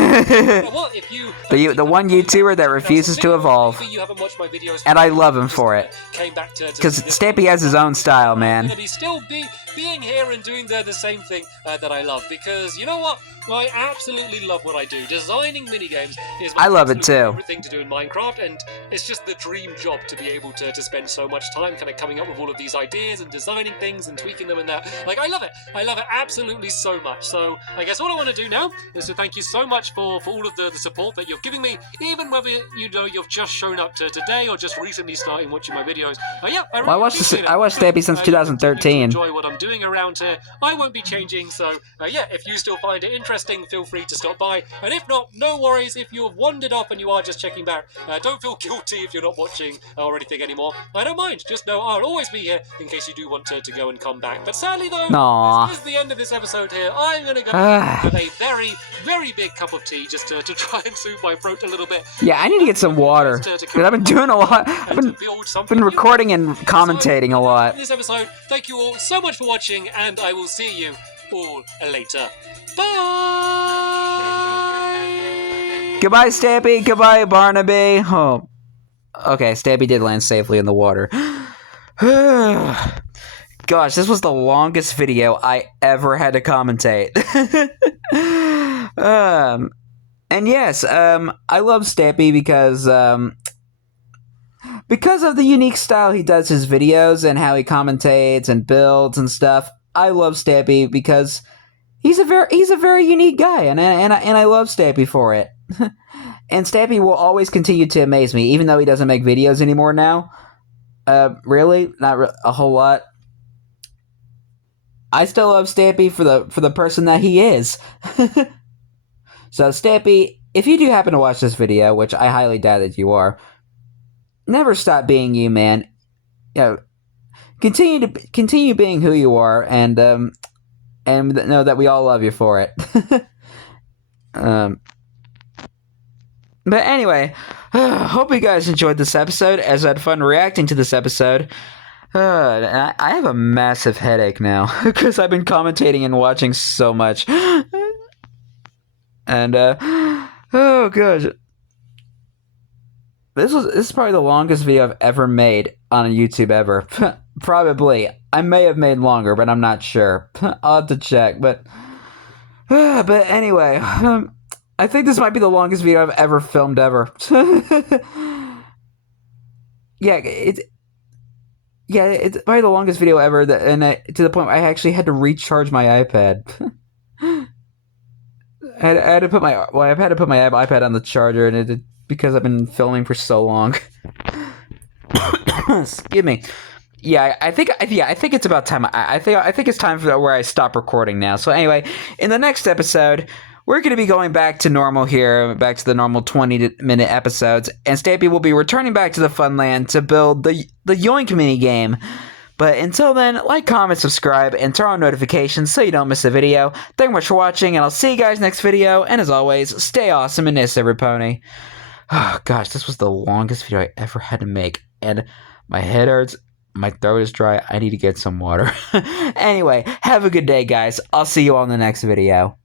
what, if you, the one YouTuber that refuses to evolve, you haven't watched my videos, and I love him for it, because Stampy has his own style, man. I'm gonna still being here and doing the same thing that I love, because you know what? I absolutely love what I do. Designing minigames is my favorite thing to do in Minecraft, and it's just the dream job to be able to spend so much time kind of coming up with all of these ideas and designing things and tweaking them and that. Like, I love it. I love it absolutely so much. So I guess what I want to do now is to thank you so much for all of the support that you're giving me, even whether you know you've just shown up to today or just recently starting watching my videos. Yeah, I watched Stampy since 2013. Enjoy what I'm doing around here. I won't be changing, so yeah, if you still find it interesting, feel free to stop by, and if not, no worries. If you have wandered off and you are just checking back, don't feel guilty if you're not watching or anything anymore. I don't mind. Just know I'll always be here in case you do want to go and come back. But sadly though, this is the end of this episode here. I'm gonna go have a very, very big cup of tea just to try and soothe my throat a little bit. Yeah, I need to get some water, because I've been doing a lot. I've been recording and commentating a lot. This episode, thank you all so much for watching, and I will see you all later. Bye! Goodbye, Stampy. Goodbye, Barnaby. Oh. Okay, Stampy did land safely in the water. Gosh, this was the longest video I ever had to commentate. And yes, I love Stampy because of the unique style he does his videos and how he commentates and builds and stuff. I love Stampy because he's a very unique guy, and I love Stampy for it. And Stampy will always continue to amaze me, even though he doesn't make videos anymore now. Really, not a whole lot. I still love Stampy for the person that he is. So Stampy, if you do happen to watch this video, which I highly doubt that you are, never stop being you, man. You know, continue being who you are, and know that we all love you for it. But anyway, hope you guys enjoyed this episode, as I had fun reacting to this episode. I have a massive headache now, because I've been commentating and watching so much. And, oh gosh. This is probably the longest video I've ever made on YouTube ever. Probably. I may have made longer, but I'm not sure. I'll have to check, but anyway, I think this might be the longest video I've ever filmed ever. Yeah, it's probably the longest video ever, to the point where I actually had to recharge my iPad. I've had to put my iPad on the charger, and because I've been filming for so long. Excuse me. Yeah, I think it's about time. I think it's time for where I stop recording now. So anyway, in the next episode, we're going to be going back to normal here, back to the normal 20-minute episodes, and Stampy will be returning back to the Funland to build the Yoink mini game. But until then, like, comment, subscribe, and turn on notifications so you don't miss a video. Thank you much for watching, and I'll see you guys next video. And as always, stay awesome and this every pony. Oh gosh, this was the longest video I ever had to make, and my head hurts, my throat is dry, I need to get some water. Anyway, have a good day, guys. I'll see you all in the next video.